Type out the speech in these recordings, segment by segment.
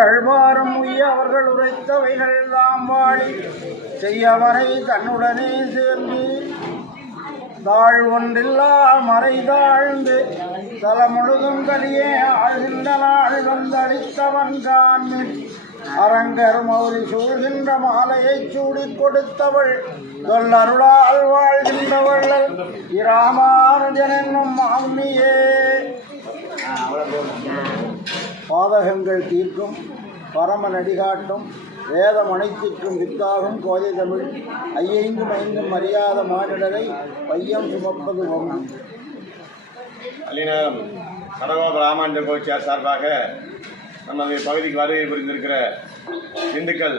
ஏழ்வாரம் உய்ய அவர்கள் உரைத்தவைகள் தாம் வாழி செய்யவரை தன்னுடனே சேர்ந்து தாழ் ஒன்றில்லா மறை தாழ்ந்து தல முழுதும் கலியே ஆழ்கின்ற நாள் வந்தளித்தவன் காண்மின் அரங்கர் மௌலி சூழ்கின்ற மாலையை சூடிக் கொடுத்தவள் தொல்லருளால் வாழ்கின்றவள் இராமானுஜன் என்னும் மாமியே. பாதகங்கள் தீர்க்கும் பரம நடிகாட்டும் வேதம் அனைத்திற்கும் வித்தாகும் கோதை தமிழ் ஐயைந்தும் ஐந்தும் அறியாத மானிடரை பையம் சுமப்பது ஒன்று. அல்லினம் கடகோப ராமானுஜர் கோச்சியார் சார்பாக நமது பகுதிக்கு வருகை புரிந்திருக்கிற திண்டுக்கல்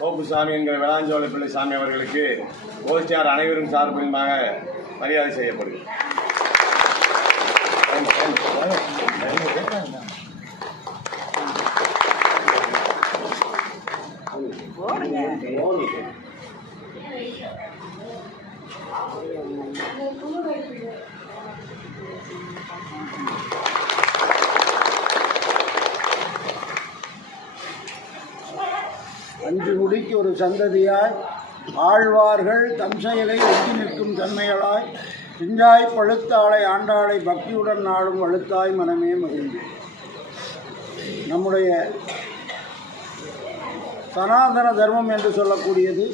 கோப்புசாமி என்கிற வேளாஞ்சோலை பிள்ளை சாமி அவர்களுக்கு கோச்சியார் அனைவரும் சார்பிலுமாக மரியாதை செய்யப்படுகிறது. அஞ்சு முடிக்கு ஒரு சந்ததியாய் ஆழ்வார்கள் தம் செயலை ஒட்டி நிற்கும் தன்மைகளாய் பிஞ்சாய் பழுத்தாளை ஆண்டாளை பக்தியுடன் நாளும் வழுத்தாய் மனமே மகிழ்ந்து. நம்முடைய சனாதன தர்மம் என்று சொல்லக்கூடியது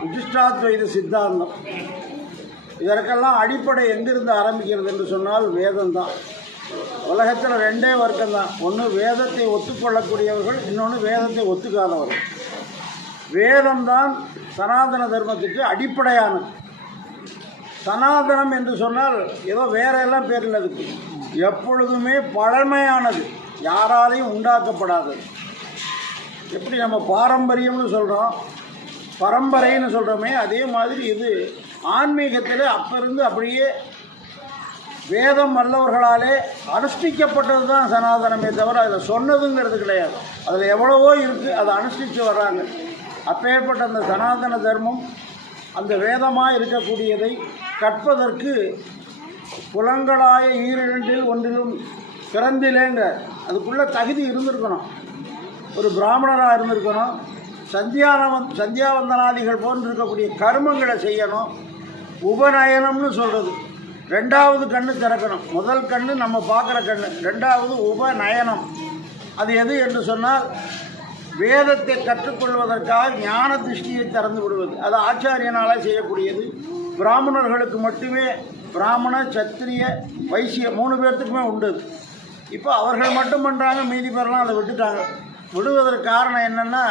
விசிஷ்டாத்வைத சித்தாந்தம். இதற்கெல்லாம் அடிப்படை எங்கிருந்து ஆரம்பிக்கிறது என்று சொன்னால் வேதம்தான். உலகத்தில் ரெண்டே வர்க்கம்தான், ஒன்று வேதத்தை ஒத்துக்கொள்ளக்கூடியவர்கள், இன்னொன்று வேதத்தை ஒத்துக்காதவர்கள். வேதம்தான் சனாதன தர்மத்துக்கு அடிப்படையானது. சனாதனம் என்று சொன்னால் ஏதோ வேற எல்லாம் பேரில் இருக்கு, எப்பொழுதுமே பழமையானது, யாராலையும் உண்டாக்கப்படாதது. எப்படி நம்ம பாரம்பரியம்னு சொல்கிறோம், பரம்பரைன்னு சொல்கிறோமே, அதே மாதிரி இது ஆன்மீகத்தில் அப்போ இருந்து அப்படியே வேதம் வல்லவர்களாலே அனுஷ்டிக்கப்பட்டது தான் சனாதனமே தவிர அதில் சொன்னதுங்கிறது கிடையாது. அதில் எவ்வளவோ இருக்குது, அதை அனுஷ்டித்து வர்றாங்க. அப்பேற்பட்ட அந்த சனாதன தர்மம் அந்த வேதமாக இருக்கக்கூடியதை கற்பதற்கு புலங்களாய ஈரிரண்டில் ஒன்றிலும் பிறந்திலேங்க அதுக்குள்ளே தகுதி இருந்திருக்கணும். ஒரு பிராமணராக இருந்திருக்கணும், சந்தியாவந்தனாதிகள் போன்று இருக்கக்கூடிய கர்மங்களை செய்யணும். உபநயனம்னு சொல்கிறது, ரெண்டாவது கண்ணு திறக்கணும். முதல் கண்ணு நம்ம பார்க்குற கண்ணு, ரெண்டாவது உபநயனம். அது எது என்று சொன்னால் வேதத்தை கற்றுக்கொள்வதற்காக ஞான திருஷ்டியை திறந்து விடுவது. அது ஆச்சாரியனால் செய்யக்கூடியது. பிராமணர்களுக்கு மட்டுமே, பிராமண சத்திரிய வைசிய 3 பேர்த்துக்குமே உண்டு. இப்போ அவர்கள் மட்டும் பண்ணுறாங்க, மீதி பேரெல்லாம் அதை விட்டுட்டாங்க. விடுவதற்கு காரணம் என்னென்னா,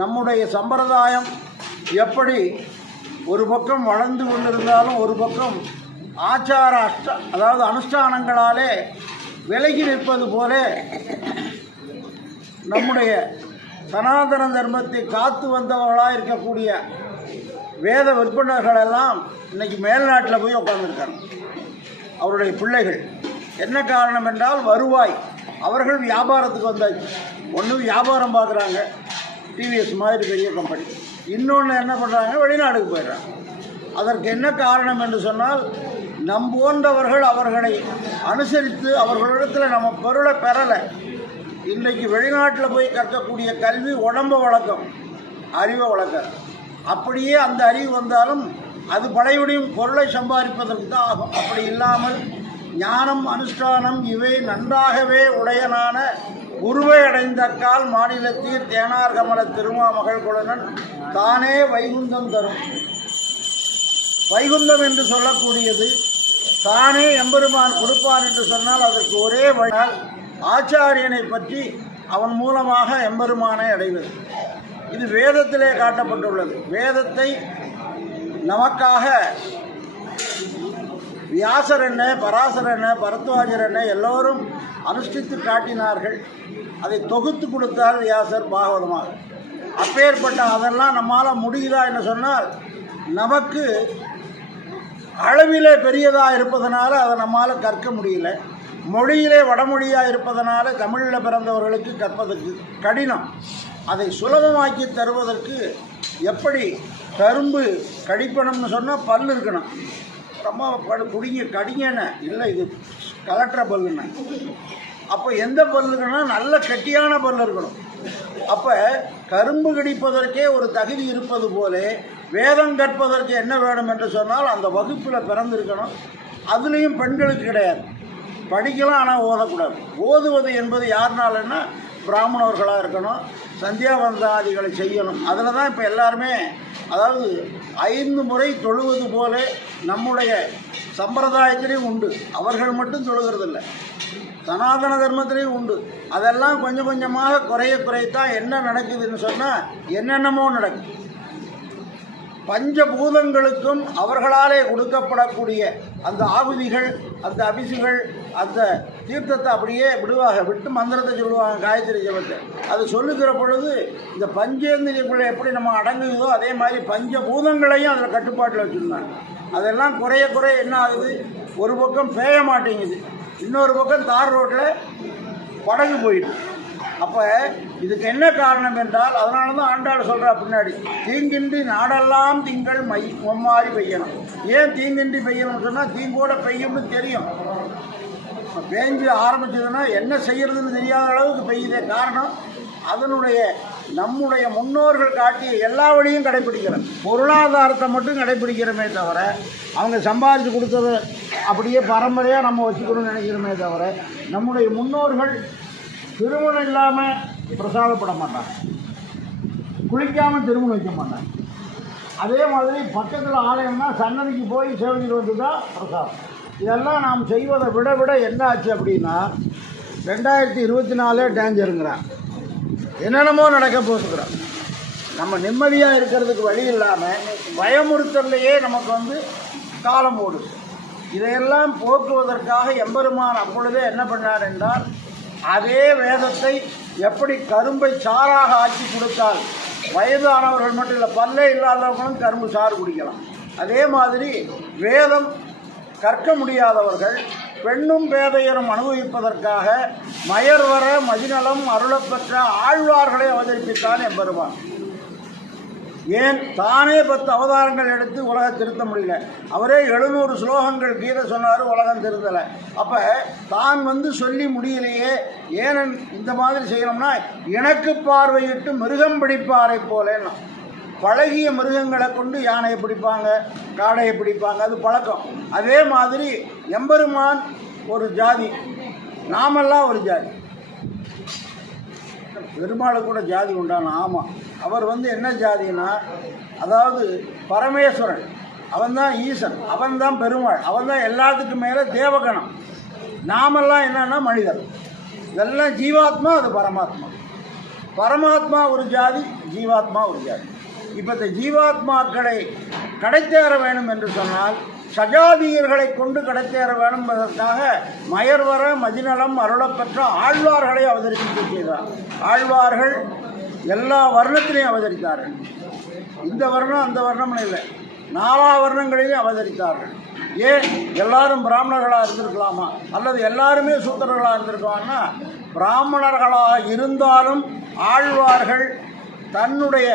நம்முடைய சம்பிரதாயம் எப்படி ஒரு பக்கம் வளர்ந்து கொண்டிருந்தாலும் ஒரு பக்கம் ஆச்சார அதாவது அனுஷ்டானங்களாலே விலகி நிற்பது போல நம்முடைய சனாதன தர்மத்தை காத்து வந்தவர்களாக இருக்கக்கூடிய வேத விற்பனர்களெல்லாம் இன்றைக்கி மேல்நாட்டில் போய் உட்காந்துருக்காங்க. அவருடைய பிள்ளைகள் என்ன காரணம் என்றால் வருவாய். அவர்கள் வியாபாரத்துக்கு வந்தாச்சு. ஒன்று வியாபாரம் பார்க்குறாங்க, டிவிஎஸ் மாதிரி பெரிய கம்பெனி. இன்னொன்று என்ன பண்ணுறாங்க, வெளிநாடுக்கு போயிடுறாங்க. அதற்கு என்ன காரணம் என்று சொன்னால், போன்றவர்கள் அவர்களை அனுசரித்து அவர்களிடத்தில் நம்ம பொருளை பெறலை. இன்றைக்கு வெளிநாட்டில் போய் கற்கக்கூடிய கல்வி உடம்பை வளர்க்கும், அறிவை வளர்க்க. அப்படியே அந்த அறிவு வந்தாலும் அது படையுடையும் பொருளை சம்பாதிப்பதற்கு தான் ஆகும். அப்படி இல்லாமல் ஞானம் அனுஷ்டானம் இவை நன்றாகவே உடையனான உருவை அடைந்தக்கால் மாநிலத்தீர் தேனார் கமல திருமாமகள் குழனன் தானே வைகுந்தம் தரும். வைகுந்தம் என்று சொல்லக்கூடியது தானே எம்பெருமான் கொடுப்பான் என்று சொன்னால் அதற்கு ஒரே வழியால் ஆச்சாரியனை பற்றி அவன் மூலமாக எம்பெருமானை அடைவது. இது வேதத்திலே காட்டப்பட்டுள்ளது. வேதத்தை நமக்காக வியாசர் என்ன, பராசர் என்ன, பரத்வாஜர் என்ன எல்லோரும் அனுஷ்டித்து காட்டினார்கள். அதை தொகுத்து கொடுத்தார் வியாசர் பாகவதமாக. அப்பேற்பட்ட அதெல்லாம் நம்மால் முடியுதா என்று சொன்னால், நமக்கு அளவிலே பெரியதாக இருப்பதனால அதை நம்மால் கற்க முடியல. மொழியிலே வடமொழியாக இருப்பதனால தமிழில் பிறந்தவர்களுக்கு கற்பதற்கு கடினம். அதை சுலபமாக்கி தருவதற்கு எப்படி கரும்பு கடிப்பணும்னு சொன்னால் பல் இருக்கணும், ரொம்ப குடிங்க கடிங்கன்னு இல்லை, இது கலெக்டர் பல்லுன்னு அப்போ எந்த பல் இருக்கணும்னா நல்ல கெட்டியான பல் இருக்கணும். அப்போ கரும்பு கடிப்பதற்கே ஒரு தகுதி இருப்பது போல வேதம் கற்பதற்கு என்ன வேணும் என்று சொன்னால் அந்த வகுப்பில் பிறந்திருக்கணும். அதுலேயும் பெண்களுக்கு கிடையாது, படிக்கலாம் ஆனால் ஓதக்கூடாது. ஓதுவது என்பது யாருனாலன்னா பிராமணர்களாக இருக்கணும், சந்தியாவந்தாதிகளை செய்யணும். அதில் தான் இப்போ எல்லாருமே, அதாவது 5 முறை தொழுவது போல நம்முடைய சம்பிரதாயத்திலையும் உண்டு. அவர்கள் மட்டும் தொழுகிறதில்லை, சனாதன தர்மத்திலையும் உண்டு. அதெல்லாம் கொஞ்சம் கொஞ்சமாக குறையத்தான் என்ன நடக்குதுன்னு சொன்னால் என்னென்னமோ நடக்குது. பஞ்சபூதங்களுக்கும் அவர்களாலே கொடுக்கப்படக்கூடிய அந்த ஆகுதிகள், அந்த அபிசுகள், அந்த தீர்த்தத்தை அப்படியே விட்டு மந்திரத்தை சொல்லுவாங்க, காயத்ரி ஜபத்தை. அது சொல்லுகிற பொழுது இந்த பஞ்சேந்திரியக்குள்ளே எப்படி நம்ம அடங்குதோ அதே மாதிரி பஞ்சபூதங்களையும் அதில் கட்டுப்பாட்டில் வச்சுருந்தாங்க. அதெல்லாம் குறைய என்ன ஆகுது, ஒரு பக்கம் பேய மாட்டேங்குது, இன்னொரு பக்கம் தார் ரோட்டில் படகு போயிடுது. அப்போ இதுக்கு என்ன காரணம் என்றால், அதனால தான் ஆண்டாள் சொல்கிறா பின்னாடி, தீங்கின்றி நாடெல்லாம் திங்கள் ஒம்மாறி பெய்யணும். ஏன் தீங்கின்றி பெய்யணும்னு சொன்னால் தீங்கோட பெய்யும்னு தெரியும். பேஞ்சு ஆரம்பிச்சதுன்னா என்ன செய்யறதுன்னு தெரியாத அளவுக்கு பெய்யுதே. காரணம் அதனுடைய நம்முடைய முன்னோர்கள் காட்டிய எல்லா வழியும் கடைப்பிடிக்கிறோம். பொருளாதாரத்தை மட்டும் கடைப்பிடிக்கிறோமே தவிர, அவங்க சம்பாதிச்சு கொடுத்ததை அப்படியே பரம்பரையாக நம்ம வச்சுக்கணும்னு நினைக்கிறோமே தவிர, நம்முடைய முன்னோர்கள் திருமணம் இல்லாமல் பிரசாதப்பட மாட்டாங்க, குளிக்காமல் திருமணம் வைக்க மாட்டாங்க. அதே மாதிரி பக்கத்தில் ஆலயம்னா சன்னதிக்கு போய் சேவைக்கு வந்து தான் பிரசாதம். இதெல்லாம் நாம் செய்வதை விட என்ன ஆச்சு அப்படின்னா 2024 டேஞ்சருங்கிறான், என்னென்னமோ நடக்க போட்டுக்கிறான். நம்ம நிம்மதியாக இருக்கிறதுக்கு வழி இல்லாமல் பயமுறுத்தலையே நமக்கு காலம் ஓடுது. இதையெல்லாம் போக்குவதற்காக எம்பெருமான் அப்பொழுதே என்ன பண்ணார் என்றால், அதே வேதத்தை எப்படி கரும்பை சாறாக ஆக்கி கொடுத்தால் வயதானவர்கள் மட்டும் இல்லை, பல்லே இல்லாதவர்களும் கரும்பு சாறு குடிக்கலாம். அதே மாதிரி வேதம் கற்க முடியாதவர்கள் பெண்ணும் பேதையரும் அனுபவிப்பதற்காக மயர்வர மதிநலம் அருளப்பெற்ற ஆழ்வார்களை அவதரிப்பித்தான் எம்பெருமான். ஏன் தானே 10 அவதாரங்கள் எடுத்து உலகம் திருத்த முடியல. அவரே 700 ஸ்லோகங்கள் கீதை சொன்னார், உலகம் திருத்தலை. அப்போ தான் சொல்லி முடியலையே, ஏன் இந்த மாதிரி செய்யணும்னா, எனக்கு பார்வையிட்டு மிருகம் பிடிப்பாரை போலேன்னா, பழகிய மிருகங்களை கொண்டு யானையை பிடிப்பாங்க, காடையை பிடிப்பாங்க, அது பழக்கம். அதே மாதிரி எம்பெருமான் ஒரு ஜாதி, நாமெல்லாம் ஒரு ஜாதி. பெருமாளுக்கு கூட ஜாதி உண்டான. ஆமாம், அவர் என்ன ஜாதினா, அதாவது பரமேஸ்வரன், அவன்தான் ஈசன், அவன்தான் பெருமாள், அவன்தான் எல்லாத்துக்கும் மேலே தேவகணம். நாமெல்லாம் என்னன்னா மனிதர். இதெல்லாம் ஜீவாத்மா, அது பரமாத்மா. பரமாத்மா ஒரு ஜாதி, ஜீவாத்மா ஒரு ஜாதி. இப்போ இந்த ஜீவாத்மாக்களை கடைத்தேற வேணும் என்று சொன்னால் சஜாதியர்களை கொண்டு கடைத்தேற வேண்டும் என்பதற்காக மயர்வர மதிநலம் அருளப்பெற்ற ஆழ்வார்களை அவதரிப்பிக்க செய்தார். ஆழ்வார்கள் எல்லா வர்ணத்திலையும் அவதரித்தார்கள். இந்த வர்ணம் அந்த வர்ணம்னு இல்லை, 4 வர்ணங்களிலையும் அவதரித்தார்கள். ஏன் எல்லாரும் பிராமணர்களாக இருந்திருக்கலாமா, அல்லது எல்லாருமே சூத்திரர்களாக இருந்திருக்கலாம்னா, பிராமணர்களாக இருந்தாலும் ஆழ்வார்கள் தன்னுடைய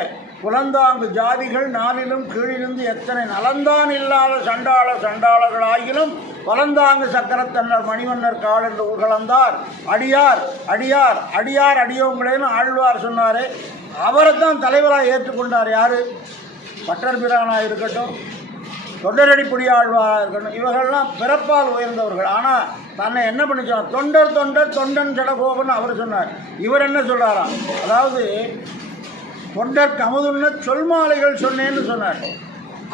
புலந்தாங்கு ஜாதிகள் 4லும் கீழிருந்து எத்தனை நலந்தான் இல்லாத சண்டாளர்களாகிலும் பலந்தாங்கு சக்கரத்தன்னர் மணிவண்ணர் கால் என்று உகழ்ந்தார். அடியார் அடியார் அடியார் அடியோங்களேன்னு ஆழ்வார் சொன்னார். அவரை தான் தலைவராக ஏற்றுக்கொண்டார். யார்? பட்டர் பிரானாக இருக்கட்டும், தொண்டரடிப்பொடி ஆழ்வாராக இருக்கட்டும், இவர்கள்லாம் பிறப்பால் உயர்ந்தவர்கள். ஆனால் தன்னை என்ன பண்ணி சொன்னார்? தொண்டன் ஜடகோபன் அவர் சொன்னார். இவர் என்ன சொல்கிறாராம், அதாவது தொண்டர்க்கு அமுதுன்ன சொல்மாலைகள் சொன்னேன்னு சொன்னார்.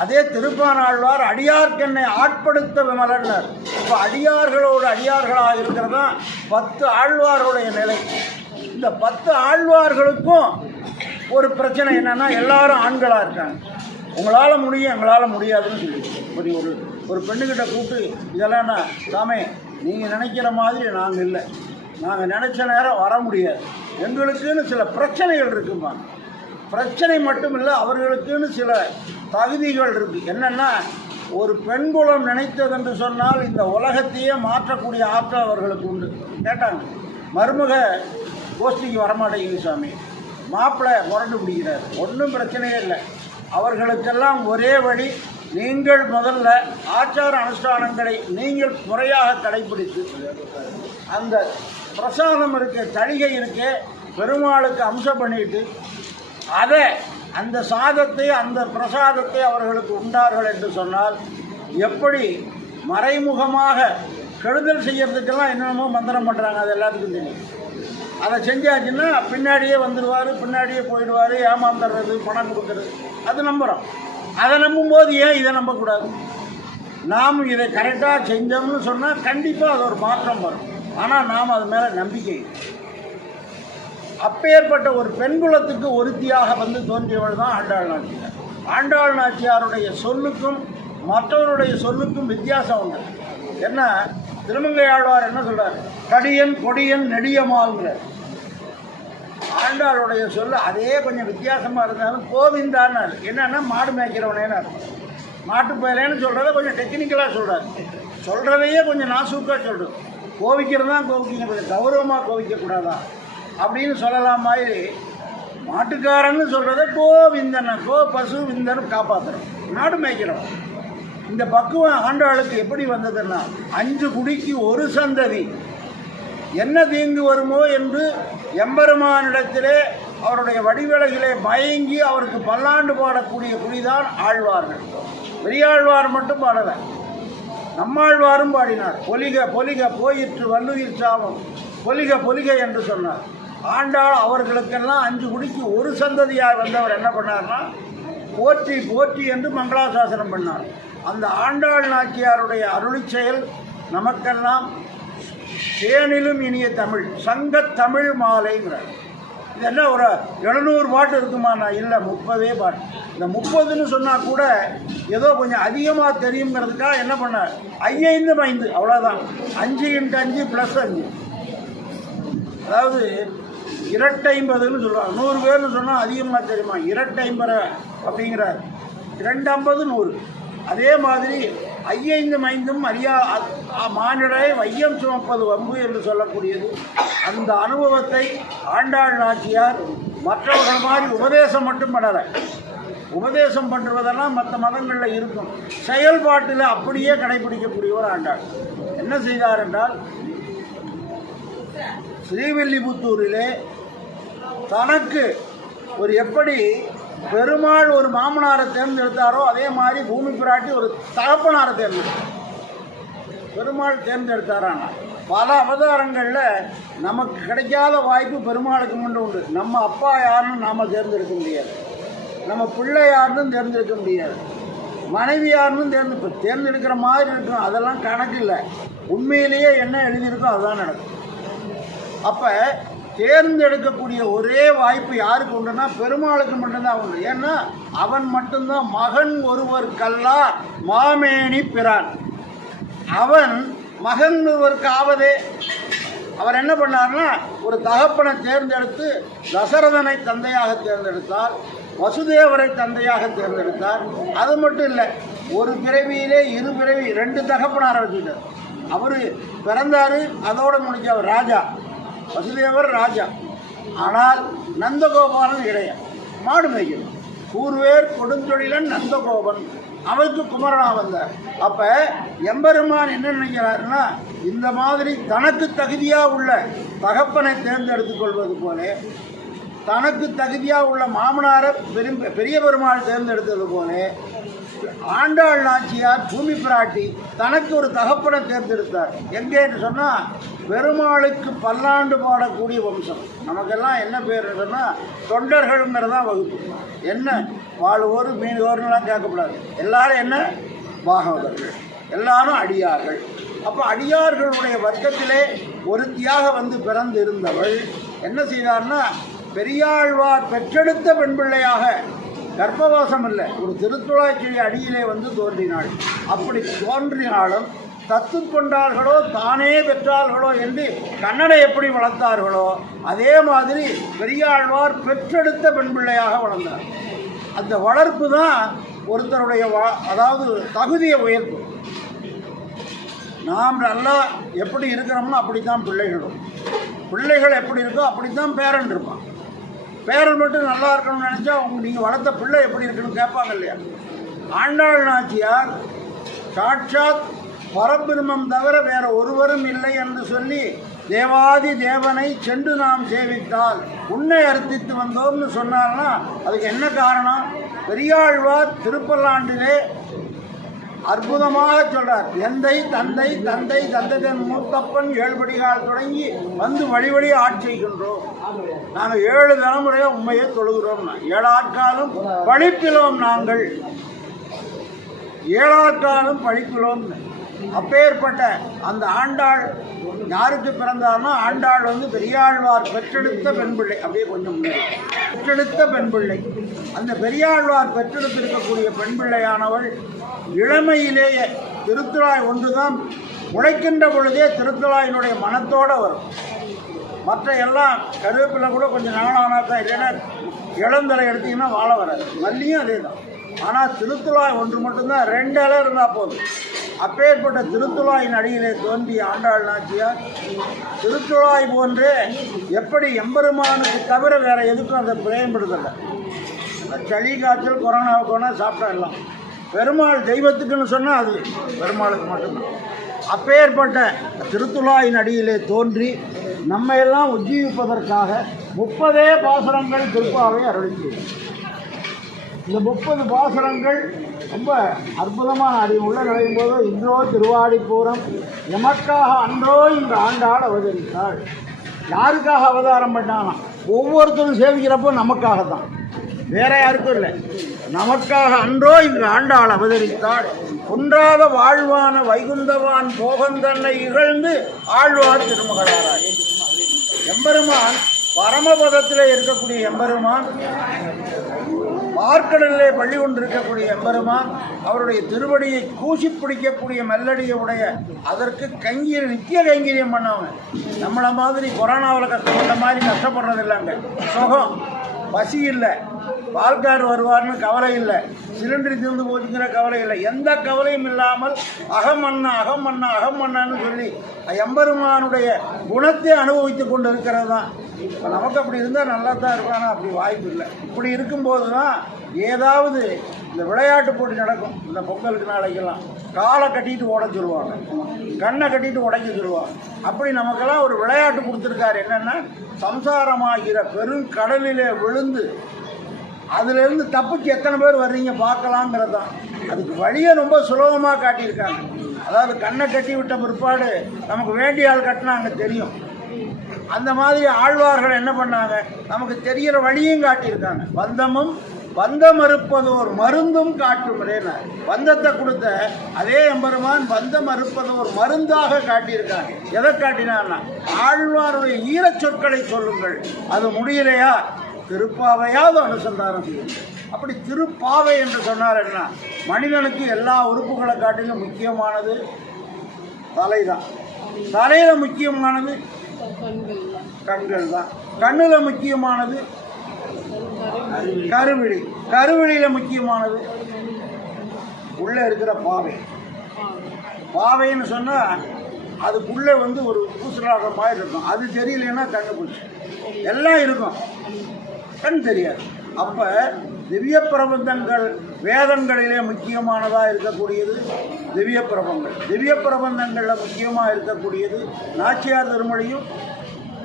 அதே திருப்பானாழ்வார் அடியார்க்கென்னை ஆட்படுத்த விமலர்னர். இப்போ அடியார்களோடு அடியார்களாக இருக்கிறதா 10 ஆழ்வார்களுடைய நிலை. இந்த 10 ஆழ்வார்களுக்கும் ஒரு பிரச்சனை என்னன்னா, எல்லாரும் ஆண்களாக இருக்காங்க. உங்களால் முடியும், எங்களால் முடியாதுன்னு சொல்லி ஒரு பெண்ணுக்கிட்ட கூப்பிட்டு, இதெல்லாம் சாமி நீங்கள் நினைக்கிற மாதிரி நாங்கள் இல்லை, நாங்கள் நினச்ச நேரம் வர முடியாது, எங்களுக்குன்னு சில பிரச்சனைகள் இருக்குமா. பிரச்சனை மட்டும் இல்லை, அவர்களுக்குன்னு சில தகுதிகள் இருக்குது. என்னென்னா, ஒரு பெண்குலம் நினைத்ததென்று சொன்னால் இந்த உலகத்தையே மாற்றக்கூடிய ஆற்றல் அவர்களுக்கு உண்டு. கேட்டாங்க, மருமக கோஷ்டிக்கு வரமாட்டேங்குது சாமி, மாப்பிள்ளை முரண்டு பிடிக்கிறார், ஒன்றும் பிரச்சனையே இல்லை. அவர்களுக்கெல்லாம் ஒரே வழி, நீங்கள் முதல்ல ஆச்சார அனுஷ்டானங்களை நீங்கள் முறையாக கடைபிடித்து அந்த பிரசாதம் இருக்க தளிகை இருக்க பெருமாளுக்கு அம்சம் பண்ணிட்டு அதை அந்த சாதத்தை அந்த பிரசாதத்தை அவர்களுக்கு உண்டார்கள் என்று சொன்னால் எப்படி மறைமுகமாக கெடுதல் செய்யறதுக்கெல்லாம் என்னென்னமோ மந்திரம் பண்ணுறாங்க, அது எல்லாத்துக்கும் தெரியும். அதை செஞ்சாச்சுன்னா பின்னாடியே வந்துடுவார், பின்னாடியே போயிடுவார், ஏமாந்துடுறது, பணம் கொடுக்குறது, அது நம்புகிறோம். அதை நம்பும்போது ஏன் இதை நம்பக்கூடாது? நாம் இதை கரெக்டாக செஞ்சோம்னு சொன்னால் கண்டிப்பாக அது ஒரு மாற்றம் வரும். ஆனால் நாம் அது மேலே நம்பிக்கை. அப்பேற்பட்ட ஒரு பெண்குலத்துக்கு ஒருத்தியாக வந்து தோன்றியவள் தான் ஆண்டாள் நாச்சியார். ஆண்டாள் நாச்சியாருடைய சொல்லுக்கும் மற்றவருடைய சொல்லுக்கும் வித்தியாசம் உண்டு. என்ன திருமங்கை ஆழ்வார் என்ன சொல்கிறார்? கடியன் கொடியன் நெடியமாள்ங்கிறார். ஆண்டாளுடைய சொல்லு அதே கொஞ்சம் வித்தியாசமாக இருந்தாலும் கோவிந்தான்னு என்னன்னா மாடு மேய்க்கிறவனேன்னு அர்த்தம். மாட்டு பயிலேன்னு சொல்கிறத கொஞ்சம் டெக்னிக்கலாக சொல்கிறார். சொல்கிறதையே கொஞ்சம் நாசூக்காக சொல்கிறது. கோவிக்கிறது தான் கோவிக்கிங்க, கொஞ்சம் கௌரவமாக கோவிக்கக்கூடாதா அப்படின்னு சொல்லலாம். மாதிரி மாட்டுக்காரன்னு சொல்கிறத கோவிந்தனை பசு விந்தனை காப்பாற்றுறோம், நாடு மேய்க்கிறோம். இந்த பக்குவம் ஆண்டாளுக்கு எப்படி வந்ததுன்னா 5 குடிக்கு ஒரு சந்ததி என்ன தீங்கு வருமோ என்று எம்பெருமானிடத்திலே அவருடைய வடிவழகிலே மயங்கி அவருக்கு பல்லாண்டு பாடக்கூடிய குடிதான் ஆழ்வார்கள். பெரியாழ்வார் மட்டும் பாடலை, நம்மாழ்வாரும் பாடினார். பொலிக பொலிக போயிற்று வள்ளுயிர் சாமம் பொலிக பொலிக என்று சொன்னார். ஆண்டாள் அவர்களுக்கெல்லாம் 5 குடிக்கு ஒரு சந்ததியாக வந்தவர் என்ன பண்ணார்னா போற்றி போற்றி என்று மங்களாசாசனம் பண்ணார். அந்த ஆண்டாள் நாச்சியாருடைய அருளி செயல் நமக்கெல்லாம் தேனிலும் இனிய தமிழ் சங்க தமிழ் மாலைங்கிறார். இது என்ன ஒரு 700 பாட்டு இருக்குமா? நான் இல்லை, 30 பாட்டு. இந்த 30ன்னு சொன்னால் கூட ஏதோ கொஞ்சம் அதிகமாக தெரியுங்கிறதுக்காக என்ன பண்ணார், 5 5 அவ்வளோதான். 5 × 5 + 5, அதாவது இரட்டை 50ன்னு சொல்லுவாங்க. 100 பேர்னு சொன்னால் அதிகமாக தெரியுமா? இரட்டை 50 அப்படிங்கிறார். 2 50 100. அதே மாதிரி 5 5 அறியா மானிடரை வையம் சுமப்பது வம்பு என்று சொல்லக்கூடியது. அந்த அனுபவத்தை ஆண்டாள் நாச்சியார் மற்றவர்கள் மாதிரி உபதேசம் மட்டும் பண்ணலை. உபதேசம் பண்ணுறதெல்லாம் மற்ற மதங்களில் இருக்கும், செயல்பாட்டில் அப்படியே கடைபிடிக்கக்கூடியவர் ஆண்டாள். என்ன செய்தார் என்றால், ஸ்ரீவில்லிபுத்தூரிலே தனக்கு ஒரு எப்படி பெருமாள் ஒரு மாமனாரை தேர்ந்தெடுத்தாரோ அதே மாதிரி பூமி பிராட்டி ஒரு தகப்பனாரை தேர்ந்தெடுத்தார். பெருமாள் தேர்ந்தெடுத்தாரான பல அவதாரங்களில் நமக்கு கிடைக்காத வாய்ப்பு பெருமாளுக்கு முன்னே உண்டு. நம்ம அப்பா யாருன்னு நாம் தேர்ந்தெடுக்க முடியாது, நம்ம பிள்ளை யாருன்னு தேர்ந்தெடுக்க முடியாது, மனைவி யாருன்னு தேர்ந்தெடுக்கிற மாதிரி இருக்கும். அதெல்லாம் கணக்கு இல்லை, உண்மையிலேயே என்ன எழுதியிருக்கோ அதுதான் நடக்கும். அப்போ தேர்ந்தெடுக்கக்கூடிய ஒரே வாய்ப்பு யாருக்கு உண்டுன்னா பெருமாளுக்கு மட்டும்தான் உண்டு. ஏன்னா அவன் மட்டும்தான் மகன் ஒருவர் கல்லார் மாமேனி பிறான். அவன் மகன் ஒருவருக்கு ஆவதே. அவர் என்ன பண்ணார்னா ஒரு தகப்பனை தேர்ந்தெடுத்து தசரதனை தந்தையாக தேர்ந்தெடுத்தார், வசுதேவரை தந்தையாக தேர்ந்தெடுத்தார். அது மட்டும் இல்லை, ஒரு பிறவியிலே 2 பிறவி 2 தகப்பனாரை வச்சுட்டார். அவர் பிறந்தார், அதோடு முடிஞ்சவர் ராஜா. வசுதேவர் ராஜா. ஆனால் நந்தகோபாலன் இடையன், மாடு மேய்க்கணும். கூர்வேர் கொடுந்தொழிலன் நந்தகோபன், அவருக்கு குமரனா வந்தார். அப்போ எம்பெருமான் என்ன நினைக்கிறாருன்னா, இந்த மாதிரி தனக்கு தகுதியாக உள்ள தகப்பனை தேர்ந்தெடுத்துக் கொள்வது போல, தனக்கு தகுதியாக உள்ள மாமனாரை பெரிய பெருமாள் தேர்ந்தெடுத்தது போல, ஆண்டாள் நாச்சியார் பூமி பிராட்டி தனக்கு ஒரு தகப்பனை தேர்ந்தெடுத்தார். எங்கேன்னு சொன்னால் பெருமாளுக்கு பல்லாண்டு பாடக்கூடிய வம்சம். நமக்கெல்லாம் என்ன பேர் சொன்னால் தொண்டர்களுங்கிறதான் வகுப்பு. என்ன வாழ்வோர் மீன்வோர்லாம் கேட்கக்கூடாது, எல்லாரும் என்ன பாகவதர்கள், எல்லாரும் அடியார்கள். அப்போ அடியார்களுடைய வர்க்கத்திலே ஒருத்தியாக வந்து பிறந்து இருந்தவள் என்ன செய்தார்னா, பெரியாழ்வார் பெற்றெடுத்த பெண் பிள்ளையாக, கர்ப்பவாசம் இல்லை, ஒரு திருத்துழாய்க்கிழி அடியிலே வந்து தோன்றினாள். அப்படி தோன்றினாலும் தத்து கொண்டார்களோ தானே பெற்றார்களோ என்று கண்ணனை எப்படி வளர்த்தார்களோ அதே மாதிரி பெரியாழ்வார் பெற்றெடுத்த பெண் பிள்ளையாக வளர்ந்தார். அந்த வளர்ப்பு தான் ஒருத்தருடைய அதாவது தகுதியை உயர்த்தும். நாம் நல்லா எப்படி இருக்கிறோம்னோ அப்படித்தான் பிள்ளைகளும், பிள்ளைகள் எப்படி இருக்கோ அப்படித்தான் பேரன் இருப்பான். பேரன் மட்டும் நல்லா இருக்கணும்னு நினச்சா நீங்கள் வளர்த்த பிள்ளை எப்படி இருக்குன்னு கேட்பாங்க இல்லையா? ஆண்டாள் நாச்சியார் சாட்சாத் பரபிரம்மம் தவிர வேற ஒருவரும் இல்லை என்று சொல்லி தேவாதி தேவனை சென்று நாம் சேவித்தால் உன்னை அர்த்தித்து வந்தோம்னு சொன்னார்னா அதுக்கு என்ன காரணம்? பெரியாழ்வார் திருப்பல்லாண்டிலே அற்புதமாக சொல்றார். எந்தை தந்தை தந்தை தந்தைதன் மூத்தப்பன் 7 படிகால் தொடங்கி வந்து வழி வழி ஆட்சிக்கின்றோம். நாங்கள் 7 தலைமுறையாக உண்மையை தொழுகிறோம். 7 ஆட்காலும் பழிப்பிலோம். நாங்கள் 7 ஆட்காலும் பழிப்பிலோம். அப்பேற்பட்ட அந்த ஆண்டாள் யாருக்கு பிறந்தார்னா, ஆண்டாள் வந்து பெரியாழ்வார் பெற்றெடுத்த பெண் பிள்ளை. அப்படியே கொஞ்சம் பெற்றெடுத்த பெண் பிள்ளை. அந்த பெரியாழ்வார் பெற்றெடுத்திருக்கக்கூடிய பெண் பிள்ளையானவள் இளமையிலேயே திருத்துழாய் ஒன்றுதான் உழைக்கின்ற பொழுதே திருத்துழாயினுடைய மனத்தோடு வரும். மற்ற எல்லாம் கருவேப்பிலை கூட கொஞ்சம் நாளானா தான், இல்லைன்னா இளந்தரை எடுத்திங்கன்னா வாழ வராது. மல்லியும் அதே தான். ஆனால் திருத்துழாய் ஒன்று மட்டும்தான் 2 இலை இருந்தால் போதும். அப்பேற்பட்ட திருத்துழாயின் அடியிலே தோன்றிய ஆண்டாள் நாச்சியார் திருத்துழாய் போன்றே எப்படி எம்பெருமானுக்கு தவிர வேற எதுக்கும் அதை பயன்படுத்தலை. சளி காய்ச்சல் கொரோனாவுக்கு வேணால் சாப்பிட்டா எல்லாம். பெருமாள் தெய்வத்துக்குன்னு சொன்னால் அது பெருமாளுக்கு மட்டும்தான். அப்பேற்பட்ட திருத்துழாயின் அடியிலே தோன்றி நம்மையெல்லாம் உஜ்ஜீவிப்பதற்காக 30 பாசுரங்கள் திருப்பாவை அருளிச்சு. இந்த 30 பாசுரங்கள் ரொம்ப அற்புதமான உள்ள நுழையும் போது இன்றோ திருவாடிப்பூரம் எமக்காக அன்றோ இந்த ஆண்டாள் அவதரித்தாள். யாருக்காக அவதாரம் பண்ணானா? ஒவ்வொருத்தரும் சேவிக்கிறப்போ நமக்காக தான், வேற யாருக்கும் இல்லை. நமக்காக அன்றோ இந்த ஆண்டாள் அவதரித்தாள். குன்றாத வாழ்வான வைகுந்தவான் போகந்தன்னை இகழ்ந்து ஆழ்வார் திருமகளாராய். எம்பெருமான் பரமபதத்திலே இருக்கக்கூடிய எம்பெருமான், பார்க்கடலிலே பள்ளி கொண்டிருக்கக்கூடிய எம்பெருமான், அவருடைய திருவடியை கூசி பிடிக்கக்கூடிய மெல்லடியுடைய அதற்கு நித்திய கைங்கரியம் பண்ணவங்க. நம்மளை மாதிரி கொரோனாவில் கஷ்டப்பட்ட மாதிரி கஷ்டப்படுறது இல்லைங்க. சுகம், பசி இல்லை, பால்கார் வருவார்னு கவலை இல்லை, சிலிண்டரி தீர்ந்து போச்சுங்கிற கவலை இல்லை. எந்த கவலையும் இல்லாமல் அகமண்ணா அகமண்ணா அகமண்ணான்னு சொல்லி எம்பெருமானுடைய குணத்தை அனுபவித்து கொண்டு இருக்கிறது தான். இப்போ நமக்கு அப்படி இருந்தால் நல்லா தான் இருக்கும். ஆனால் அப்படி வாய்ப்பு இல்லை. இப்படி இருக்கும்போது தான் ஏதாவது இந்த விளையாட்டு போட்டி நடக்கும். இந்த பொங்கலுக்கு நாளைக்கெல்லாம் காலை கட்டிட்டு ஓட சொல்லுவாங்க, கண்ணை கட்டிட்டு உடைக்க சொல்லுவாங்க. அப்படி நமக்கெல்லாம் ஒரு விளையாட்டு கொடுத்துருக்காரு. என்னென்னா, சம்சாரமாகிற பெருங்கடலிலே விழுந்து அதுலேருந்து தப்பிச்சு எத்தனை பேர் வர்றீங்க பார்க்கலாங்கிறது தான். அதுக்கு வழியை ரொம்ப சுலபமாக காட்டியிருக்காங்க. அதாவது கண்ணை கட்டி விட்ட பிற்பாடு நமக்கு வேண்டிய ஆள் கட்டினா அங்கே தெரியும். அந்த மாதிரி ஆழ்வார்கள் என்ன பண்ணாங்க, நமக்கு தெரிகிற வழியும் காட்டியிருக்காங்க. பந்தம் மறுப்பதோர் மருந்தும் காட்டும். பந்தத்தை கொடுத்த அதே எம்பெருமான் பந்தம் மறுப்பதோர் மருந்தாக காட்டியிருக்காங்க. எதை காட்டினான்னா, ஆழ்வாருடைய ஈரச் சொற்களை சொல்லுங்கள். அது முடியலையா, திருப்பாவையாவது அனுசந்தானம் செய்யும். அப்படி திருப்பாவை என்று சொன்னார் என்ன, மனிதனுக்கு எல்லா உறுப்புகளை காட்டிலும் முக்கியமானது தலை தான். தலையில் முக்கியமானது கண்கள் தான். கண்ணில் முக்கியமானது கருவிழி. கருவிழியில் முக்கியமானது உள்ளே இருக்கிற பாவை. பாவைன்னு சொன்னால் அதுக்குள்ளே வந்து ஒரு பூசலாக மாதிரி இருக்கும். அது தெரியலன்னா கண்ணு பூச்சி எல்லாம் இருக்கும், கண் தெரியாது. அப்போ திவ்ய பிரபந்தங்கள் வேதங்களிலே முக்கியமானதாக இருக்கக்கூடியது திவ்ய பிரபந்தங்கள். திவ்ய பிரபந்தங்களில் முக்கியமாக இருக்கக்கூடியது நாச்சியார் திருமொழியும்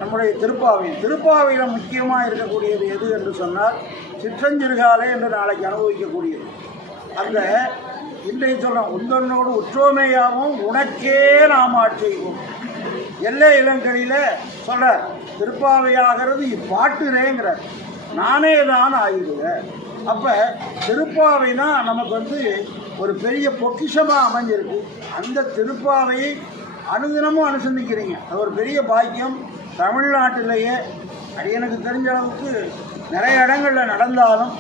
நம்முடைய திருப்பாவையும். திருப்பாவையில் முக்கியமாக இருக்கக்கூடியது எது என்று சொன்னால் சிற்றஞ்சிறுகாலை என்று நாளைக்கு அனுபவிக்கக்கூடியது. அந்த இன்றைய சொல்கிறோம், உந்தனோடு உற்றோமையாகவும் உனக்கே நாம் ஆட்சிவோம். எல்லை இளங்கலில் சொல்கிறார், திருப்பாவையாகிறது இப்பாட்டுரேங்கிறார். நானே தான் ஆகிடுவேன். அப்போ திருப்பாவை தான் நமக்கு வந்து ஒரு பெரிய பொக்கிஷமாக அமைஞ்சிருக்கு. அந்த திருப்பாவையை அனுதினமும் அனுசந்திக்கிறீங்க, அது ஒரு பெரிய பாக்கியம். தமிழ்நாட்டிலேயே எனக்கு தெரிஞ்ச அளவுக்கு நிறைய இடங்களில் நடந்தாலும்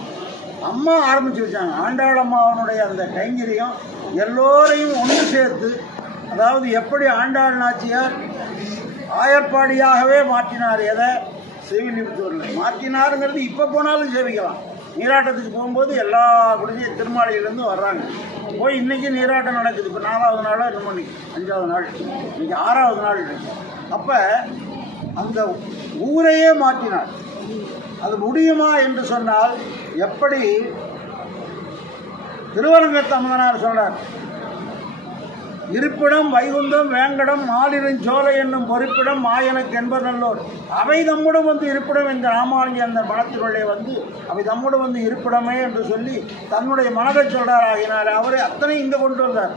அம்மா ஆரம்பித்து வச்சாங்க. ஆண்டாளம்மாவனுடைய அந்த கைங்கரியம் எல்லோரையும் ஒன்று சேர்த்து, அதாவது எப்படி ஆண்டாள் நாச்சியார் ஆயர்பாடியாகவே மாற்றினார், எதை சிவிலிபுத்தூரில் மாற்றினாருங்கிறது இப்போ போனாலும் சேவிக்கலாம். நீராட்டத்துக்கு போகும்போது எல்லா குடிசை திருமாலையிலேருந்து வர்றாங்க. போய் இன்றைக்கி நீராட்டம் நடக்குது. இப்போ 4வது நாளாக இன்னும் மணிக்கு 5வது நாள், இன்றைக்கி 6வது நாள். அப்போ அந்த ஊரையே மாற்றினார். அது முடியுமா என்று சொன்னால், எப்படி திருவரங்கத்து அமுதனார் சொல்றார், இருப்பிடம் வைகுந்தம் வேங்கடம் மாலிருஞ்சோலை என்னும் பொறுப்பிடம் மாயனுக்கு என்பர் நல்லோர் அவை தம்முடன் வந்து இருப்பிடம் என்ற ராமானுஜ அந்த மனத்தினுள்ளே வந்து அவை தம்முடன் வந்து இருப்பிடமே என்று சொல்லி தன்னுடைய மனதை சொல்றார். ஆகினார் அவரை அத்தனை இங்கே கொண்டு வந்தார்.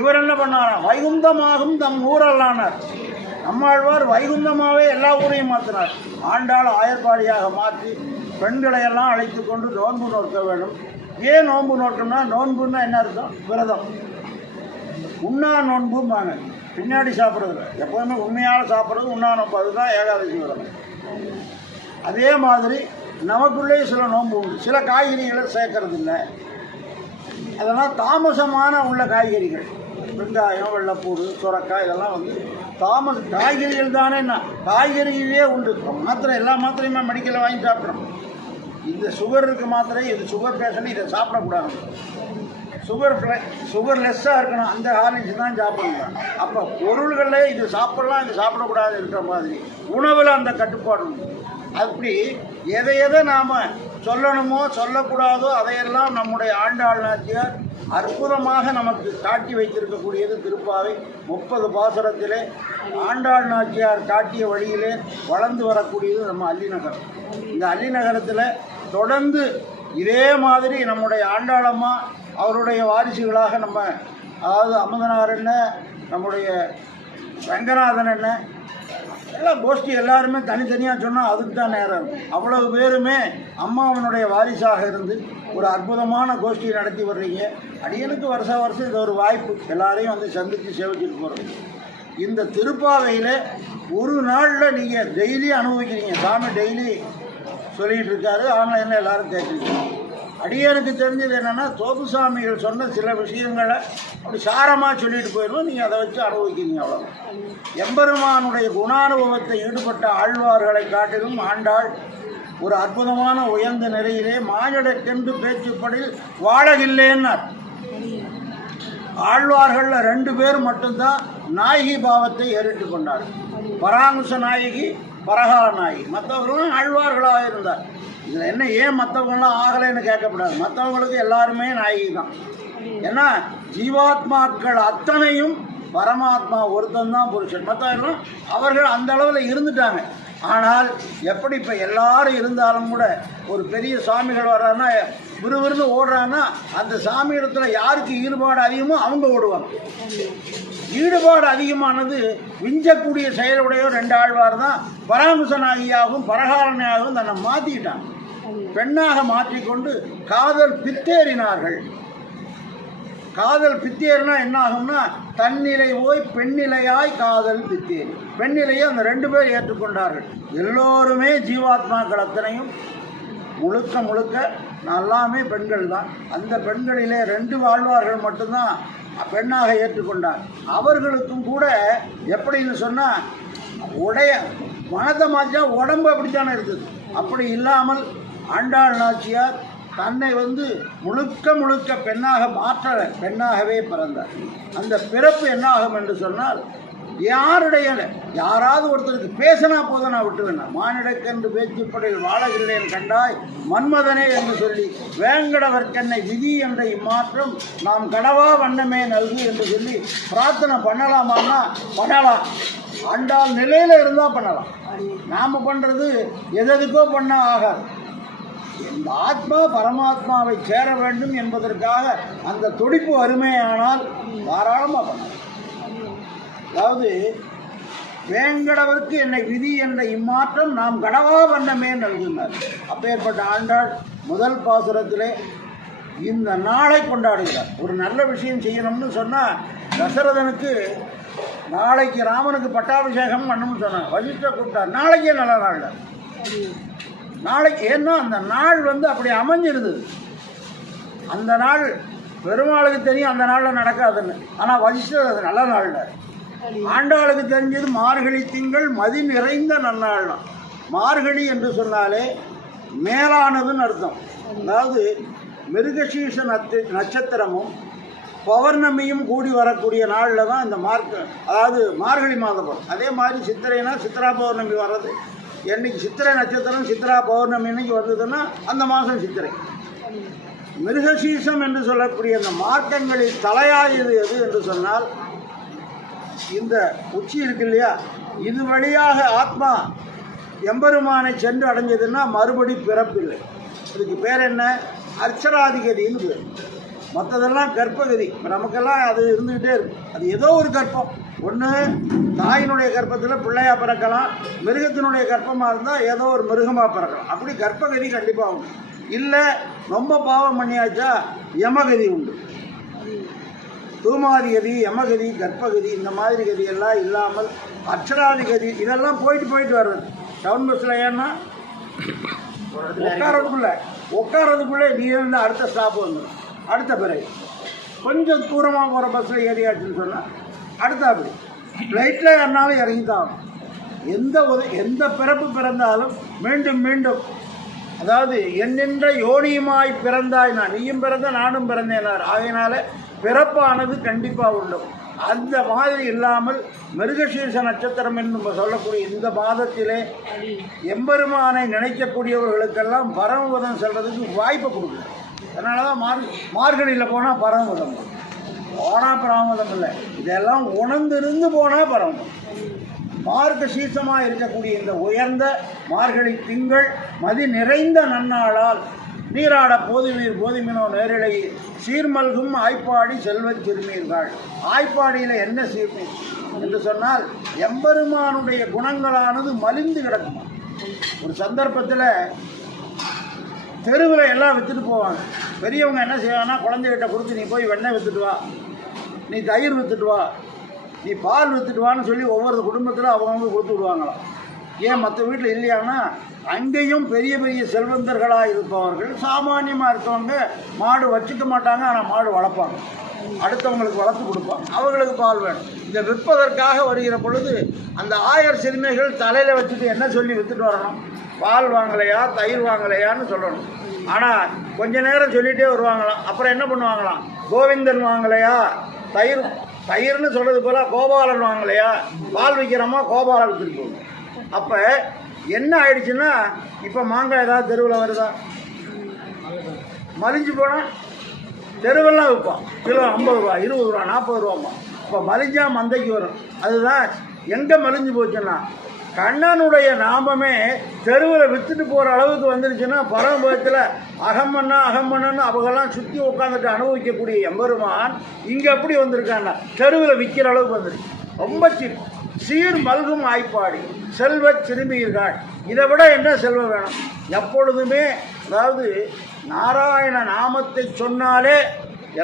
இவர் என்ன பண்ணார், வைகுந்தமாகும் தம் ஊரல்லானார். நம்மாழ்வார் வைகுந்தமாகவே எல்லா ஊரையும் மாற்றினார். ஆண்டாள் ஆயர்பாடியாக மாற்றி பெண்களை எல்லாம் அழைத்து கொண்டு நோன்பு நோக்க வேண்டும். ஏன் நோன்பு நோக்கணும்னா, நோன்புன்னா என்ன அர்த்தம், விரதம். உண்ணா நோன்பும்பாங்க, பின்னாடி சாப்பிட்றதுல எப்போதுமே உண்மையாக சாப்பிட்றது உண்ணா நோன்பு, அதுதான் ஏகாதசி விரதம். அதே மாதிரி நமக்குள்ளே சில நோன்பு உண்டு. சில காய்கறிகளை சேர்க்கறது இல்லை, அதெல்லாம் தாமசமான உள்ள காய்கறிகள், வெங்காயம் வெள்ளைப்பூடு சுரக்காய் இதெல்லாம் வந்து காய்கறிகள் தானே. என்ன காய்கறிகளே உண்டு. மாத்திரை எல்லா மாத்திரையுமே மெடிக்கலில் வாங்கி சாப்பிட்றோம். இந்த சுகருக்கு மாத்திரை, இது சுகர் பேஷண்ட், இதை சாப்பிடக்கூடாது. சுகர் லெஸ்ஸாக இருக்கணும், அந்த ஹார்லிக்ஸ் தான் சாப்பிடணும். அப்போ பொருள்களில் இது சாப்பிடலாம், இது சாப்பிடக்கூடாது இருக்கிற மாதிரி உணவில் அந்த கட்டுப்பாடு உண்டு. அப்படி எதை நாம் சொல்லணுமோ சொல்லக்கூடாதோ அதையெல்லாம் நம்முடைய ஆண்டாள் நாச்சியார் அற்புதமாக நமக்கு காட்டி வைத்திருக்கக்கூடியது திருப்பாவை. 30 பாசுரத்திலே ஆண்டாள் நாச்சியார் காட்டிய வழியிலே வளர்ந்து வரக்கூடியது நம்ம அல்லிநகரம். இந்த அல்லிநகரத்தில் தொடர்ந்து இதே மாதிரி நம்முடைய ஆண்டாளம்மா அவருடைய வாரிசுகளாக நம்ம, அதாவது அமுதனார் என்ன, நம்முடைய ரங்கநாதன் என்ன, எல்லாம் கோஷ்டி எல்லாருமே தனித்தனியாக சொன்னால் அதுக்கு தான் நேரம் இருக்கும். அவ்வளவு பேருமே அம்மாவனுடைய வாரிசாக இருந்து ஒரு அற்புதமான கோஷ்டியை நடத்தி வர்றீங்க. அடியனுக்கு வருஷம் இது ஒரு வாய்ப்பு, எல்லாரையும் வந்து சந்தித்து சேவிச்சுட்டு போகிறோம். இந்த திருப்பாவையில் ஒரு நாளில் நீங்கள் டெய்லி அனுபவிக்கிறீங்க. சாமி டெய்லி சொல்லிகிட்டு இருக்காரு, ஆனால் என்ன எல்லாரும் கேட்டுருக்கீங்க. அடியனுக்கு தெரிஞ்சது என்னென்னா, தோப்புசாமிகள் சொன்ன சில விஷயங்களை அப்படி சாரமாக சொல்லிட்டு போயிடுவோம், நீங்கள் அதை வச்சு அனுபவிக்கிறீங்க. அவ்வளோ எம்பெருமானுடைய குணானுபவத்தை ஈடுபட்ட ஆழ்வார்களை காட்டிலும் ஆண்டாள் ஒரு அற்புதமான உயர்ந்த நிலையிலே மானிடக்கென்று பேச்சுப்படில் வாழகில்லேன்னார். ஆழ்வார்களில் 2 பேர் மட்டும்தான் நாயகி பாவத்தை ஏறிட்டு கொண்டார். பராங்குச நாயகி, பரகால நாயகி. மற்றவர்களும் ஆழ்வார்களாக இருந்தார். இதில் என்ன, ஏன் மற்றவங்களாம் ஆகலைன்னு கேட்கக்கூடாது. மற்றவங்களுக்கு எல்லாருமே நாயகி தான். ஏன்னா ஜீவாத்மாக்கள் அத்தனையும் பரமாத்மா ஒருத்தந்தான் புருஷன். மற்றவர்களும் அவர்கள் அந்த அளவில் இருந்துட்டாங்க. ஆனால் எப்படி இப்போ எல்லாரும் இருந்தாலும் கூட ஒரு பெரிய சாமிகள் வர்றாருன்னா விறுவிறுன்னு ஓடுறாங்கன்னா அந்த சாமி இடத்துல யாருக்கு ஈடுபாடு அதிகமோ அவங்க ஓடுவாங்க. ஈடுபாடு அதிகமானது விஞ்சக்கூடிய செயலுடையோ 2 ஆழ்வார் தான். பராங்குச நாயகியாகவும் பரகாரணையாகவும் தன்னை மாற்றிக்கிட்டாங்க. பெண்ணாக மாற்றிக்கொண்டு காதல் பித்தேறினார்கள். காதல் பித்தேறினா என்ன ஆகும்னா, தன்னிலை போய் பெண்ணிலையாய் காதல் பித்தேறி. பெண்ணிலையை அந்த 2 பேர் ஏற்றுக்கொண்டார்கள். எல்லோருமே ஜீவாத்மாக்கள் அத்தனையும் முழுக்க எல்லாமே பெண்கள் தான். அந்த பெண்களிலே 2 ஆழ்வார்கள் மட்டும்தான் பெண்ணாக ஏற்றுக்கொண்டார். அவர்களுக்கும் கூட எப்படின்னு சொன்னால், மனத்தை மாற்றினா உடம்பு அப்படித்தானே இருந்தது. அப்படி இல்லாமல் ஆண்டாள் நாச்சியார் தன்னை வந்து முழுக்க பெண்ணாக மாற்ற பெண்ணாகவே பிறந்தார். அந்த பிறப்பு என்ன ஆகும் என்று சொன்னால், யாராவது ஒருத்தருக்கு பேசினா போதும் நான் விட்டுவேன். மானிடக்கென்று பேச்சுப்படையில் வாழகிறேன் கண்டாய் மன்மதனே என்று சொல்லி வேங்கடவர்க்கென்னை விதி என்ற இம்மாற்றம் நாம் கடவா வண்ணமே நல்கு என்று சொல்லி பிரார்த்தனை பண்ணலாமான்னா பண்ணலாம். ஆண்டாள் நிலையில் இருந்தால் பண்ணலாம். நாம் பண்ணுறது எதுக்கோ பண்ணால் ஆகாது. இந்த ஆத்மா பரமாத்மாவை சேர வேண்டும் என்பதற்காக அந்த துடிப்பு வறுமையானால் தாராளமாக பண்ணலாம். அதாவது வேங்கடவருக்கு என்னை விதி என்ற இம்மாற்றம் நாம் கடவா வண்ணமே நல்கினார். அப்பேற்பட்ட ஆண்டாள் முதல் பாசுரத்திலே இந்த நாளை கொண்டாடுகிறார். ஒரு நல்ல விஷயம் செய்யணும்னு சொன்னால், தசரதனுக்கு நாளைக்கு ராமனுக்கு பட்டாபிஷேகம் பண்ணணும்னு சொன்னார். வசிஷ்ட கூப்பிட்டார், நாளைக்கே நல்ல நாள் நாளைக்கு. ஏன்னா அந்த நாள் வந்து அப்படி அமைஞ்சிருது. அந்த நாள் பெருமாளுக்கு தெரியும் அந்த நாளில் நடக்காதுன்னு. ஆனால் வசிஷ்டர் அது நல்ல நாள். ஆண்டாளுக்கு தெரிஞ்சது மார்கழி திங்கள் மதி நிறைந்த நன்னாள் தான். மார்கழி என்று சொன்னாலே மேலானதுன்னு அர்த்தம். அதாவது மிருகசீஷ நட்சத்திரமும் பௌர்ணமியும் கூடி வரக்கூடிய நாளில் தான் இந்த அதாவது மார்கழி மாதம். அதே மாதிரி சித்திரைனா சித்ரா பௌர்ணமி வர்றது என்னைக்கு சித்திரை நட்சத்திரம் சித்ரா பௌர்ணமி இன்னைக்கு வந்ததுன்னா அந்த மாதம் சித்திரை. மிருகசீசம் என்று சொல்லக்கூடிய அந்த மார்க்கங்களில் தலையாயது எது என்று சொன்னால் இந்த உச்சி இருக்கு இல்லையா, இது வழியாக ஆத்மா எம்பெருமானை சென்று அடைஞ்சதுன்னா மறுபடி பிறப்பில்லை. இதுக்கு பேர் என்ன? அர்ச்சராதிகதின்னு பேர். மற்றதெல்லாம் கர்ப்பகதி. இப்போ நமக்கெல்லாம் அது இருந்துக்கிட்டே இருக்கும். அது ஏதோ ஒரு கர்ப்பம். ஒன்று தாயினுடைய கர்ப்பத்தில் பிள்ளையாக பிறக்கலாம், மிருகத்தினுடைய கர்ப்பமாக இருந்தால் ஏதோ ஒரு மிருகமாக பிறக்கலாம். அப்படி கர்ப்பகதி கண்டிப்பாக உண்டு. இல்லை ரொம்ப பாவம் பண்ணியாச்சா யமகதி உண்டு. தூமாதிகதி, யமகதி, கர்ப்பகதி, இந்த மாதிரி கதியெல்லாம் இல்லாமல் அக்ஷராதிகதி இதெல்லாம் போயிட்டு வர்றது. டவுன் பஸ்ஸில் ஏன்னா உட்காரதுக்குள்ளே நீ இருந்து அடுத்த ஸ்டாப் வந்துடும். அடுத்த பிறகு கொஞ்சம் தூரமாக போகிற பஸ்ஸில் ஏறியாச்சுன்னு சொன்னால் அடுத்த அப்படி ஃப்ளைட்டில் ஏறினாலும் இறங்கி தான் ஆகும். எந்த பிறப்பு பிறந்தாலும் மீண்டும் மீண்டும், அதாவது என்னென்ற யோனியுமாய் பிறந்தாய் நான், நீயும் பிறந்த நானும் பிறந்தேனார். ஆகையினால பிறப்பானது கண்டிப்பாக உண்டு. அந்த மாதிரி இல்லாமல் மிருகசீர்ஷ நட்சத்திரம் என்று சொல்லக்கூடிய இந்த மாதத்திலே எம்பெருமானை நினைக்கக்கூடியவர்களுக்கெல்லாம் பரமபதம் செல்வதற்கு வாய்ப்பு கொடுக்குது. அதனால தான் மார்கழியில் போனால் பரமபதம், போனால் பரமபதம் இல்லை, இதெல்லாம் உணர்ந்திருந்து போனால் பரமபதம். மார்க்க சீசமாக இருக்கக்கூடிய இந்த உயர்ந்த மார்கழி திங்கள் மதி நிறைந்த நன்னாளால் நீராட போதுவீர் போதுமினோ நேரிழை சீர்மல்கும் ஆய்ப்பாடி செல்வச் சிறுமீர்கள். ஆய்ப்பாடியில் என்ன சீர்மை என்று சொன்னால் எம்பெருமானுடைய குணங்களானது மலிந்து கிடக்கும். ஒரு சந்தர்ப்பத்தில் தெருவில் எல்லாம் விற்றுட்டு போவாங்க. பெரியவங்க என்ன செய்வாங்கன்னா குழந்தைகிட்ட கொடுத்து நீ போய் வெண்ணெய் விற்றுட்டு வா, நீ தயிர் விற்றுட்டு வா, நீ பால் விற்றுட்டு வான்னு சொல்லி ஒவ்வொரு குடும்பத்தில் அவங்க கொடுத்து விடுவாங்களாம். ஏன் மற்ற வீட்டில் இல்லையான்னா அங்கேயும் பெரிய பெரிய செல்வந்தர்களாக இருப்பவர்கள், சாமானியமாக இருக்கவங்க மாடு வச்சுக்க மாட்டாங்க, ஆனால் மாடு வளர்ப்பாங்க, அடுத்தவங்களுக்கு வளர்த்து கொடுப்பாங்க, அவங்களுக்கு பால் வேணும். இதை விற்பதற்காக வருகிற பொழுது அந்த ஆயர் சிறுமைகள் தலையில் வச்சுட்டு என்ன சொல்லி விற்றுட்டு வரணும்? பால் வாங்கலையா தயிர் வாங்கலையான்னு சொல்லணும். ஆனால் கொஞ்ச நேரம் சொல்லிகிட்டே வருவாங்களாம். அப்புறம் என்ன பண்ணுவாங்களாம்? கோவிந்தன் வாங்கலையா தயிர்னு சொல்கிறது போல கோபாலன் வாங்கலையா, பால் விற்கிறோமா கோபாலன் விற்றுட்டு போகணும். அப்போ என்ன ஆயிடுச்சுன்னா, இப்போ மாங்காய் ஏதாவது தெருவில் வருதா? மலிஞ்சு போனால் தெருவெல்லாம் விற்பான், கிலோ 50 ரூபா 20 ரூபா 40 ரூபாம்மா. இப்போ மலிஞ்சா மந்தைக்கு வரும். அதுதான் எங்கே மலிஞ்சு போச்சுன்னா, கண்ணனுடைய நாமமே தெருவில் விற்றுட்டு போகிற அளவுக்கு வந்துருச்சுன்னா பரமபதத்தில் அகம்மன்னு அவங்கெல்லாம் சுற்றி உட்காந்துட்டு அனுபவிக்கக்கூடிய எம்பெருமான் இங்கே எப்படி வந்திருக்கான்னா தெருவில் விற்கிற அளவுக்கு வந்துருக்கு. ரொம்ப சீர் மல்கும் ஆய்ப்பாடி செல்வச் சிறுமியர்கள். இதை விட என்ன செல்வம் வேணும்? எப்பொழுதுமே, அதாவது நாராயண நாமத்தை சொன்னாலே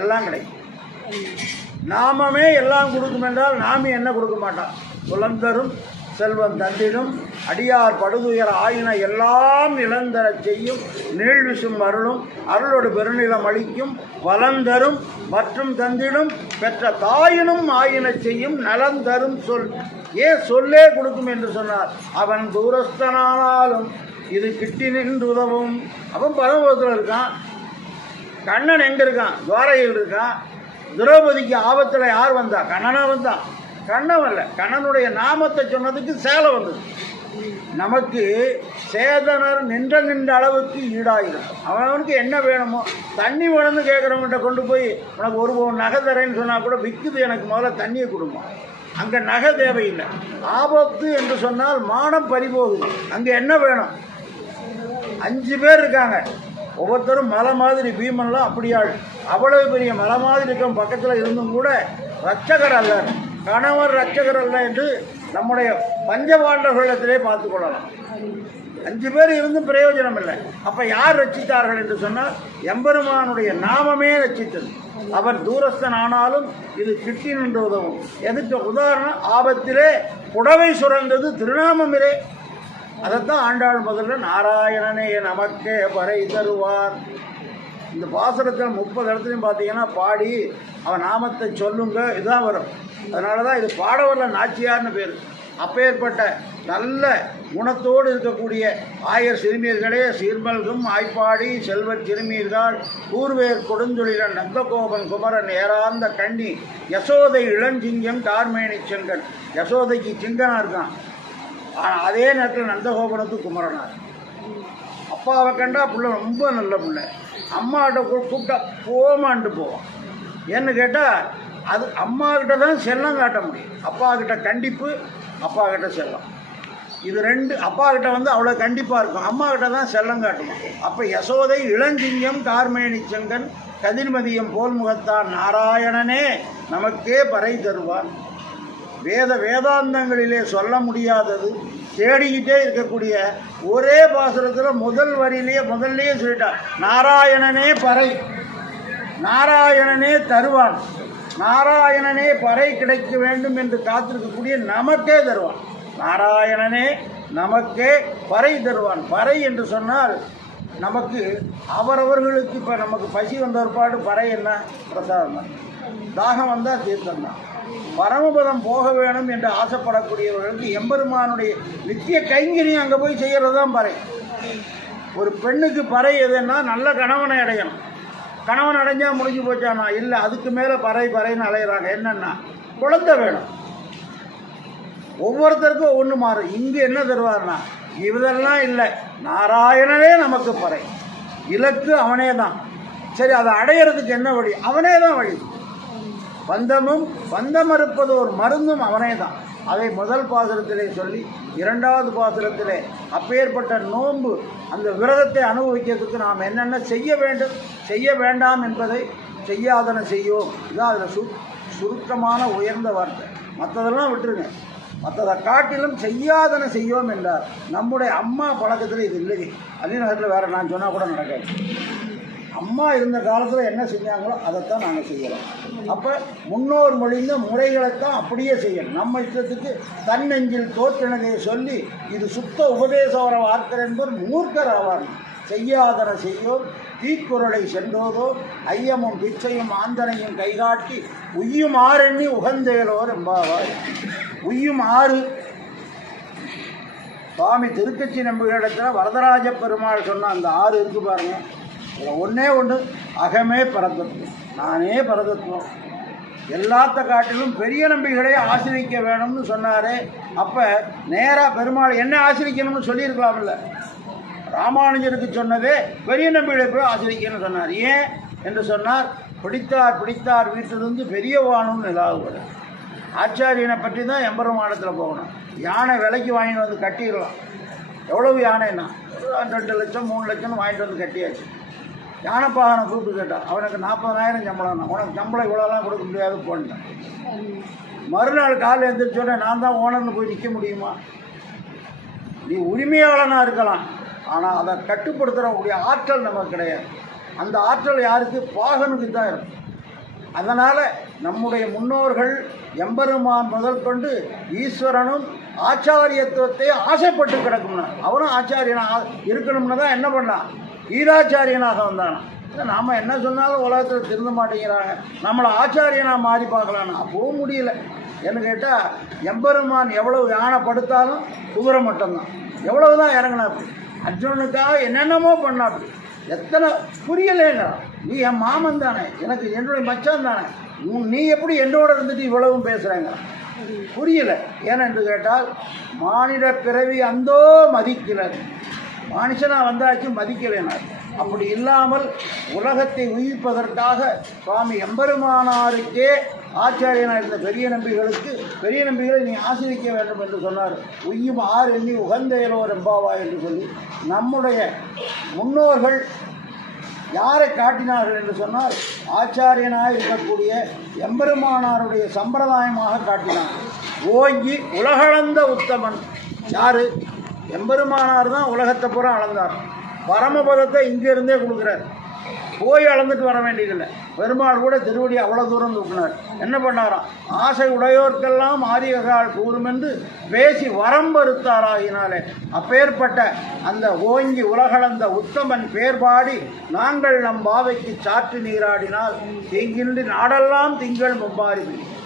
எல்லாம் கிடைக்கும். நாமமே எல்லாம் கொடுக்கும் என்றால் நாமி என்ன கொடுக்க மாட்டான்? புலந்தரும் செல்வம் தந்திடும் அடியார் படுதுயர் ஆயின எல்லாம் நிலந்தர செய்யும் நீழ்விசும் அருளும் அருளோடு பெருநிலம் அளிக்கும் வலந்தரும் மற்றும் தந்திடும் பெற்ற தாயினும் ஆயின செய்யும் நலந்தரும் சொல். ஏன் சொல்லே கொடுக்கும் என்று சொன்னார்? அவன் தூரஸ்தனானாலும் இது கிட்டி நின்று உதவும். அவன் பரமபதத்தில் இருக்கான். கண்ணன் எங்கே இருக்கான்? துவாரையில் இருக்கான். திரௌபதிக்கு ஆபத்தில் யார் வந்தா? கண்ணனா வந்தான். கண்ணன் அல்ல, கண்ணனுடைய நாமத்தை சொன்னதுக்கு சேலை வந்தது. நமக்கு சேதனர் நின்ற அளவுக்கு ஈடாயிடும். அவனுக்கு என்ன வேணுமோ, தண்ணி வேணும்னு கேட்குறவன்கிட்ட கொண்டு போய் உனக்கு ஒரு நகை தரேன்னு சொன்னால் கூட விற்குது, எனக்கு முதல்ல தண்ணியை கொடுமா. அங்கே நகை தேவையில்லை. ஆபத்து என்று சொன்னால் மானம் பறிபோகுது. அங்கே என்ன வேணும்? 5 பேர் இருக்காங்க, ஒவ்வொருத்தரும் மலை மாதிரி, பீமன்லாம் அப்படியாள் அவ்வளவு பெரிய மலை மாதிரி இருக்கும் பக்கத்தில் இருந்தும் கூட ரட்சகர் அல்ல, கணவர் ரட்சகர் அல்ல என்று நம்முடைய பஞ்சபாண்டவர்களிடத்திலே பார்த்து கொள்ளலாம். 5 பேர் இருந்தும் பிரயோஜனம் இல்லை. அப்போ யார் ரட்சித்தார்கள் என்று சொன்னால் எம்பெருமானுடைய நாமமே ரட்சித்தது. அவர் தூரஸ்தன் ஆனாலும் இது கிட்டி நின்று உதவும். எதுக்கு உதாரணம்? ஆபத்திலே புடவை சுரந்தது திருநாமமிலே. அதைத்தான் ஆண்டாள் முதல்ல நாராயணனே நமக்கே பறை தருவார். இந்த பாசுரத்தில் 30 இடத்துலையும் பார்த்தீங்கன்னா பாடி அவன் நாமத்தை சொல்லுங்க இதுதான் வரும். அதனால தான் இது பாடவர்ல நாச்சியார்னு பேர். அப்பேற்பட்ட நல்ல குணத்தோடு இருக்கக்கூடிய ஆயர் சிறுமியர்களே சீர்மல்கும் ஆய்ப்பாடி செல்வச் சிறுமியர்கள் கூர்வேர் கொடுஞ்சொழிலன் நந்தகோபன் குமரன் ஏறார்ந்த கண்ணி யசோதை இளஞ்சிங்கம் கார்மேனி செங்கன். யசோதைக்கு சிங்கனாக இருக்கான், அதே நேரத்தில் நந்தகோபனுக்கு குமரனார். அப்பாவை கண்டா பிள்ளை ரொம்ப நல்ல பிள்ளை, அம்மாகிட்ட கூப்பிட்டா போமான்ட்டு போவான். ஏன்னு கேட்டால் அது அம்மாக்கிட்ட தான் செல்லம் காட்ட முடியும். அப்பாக்கிட்ட கண்டிப்பு, அப்பாக்கிட்ட செல்லம். இது ரெண்டு. அப்பாக்கிட்ட வந்து அவ்வளோ கண்டிப்பாக இருக்கும், அம்மாக்கிட்ட தான் செல்லம் காட்டணும். அப்போ யசோதை இளஞ்சிங்கம் கார்மேனி செங்கன் கதிர்மதியம் போல் முகத்தான் நாராயணனே நமக்கே பறை தருவான். வேதாந்தங்களிலே சொல்ல முடியாதது தேடிக்கிட்டே இருக்கக்கூடிய ஒரே பாசுரத்தில் முதல்லையே சொல்லிட்டார், நாராயணனே பறை, நாராயணனே தருவான், நாராயணனே பறை கிடைக்க வேண்டும் என்று காத்திருக்கக்கூடிய நமக்கே தருவான். நாராயணனே நமக்கே பறை தருவான். பறை என்று சொன்னால் நமக்கு அவரவர்களுக்கு இப்போ நமக்கு பசி வந்த ஒருபாடு பறை என்ன பிரசாதம் தான், தாகம் வந்தால் தீர்த்தம் தான். பரமபதம் போக வேணும் என்று ஆசைப்படக்கூடியவர்களுக்கு எம்பெருமானுடைய நித்திய கைங்கரியம் அங்கே போய் செய்கிறது தான் பறை. ஒரு பெண்ணுக்கு பறை எதுன்னா நல்ல கணவனை அடையணும். கணவன் அடைஞ்சால் முடிஞ்சு போச்சானா? இல்லை, அதுக்கு மேலே பறைன்னு அலையிறாங்க. என்னென்னா குழந்தை வேணும். ஒவ்வொருத்தருக்கும் ஒன்று மாறும். இங்கே என்ன தருவார்னா இதெல்லாம் இல்லை, நாராயணனே நமக்கு பறை, இலக்கு அவனே தான். சரி, அதை அடையிறதுக்கு என்ன வழி? அவனே தான் வழி. பந்தம் இருப்பது ஒரு மருந்தும் அவனே தான். அதை முதல் பாசுரத்திலே சொல்லி இரண்டாவது பாசுரத்திலே அப்பேற்பட்ட நோன்பு அந்த விரதத்தை அனுபவிக்கிறதுக்கு நாம் என்னென்ன செய்ய வேண்டும் செய்ய வேண்டாம் என்பதை செய்யாதன செய்யோம். இதுதான் அதில் சுருக்கமான உயர்ந்த வார்த்தை. மற்றதெல்லாம் விட்டுருங்க, மற்றதை காட்டிலும் செய்யாதன செய்யோம் என்றார். நம்முடைய அம்மா பழக்கத்தில் இது இல்லைங்க. அலிநகரில் வேறு நான் சொன்னால் கூட நடக்காது. அம்மா இருந்த காலத்தில் என்ன செஞ்சாங்களோ அதைத்தான் நாங்கள் செய்யலாம். அப்போ முன்னோர் மொழிந்த முறைகளைத்தான் அப்படியே செய்யணும். நம்ம இஷ்டத்துக்கு தன்னெஞ்சில் தோற்றினதை சொல்லி இது சுத்த உபதேசவர வார்த்தை என்பது மூர்க்கர் ஆவார். செய்யாதன செய்யோம் தீக்குறளை சென்றோதோ ஐயமும் பிச்சையும் ஆந்தனையும் கைகாட்டி உய்யும் ஆறெண்ணி உகந்தேலோர் எம்பாவாய். உய்யும் ஆறு சுவாமி திருக்கச்சி நம்பிகளிடத்தில் வரதராஜ பெருமாள் சொன்ன அந்த ஆறு இருக்கு பாருங்க. ஒன்றே ஒன்று, அகமே பரதத்துவம், நானே பரதத்துவம். எல்லாத்த காட்டிலும் பெரிய நம்பிகளை ஆசிரிக்க வேணும்னு சொன்னார். அப்போ நேராக பெருமாள் என்ன ஆசிரிக்கணும்னு சொல்லியிருக்கலாம்ல. ராமானுஜருக்கு சொன்னதே பெரிய நம்பிகளை போய் ஆசிரிக்கணும்னு சொன்னார். ஏன் என்று சொன்னார், பிடித்தார் வீட்டிலிருந்து பெரியவானும் நிலாவுவது. ஆச்சாரியனை பற்றி தான் எம்பெருமானத்தில் போகணும். யானை விலைக்கு வாங்கிட்டு வந்து கட்டிடலாம். எவ்வளவு யானைன்னா 2 லட்சம் 3 லட்சம் வாங்கிட்டு வந்து கட்டியாச்சு. யானைப்பாகனை கூப்பிட்டு கேட்டான், அவனுக்கு 40,000 சம்பளம்னா, உனக்கு சம்பளம் இவ்வளோலாம் கொடுக்க முடியாது போனேன். மறுநாள் காலையில் எழுந்திரிச்சோடனே நான் தான் ஓனர்னு போய் நிற்க முடியுமா? நீ உரிமையாளனாக இருக்கலாம், ஆனால் அதை கட்டுப்படுத்துகிறக்கூடிய ஆற்றல் நமக்கு கிடையாது. அந்த ஆற்றல் யாருக்கு? பாகனுக்கு தான் இருக்கும். அதனால் நம்முடைய முன்னோர்கள் எம்பெருமான் முதல் கொண்டு ஈஸ்வரனும் ஆச்சாரியத்துவத்தை ஆசைப்பட்டு கிடக்கும்னா, அவனும் ஆச்சாரியனாக இருக்கணும்னு தான் என்ன பண்ணான்? ஈராச்சாரியனாக வந்தானா. நாம் என்ன சொன்னாலும் உலகத்தில் திருந்த மாட்டேங்கிறாங்க, நம்மளை ஆச்சாரியனாக மாறி பார்க்கலான்னு. அப்போவும் முடியல. என்ன கேட்டால் எம்பெருமான் எவ்வளவு யானைப்படுத்தாலும் குதிரை மட்டும்தான். எவ்வளவு தான் இறங்கினாப்பி. அர்ஜுனனுக்காக என்னென்னமோ பண்ணாப்பி. எத்தனை புரியலைங்கிறான். நீ என் மாமன் தானே, எனக்கு என்னுடைய மச்சான் தானே, நீ எப்படி என்னோட இருந்துட்டு இவ்வளவும் பேசுகிறேங்க? புரியலை. ஏனென்று கேட்டால் மானிட பிறவி அந்தோ மதிக்கிறது. மனுஷனாக வந்தாச்சு மதிக்கலைனார். அப்படி இல்லாமல் உலகத்தை உயிர்ப்பதற்காக சுவாமி எம்பெருமானாருக்கே ஆச்சாரியனாக இருந்த பெரிய நம்பிகளை நீ ஆசிரிக்க வேண்டும் என்று சொன்னார். உய்யும் ஆறு எண்ணி உகந்தேலோர் எம்பாவா என்று சொல்லி நம்முடைய முன்னோர்கள் யாரை காட்டினார்கள் என்று சொன்னால் ஆச்சாரியனாக இருக்கக்கூடிய எம்பெருமானாருடைய சம்பிரதாயமாக காட்டினார். ஓங்கி உலகளந்த உத்தமன் யார்? எம்பெருமானார் தான் உலகத்தை பூரா அளந்தார். பரமபதத்தை இங்கிருந்தே கொடுக்குறார். போய் அளந்துட்டு வர வேண்டியதில்லை. பெருமாள் கூட திருவடி அவ்வளோ தூரம் தூக்கினார். என்ன பண்ணாராம்? ஆசை உடையோர்க்கெல்லாம் ஆரியகால் கூறும் என்று பேசி வரம்பறுத்தாராகினாலே அப்பேற்பட்ட அந்த ஓங்கி உலகளந்த உத்தமன் பேர்பாடி நாங்கள் நம் பாவைக்கு சாற்று நீராடினால் தீங்கின்றி நாடெல்லாம் திங்கள் மும்பாரி பெய்யும்.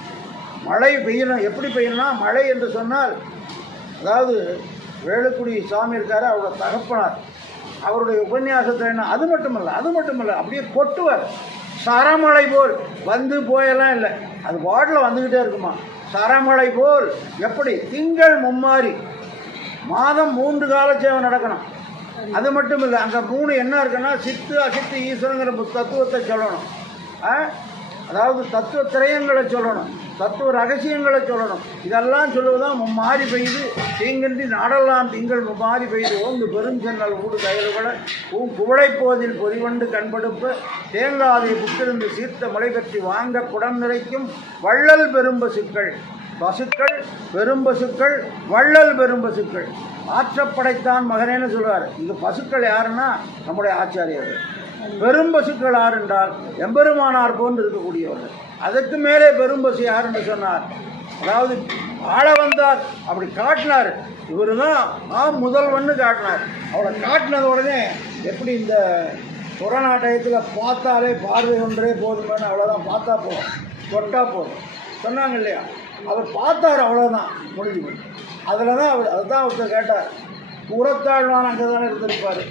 மழை பெய்யணும். எப்படி பெய்யணும்னா, மழை என்று சொன்னால், அதாவது வேலுக்குடி சுவாமி இருக்கார், அவரோட தகப்பனார், அவருடைய உபன்யாசத்தில் என்ன, அது மட்டுமல்ல அப்படியே கொட்டுவார். சரமழை போல் வந்து போயெல்லாம் இல்லை, அது பாட்டில் வந்துக்கிட்டே இருக்குமா. சரமழை போல் எப்படி? திங்கள் மும்மாரி மாதம் 3 கால சேவை நடக்கணும். அது மட்டும் இல்லை, அங்கே 3 என்ன இருக்குன்னா சித்து அசித்து ஈஸ்வரங்கிற தத்துவத்தை சொல்லணும். அதாவது தத்துவ திரயங்களை சொல்லணும், தத்துவ ரகசியங்களை சொல்லணும். இதெல்லாம் சொல்லுவதுதான் மும்மாறி பெய்து தீங்கின்றி நாடெல்லாம் திங்கள் மும்மாறி பெய்து ஓங்கு பெருஞ்சென்னல் ஊடு கயல்களை குவளைப்போதில் பொறிவண்டு கண்படுப்ப தேங்காதை புத்திருந்து சீர்த்த மலை கட்டி வாங்க குடம் நிறைக்கும் வள்ளல் பெரும்பசுக்கள் பசுக்கள் பெரும்பசுக்கள் வள்ளல் பெரும்பசுக்கள் ஆற்றப்படைத்தான் மகனேன்னு சொல்லுவார். இந்த பசுக்கள் யாருன்னா நம்முடைய ஆச்சாரியர்கள். பெரும்பசுக்கள் யார் என்றால் எம்பெருமானார் போன்று இருக்கக்கூடியவர்கள். அதற்கு மேலே பெரும்பசு யார் என்று சொன்னார். அதாவது ஆள வந்தார் அப்படி காட்டினார். இவர் தான் முதல்வன்னு காட்டினார். அவளை காட்டினது உடனே எப்படி இந்த கொரோனா டயத்தில் பார்த்தாலே பார்வை ஒன்றே போதும்னு அவ்வளோதான், பார்த்தா போதும், தொட்டா போதும் சொன்னாங்க இல்லையா. அவர் பார்த்தார், அவ்வளோதான், முடிஞ்சு. அதில் தான் அதுதான் ஒருத்தர் கேட்டார். புறத்தாழ்வான் அங்கே தானே இருந்திருப்பார்.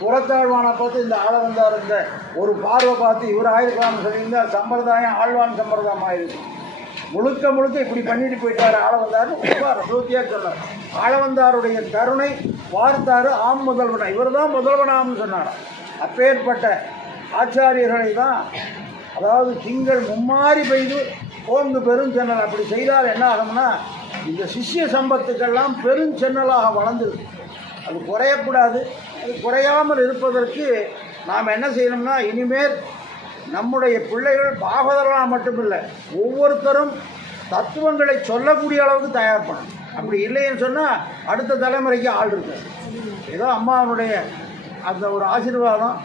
புறத்தாழ்வானை பார்த்து இந்த ஆள வந்தார், இந்த ஒரு பார்வை பார்த்து இவர் ஆயிருக்கலாம்னு சொல்லியிருந்தால் சம்பிரதாயம் ஆழ்வான் சம்பிரதாயம் ஆயிருக்கு. முழுக்க முழுக்க இப்படி பண்ணிட்டு போயிட்டார் ஆள வந்தார்னு ரொம்ப ரசூத்தியாக சொன்னார். ஆள வந்தாருடைய கருணை பார்த்தாரு ஆம் முதல்வனா, இவர் தான் முதல்வனாம்னு சொன்னார். அப்பேற்பட்ட ஆச்சாரியர்களை தான், அதாவது திங்கள் மும்மாறி பெய்து ஓங்கு பெருஞ்சென்னல் அப்படி செய்தால் என்ன ஆகும்னா இந்த சிஷ்ய சம்பத்துக்கெல்லாம் பெருஞ்சென்னலாக வளர்ந்துருக்கு. அது குறையக்கூடாது. அது குறையாமல் இருப்பதற்கு நாம் என்ன செய்யணும்னா இனிமேல் நம்முடைய பிள்ளைகள் பாகவதர்களாக மட்டுமில்லை, ஒவ்வொருத்தரும் தத்துவங்களை சொல்லக்கூடிய அளவுக்கு தயார் பண்ணணும். அப்படி இல்லைன்னு சொன்னால் அடுத்த தலைமுறைக்கு ஆள் இருக்கு. ஏதோ அம்மாவனுடைய அந்த ஒரு ஆசீர்வாதம்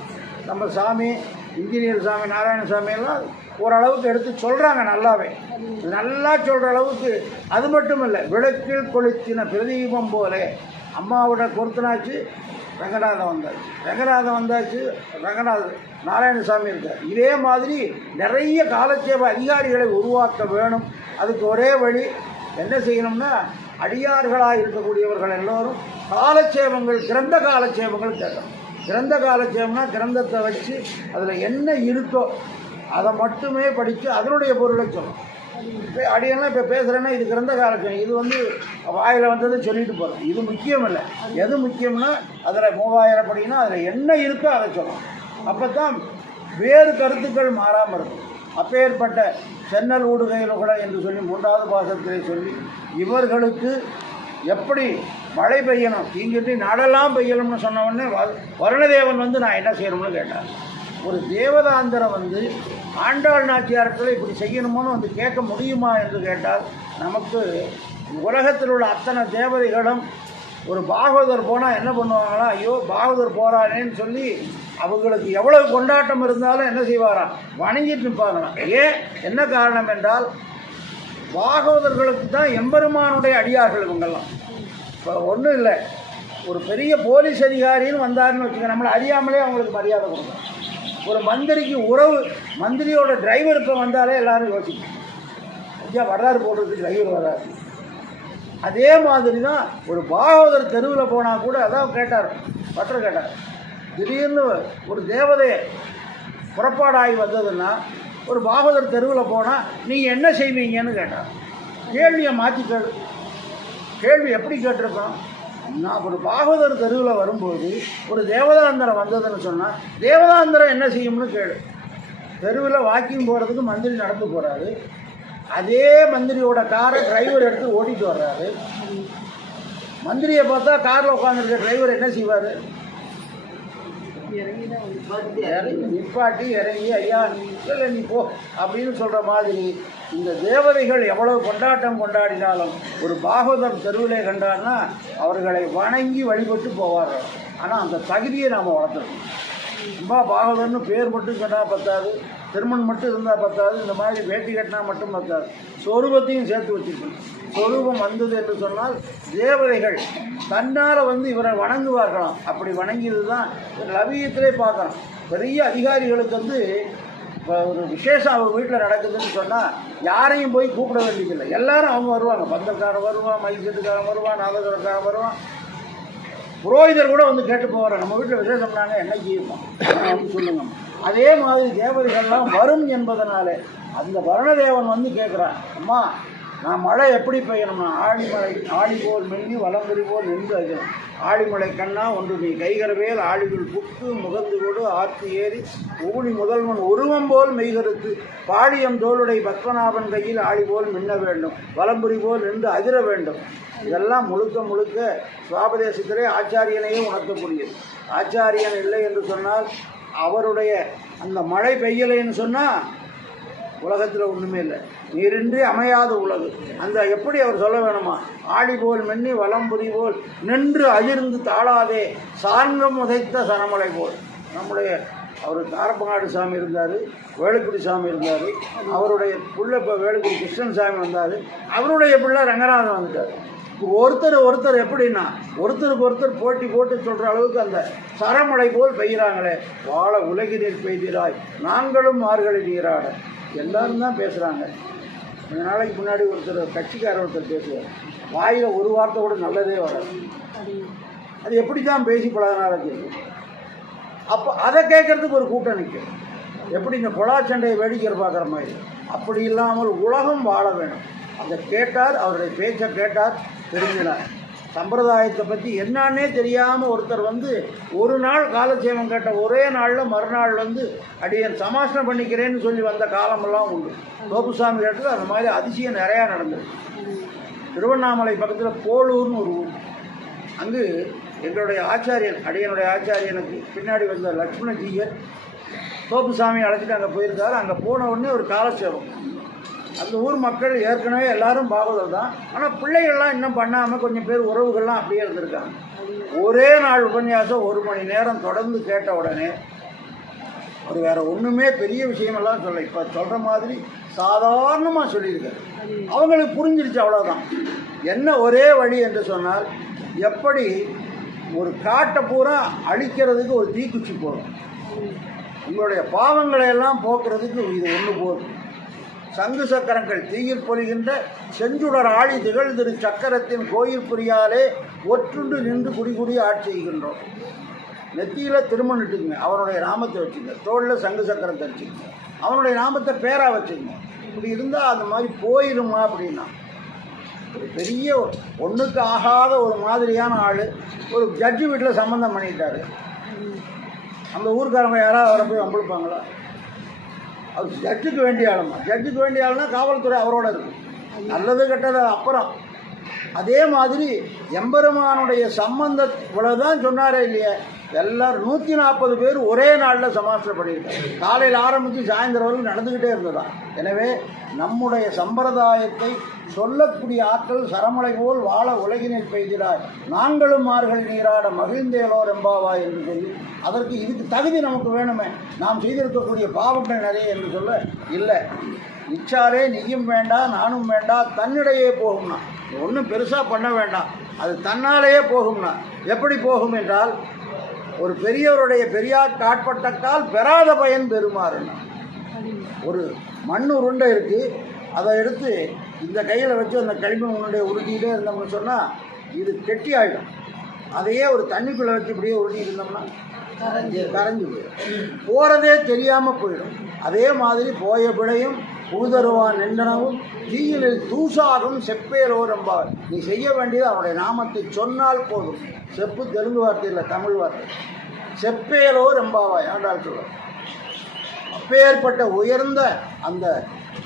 நம்ம சாமி இன்ஜினியர் சாமி நாராயணசாமி எல்லாம் ஓரளவுக்கு எடுத்து சொல்கிறாங்க. நல்லா சொல்கிற அளவுக்கு. அது மட்டும் இல்லை, விளக்கில் கொளுத்தின பிரதீபம் போல அம்மாவோட பொருத்தனாச்சு ரங்கநாதன் வந்தாச்சு ரங்கநாதன் நாராயணசாமி இருக்கார். இதே மாதிரி நிறைய காலட்சேப அதிகாரிகளை உருவாக்க வேணும். அதுக்கு ஒரே வழி என்ன செய்யணும்னா அடியார்களாக இருக்கக்கூடியவர்கள் எல்லோரும் காலட்சேபங்கள், கிரந்த காலட்சேபங்கள் கேட்கணும். கிரந்த காலட்சேபம்னா கிரந்தத்தை வச்சு அதில் என்ன இருக்கோ அதை மட்டுமே படித்து அதனுடைய பொருளை சொல்லணும். இப்போ அடியெல்லாம் இப்போ பேசுகிறேன்னா இது கிரந்த காலட்சேபம், இது வாயில் வந்தது சொல்லிட்டு போகிறோம். இது முக்கியம் இல்லை. எது முக்கியம்னா அதில் 3000 படினா அதில் என்ன இருக்கோ அதை சொல்லணும். அப்போ தான் வேறு கருத்துக்கள் மாறாமல் இருக்கும். அப்பேற்பட்ட சென்னல் ஊடுகையில்களை என்று சொல்லி 3வது பாசத்திலே சொல்லி இவர்களுக்கு எப்படி மழை பெய்யணும் தீங்கின்றி நாடெல்லாம் பெய்யணும்னு சொன்ன உடனே வருணதேவன் நான் என்ன செய்யணும்னு கேட்டார். ஒரு தேவதாந்தரம் ஆண்டாள் நாச்சியாரத்தில் இப்படி செய்யணுமோன்னு கேட்க முடியுமா என்று கேட்டால் நமக்கு உலகத்தில் உள்ள அத்தனை தேவதைகளும் ஒரு பாகவதர் போனால் என்ன பண்ணுவாங்களா, ஐயோ பாகவதர் போகிறானேன்னு சொல்லி அவங்களுக்கு எவ்வளவு கொண்டாட்டம் இருந்தாலும் என்ன செய்வாராம், வணங்கிட்டு நிற்பாங்களாம். என்ன காரணம் என்றால் பாகவதர்களுக்கு தான் எம்பெருமானுடைய அடியார்கள் இவங்கெல்லாம். இப்போ ஒன்றும் இல்லை, ஒரு பெரிய போலீஸ் அதிகாரின்னு வந்தாருன்னு வச்சுக்க, நம்மளை அறியாமலே அவங்களுக்கு மரியாதை கொடுக்கணும். ஒரு மந்திரிக்கு உறவு, மந்திரியோட டிரைவர் இப்போ வந்தாலே எல்லோரும் யோசிக்கணும், ஐயா வர்றாரு போடுறதுக்கு டிரைவர் வர்றாரு. அதே மாதிரி தான் ஒரு பாகவதர் தெருவில் போனால் கூட அதான் கேட்டார், பட்டர் கேட்டார், திடீர்னு ஒரு தேவதை புறப்பாடாகி வந்ததுன்னா ஒரு பாகவதர் தெருவில் போனால் நீங்கள் என்ன செய்வீங்கன்னு கேட்டார். கேள்வியை மாற்றி கேளு. கேள்வி எப்படி கேட்டிருக்கோம், நான் ஒரு பாகவதர் தெருவில் வரும்போது ஒரு தேவதாந்தரம் வந்ததுன்னு சொன்னால் தேவதாந்தரம் என்ன செய்யும்னு கேளு. தெருவில் வாக்கிங் போகிறதுக்கு மந்திரி நடந்து போகிறாரு, அதே மந்திரியோட காரை டிரைவர் எடுத்து ஓட்டிகிட்டு வர்றாரு. மந்திரியை பார்த்தா காரில் உட்காந்துருக்க டிரைவர் என்ன செய்வார், இறங்கி நிப்பாட்டி இறங்கி ஐயா இல்லை நீ போ அப்படின்னு சொல்கிற மாதிரி இந்த தேவதைகள் எவ்வளவு கொண்டாட்டம் கொண்டாடினாலும் ஒரு பாகவதர் தெருவிலே கண்டான்னா அவர்களை வணங்கி வழிபட்டு போவார்கள். ஆனால் அந்த தகுதியை நாம் வளர்த்துக்கணும். சும்மா பாகவதர்னு பேர் மட்டும் சொன்னால் பத்தாது, திருமணம் மட்டும் இருந்தால் பத்தாது, இந்த மாதிரி வேட்டி கட்டினா மட்டும் பத்தாது, சொரூபத்தையும் சேர்த்து வச்சுக்கணும். சொரூபம் வந்தது என்று சொன்னால் தேவதைகள் தன்னால் இவரை வணங்குவார்களாம். அப்படி வணங்கியது தான் லவீயத்திலே பார்க்குறோம். பெரிய அதிகாரிகளுக்கு இப்போ ஒரு விசேஷம் அவர் வீட்டில் நடக்குதுன்னு சொன்னால் யாரையும் போய் கூப்பிட வேண்டியதில்லை, எல்லாரும் அவங்க வருவாங்க. பந்தக்காரன் வருவான், மைசெட்டுக்காரன் வருவான், நாதகரக்காரன் வருவான், புரோகிதர் கூட கேட்டு போகிறார், நம்ம வீட்டில் விசேஷம்னாங்க என்னைக்கு அப்படின்னு சொல்லுங்க. அதே மாதிரி தேவதைகள்லாம் வரும் என்பதனாலே அந்த வருணதேவன் கேட்குறான், அம்மா நான் மழை எப்படி பெய்யணும்னா ஆழிமலை ஆழி போல் மின்னி வலம்புரி போல் நின்று அஜம் ஆழிமலை கண்ணா ஒன்று நீ கைகரவேல் ஆழிகள் புக்கு முகந்து கொடு ஆற்று ஏறி ஊழி முதல்வன் உருவம் போல் மெய்கருத்து பாடியம் தோளுடை பத்மநாபன் கையில் ஆழி போல் மின்ன வேண்டும் வலம்புரி போல் நின்று அதிர வேண்டும். இதெல்லாம் முழுக்க முழுக்க சுவாபதேசத்திலே ஆச்சாரியனையே உணர்த்தக்கூடியது. ஆச்சாரியன் இல்லை என்று சொன்னால் அவருடைய அந்த மழை பெய்யலைன்னு சொன்னால் உலகத்தில் ஒன்றுமே இல்லை. நீரின்றி அமையாத உலகு. அந்த எப்படி அவர் சொல்ல வேணுமா, ஆடி போல் மென்னி வலம்புரி போல் நின்று அதிர்ந்து தாழாதே சார்ந்தம் உதைத்த சனமலை போல். நம்முடைய அவர் தாரப்பங்காடு சாமி இருந்தார், வேலுக்குடி சாமி இருந்தார், அவருடைய பிள்ளை இப்போ வேலுக்குடி கிருஷ்ணன் சாமி வந்தார், அவருடைய பிள்ளை ரங்கநாதன் வந்துட்டார். ஒருத்தர் எப்படின்னா ஒருத்தருக்கு ஒருத்தர் போட்டி போட்டு சொல்கிற அளவுக்கு அந்த சரமலை போல் பெய்கிறாங்களே. வாழ உலகினில் பெய்கிறாய் நாங்களும் மார்கழி நீராட. எல்லாரும் தான் பேசுகிறாங்க. கொஞ்ச நாளைக்கு முன்னாடி கட்சிக்காரர் பேசுவார், வாயில் ஒரு வார்த்தை கூட நல்லதே வராது. அது எப்படி தான் பேசி பழகினால தெரியும். அப்போ அதை கேட்குறதுக்கு ஒரு கூட்டம் நிற்கும். எப்படி இந்த கொலா சண்டையை வேடிக்கை பார்க்குற மாதிரி. அப்படி இல்லாமல் உலகம் வாழ வேணும். அதை கேட்டார், அவருடைய பேச்சை கேட்டார், தெரிஞ்சினார். சம்பிரதாயத்தை பற்றி என்னன்னே தெரியாமல் ஒருத்தர் ஒரு நாள் காலட்சேபம் கேட்ட ஒரே நாளில் மறுநாள் அடியன் சமாசனம் பண்ணிக்கிறேன்னு சொல்லி வந்த காலமெல்லாம் உண்டு. தோப்புசாமி கேட்டது அந்த மாதிரி அதிசயம் நிறையா நடந்தது. திருவண்ணாமலை பக்கத்தில் போலூர்னு ஒரு ஊர். அங்கு எங்களுடைய ஆச்சாரியன், அடியனுடைய ஆச்சாரியனுக்கு பின்னாடி வந்த லட்சுமணஜீயர் தோப்புசாமி அழைச்சிட்டு அங்கே போயிருக்காரு. அங்கே போன உடனே ஒரு காலட்சேபம். அந்த ஊர் மக்கள் ஏற்கனவே எல்லாரும் பாகவதர் தான். ஆனால் பிள்ளைகள்லாம் இன்னும் பண்ணாமல் கொஞ்சம் பேர் உறவுகள்லாம் அப்படியே இருந்திருக்காங்க. ஒரே நாள் உபன்யாசம் 1 மணி நேரம் தொடர்ந்து கேட்ட உடனே அவர் வேறு ஒன்றுமே பெரிய விஷயமெல்லாம் சொல்ல, இப்போ சொல்கிற மாதிரி சாதாரணமாக சொல்லியிருக்காரு. அவங்களுக்கு புரிஞ்சிருச்சு, அவ்வளோதான். என்ன ஒரே வழி என்று சொன்னால், எப்படி ஒரு காட்டை பூரா அழிக்கிறதுக்கு ஒரு தீக்குச்சி போதும், உங்களுடைய பாவங்களை எல்லாம் போக்குறதுக்கு இது ஒன்று போதும். சங்கு சக்கரங்கள் தீயில் பொழிகின்ற செஞ்சுடர் ஆழி திகழ் திரு சக்கரத்தின் கோயில் புரியாலே ஒற்றுண்டு நின்று குடிகுடி ஆட்சி செய்கின்றோம். நெத்தியில் திருமணிட்டுங்க, அவனுடைய நாமத்தை வச்சுங்க. தோளில் சங்கு சக்கரம் தரிச்சுங்க, அவனுடைய நாமத்தை பேராக வச்சுங்க. இப்படி இருந்தால் அந்த மாதிரி போயிடுமா அப்படின்னா, ஒரு பெரிய ஒன்றுக்கு ஆகாத ஒரு மாதிரியான ஆள் ஒரு ஜட்ஜு வீட்டில் சம்மந்தம் பண்ணிட்டாரு. அந்த ஊருக்காரங்க யாராவது அவரை போய் வம்பிழுப்பாங்களா? அது ஜட்ஜுக்கு வேண்டிய ஆளுமா? ஜட்ஜுக்கு வேண்டிய ஆளுனா காவல்துறை அவரோட இருக்கும். நல்லது கெட்டது அப்புறம். அதே மாதிரி எம்பெருமானுடைய சம்பந்தம் இவ்வளோதான் சொன்னாரே இல்லையா, எல்லோரும் 140 பேர் ஒரே நாளில் சமாசனம் பண்ணியிருக்காங்க. காலையில் ஆரம்பித்து சாயந்தரம் வரைக்கும் நடந்துக்கிட்டே இருந்ததான். எனவே நம்முடைய சம்பிரதாயத்தை சொல்லக்கூடிய ஆற்றல் சரமலை போல் வாழ உலகினில் பெய்கிறாய் நாங்களும் மார்கழி நீராட மகிழ்ந்தேலோர் எம்பாவா என்று சொல்லி, அதற்கு இதுக்கு தகுதி நமக்கு வேணுமே. நாம் செய்திருக்கக்கூடிய பாவங்கள் நிறைய என்று சொல்ல இல்லை. இச்சாலே நீயும் வேண்டாம் நானும் வேண்டாம், தன்னிடையே போகும்னா. ஒன்றும் பெருசாக பண்ண வேண்டாம், அது தன்னாலேயே போகும்னா. எப்படி போகும் என்றால், ஒரு பெரியவருடைய பெரியார் காட்பட்டக்கால் பெறாத பயன் பெறுமாறுன்னா. ஒரு மண் உருண்டை இருக்குது, அதை எடுத்து இந்த கையில் வச்சு அந்த களிமண் உருண்டையை உருட்டிக்கிட்டே இருந்தோம்னு சொன்னால் இது கெட்டி ஆகிடும். அதையே ஒரு தண்ணிக்குள்ளே வச்சு இப்படியே உருட்டிட்டு இருந்தோம்னா கரைஞ்சி போயிடும், போகிறதே தெரியாமல் போயிடும். அதே மாதிரி போய பிழையும் பூதருவான் நின்றனவும் தீயிலில் தூசாகும் செப்பேரோர் என்பார். நீ செய்ய வேண்டியது அவனுடைய நாமத்தை சொன்னால் போதும். செப்பு தெலுங்கு வார்த்தை இல்லை, தமிழ் வார்த்தை. செப்பேலோர் எம்பாவாய் ஆண்டாள் சொல்வார். அப்பேற்பட்ட உயர்ந்த அந்த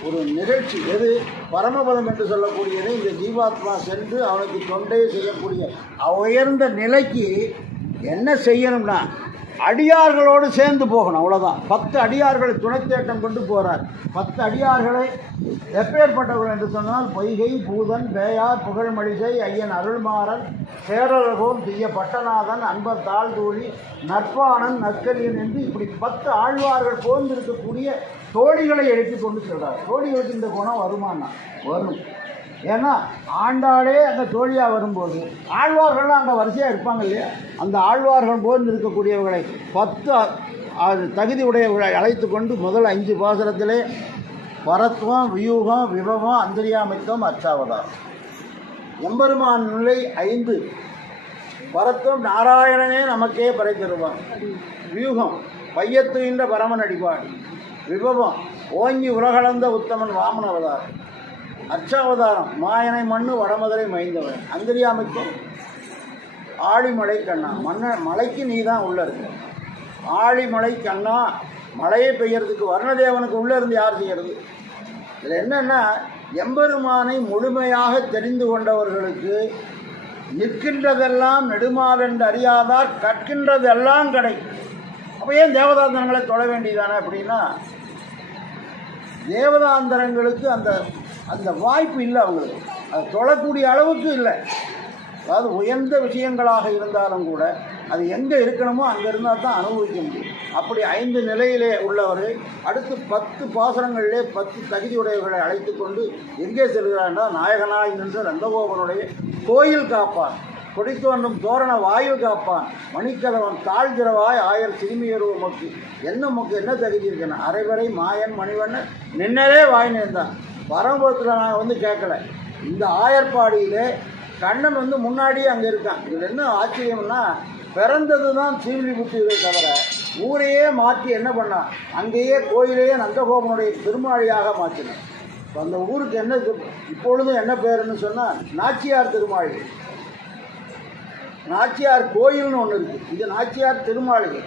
ஒரு நிகழ்ச்சி எது பரமபதம் என்று சொல்லக்கூடியது. இந்த ஜீவாத்மா சென்று அவனுக்கு தொண்டே செய்யக்கூடிய உயர்ந்த நிலைக்கு என்ன செய்யணும்னா, அடியார்களோடு சேர்ந்து போகணும், அவ்வளோதான். 10 அடியார்களை துணைத்தேட்டம் கொண்டு போகிறார். 10 அடியார்களை எப்பேற்பட்டவர்கள் என்று சொன்னால், பொய்கை பூதன் பேயார் புகழ்மழிசை ஐயன் அருள்மாறன் சேரலகோம் தீய பட்டநாதன் அன்பர் தாழ்தூழி நற்பானன் நற்கலியன் என்று இப்படி 10 ஆழ்வார்கள் போந்திருக்கக்கூடிய தோழிகளை எழுப்பி கொண்டு செல்றார். தோழிகளுக்கு இந்த குணம் வருமானா? வரும். ஏன்னா ஆண்டாளே அந்த தோழியாக வரும்போது ஆழ்வார்கள்லாம் அங்கே வரிசையாக இருப்பாங்க இல்லையா, அந்த ஆழ்வார்கள் போன்று இருக்கக்கூடியவர்களை 10 தகுதி உடையவர்களை அழைத்து கொண்டு முதல் 5 பாசுரத்திலே பரத்வம் வியூகம் விபவம் அந்தரியாமித்தம் அச்சாவதாரம். எம்பெருமான் நிலை 5. பரத்வம் நாராயணனே நமக்கே பறை தருவான். வியூகம் பையத்துகின்ற பரமன் அடிபாடு. விபவம் ஓங்கி உலகளந்த உத்தமன் வாமன் அவதாரம். அர்ச்சாவதாரம் மாயனை மண்ணு வடமதுரை மைந்தவன் அந்தரியாமைக்கும் ஆழிமலை கண்ணா மலைக்கு நீ தான் உள்ளே இருக்கு. ஆழிமலை கண்ணா மழையை பெய்யறதுக்கு வர்ணதேவனுக்கு உள்ளே இருந்து யார் செய்கிறது? இதில் என்னென்னா எம்பெருமானை முழுமையாக தெரிந்து கொண்டவர்களுக்கு நிற்கின்றதெல்லாம் நெடுமால் என்று அறியாதார் கற்கின்றதெல்லாம் கிடைக்கும். அப்போ ஏன் தேவதாந்தரங்களை தொழ வேண்டியதானே அப்படின்னா, தேவதாந்தரங்களுக்கு அந்த அந்த வாய்ப்பு இல்லை, அவங்களுக்கு அது தொழக்கூடிய அளவுக்கு இல்லை. அதாவது உயர்ந்த விஷயங்களாக இருந்தாலும் கூட அது எங்கே இருக்கணுமோ அங்கே இருந்தால் தான் அனுபவிக்க முடியும். அப்படி 5 நிலையிலே உள்ளவர் அடுத்து 10 பாசனங்களிலே 10 தகுதியுடையவர்களை அழைத்து கொண்டு எங்கே செல்கிறார்னா, நாயகனாய் நின்று நந்தகோபனுடைய கோயில் காப்பான், கொடித்தோன்றும் தோரண வாயில் காப்பான், மணிக்கதவன் தாழ்கிறவாய் ஆயர் சிறுமியர் மொக்கு என்ன மொக்கு என்ன தகுதி இருக்குன்னு அரைவரை மாயன் மணிவண்ணன் நின்னரே வாய் நேர்ந்தான். பரம்பரத்தில் நான் வந்து கேட்கல, இந்த ஆயர்பாடியிலே கண்ணன் வந்து முன்னாடியே அங்கே இருக்கான். இதில் என்ன ஆச்சரியம்னா, பிறந்தது தான் ஸ்ரீவில்லிபுத்தூரை தவிர ஊரையே மாற்றி என்ன பண்ணான், அங்கேயே கோயிலையே நந்தகோபனுடைய திருமாளியாக மாற்றினான். இப்போ அந்த ஊருக்கு என்ன இப்பொழுதும் என்ன பேருன்னு சொன்னால் நாச்சியார் திருமாளிகை. நாச்சியார் கோயில்னு ஒன்று இருக்குது, இது நாச்சியார் திருமாளிகை.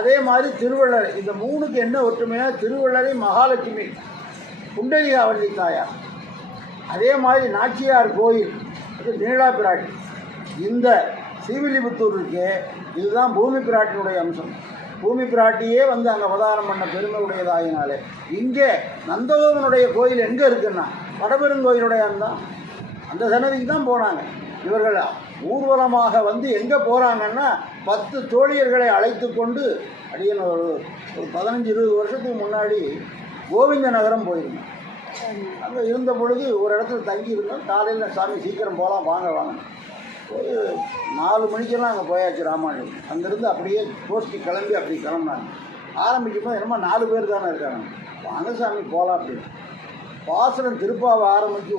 அதே மாதிரி திருவள்ளரை, இந்த 3க்கு என்ன ஒற்றுமைனா, திருவள்ளரை மகாலட்சுமி குண்டலிகாவல்லி தாயார். அதே மாதிரி நாச்சியார் கோயில் அது நீலா பிராட்டி. இந்த ஸ்ரீவில்லிபுத்தூருக்கு இதுதான் பூமி பிராட்டினுடைய அம்சம். பூமி பிராட்டியே வந்து அங்கே அவதாரம் பண்ண பெருமை உடையதாகினாலே இங்கே நந்தகோபனுடைய கோயில் எங்கே இருக்குன்னா வடபெருங்கோயிலுடைய அந்த சன்னதிக்கு தான் போனாங்க. இவர்கள் ஊர்வலமாக வந்து எங்கே போகிறாங்கன்னா 10 தோழியர்களை அழைத்து கொண்டு அடியன் ஒரு 15-20 வருஷத்துக்கு முன்னாடி கோவிந்த நகரம் போயிருந்தோம். அங்கே இருந்த பொழுது ஒரு இடத்துல தங்கி இருந்தோம். காலையில் சாமி சீக்கிரம் போகலாம் வாங்க வாங்க ஒரு 4 மணிக்கெல்லாம் அங்கே போயாச்சு ராமாயணம். அங்கேருந்து அப்படியே கோஷ்டி கிளம்பி அப்படி கிளம்புனாங்க. ஆரம்பிக்கும்போது என்னமோ 4 பேர் தானே இருக்காங்க, வாங்க சாமி போகலாம் அப்படின்னு. பாசனம் திருப்பாவை ஆரம்பித்து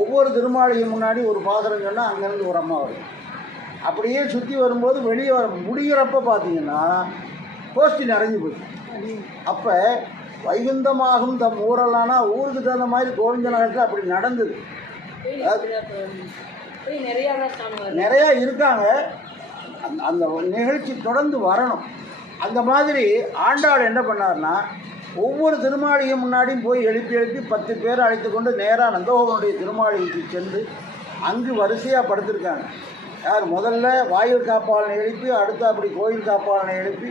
ஒவ்வொரு திருமாளிகை முன்னாடி ஒரு பாசனம் சொன்னால் அங்கேருந்து ஒரு அம்மா வரும். அப்படியே சுற்றி வரும்போது வெளியே வர முடிகிறப்ப பார்த்தீங்கன்னா கோஷ்டி நிறைஞ்சு போச்சு. அப்போ வைகுந்தமாகும் தம் ஊரெல்லாம்னா ஊருக்கு தகுந்த மாதிரி கோவிந்த நகரத்தில் அப்படி நடந்தது. நிறையா இருக்காங்க. அந்த நிகழ்ச்சி தொடர்ந்து வரணும். அந்த மாதிரி ஆண்டாள் என்ன பண்ணார்னா, ஒவ்வொரு திருமாளிகை முன்னாடியும் போய் எழுப்பி 10 பேரை அழைத்து கொண்டு நேராக நந்தகோபனுடைய திருமாளிகைக்கு சென்று அங்கு வரிசையாக படுத்திருக்காங்க. யார் முதல்ல வாயில் காப்பாளனை எழுப்பி, அடுத்து அப்படி கோயில் காப்பாளனை எழுப்பி,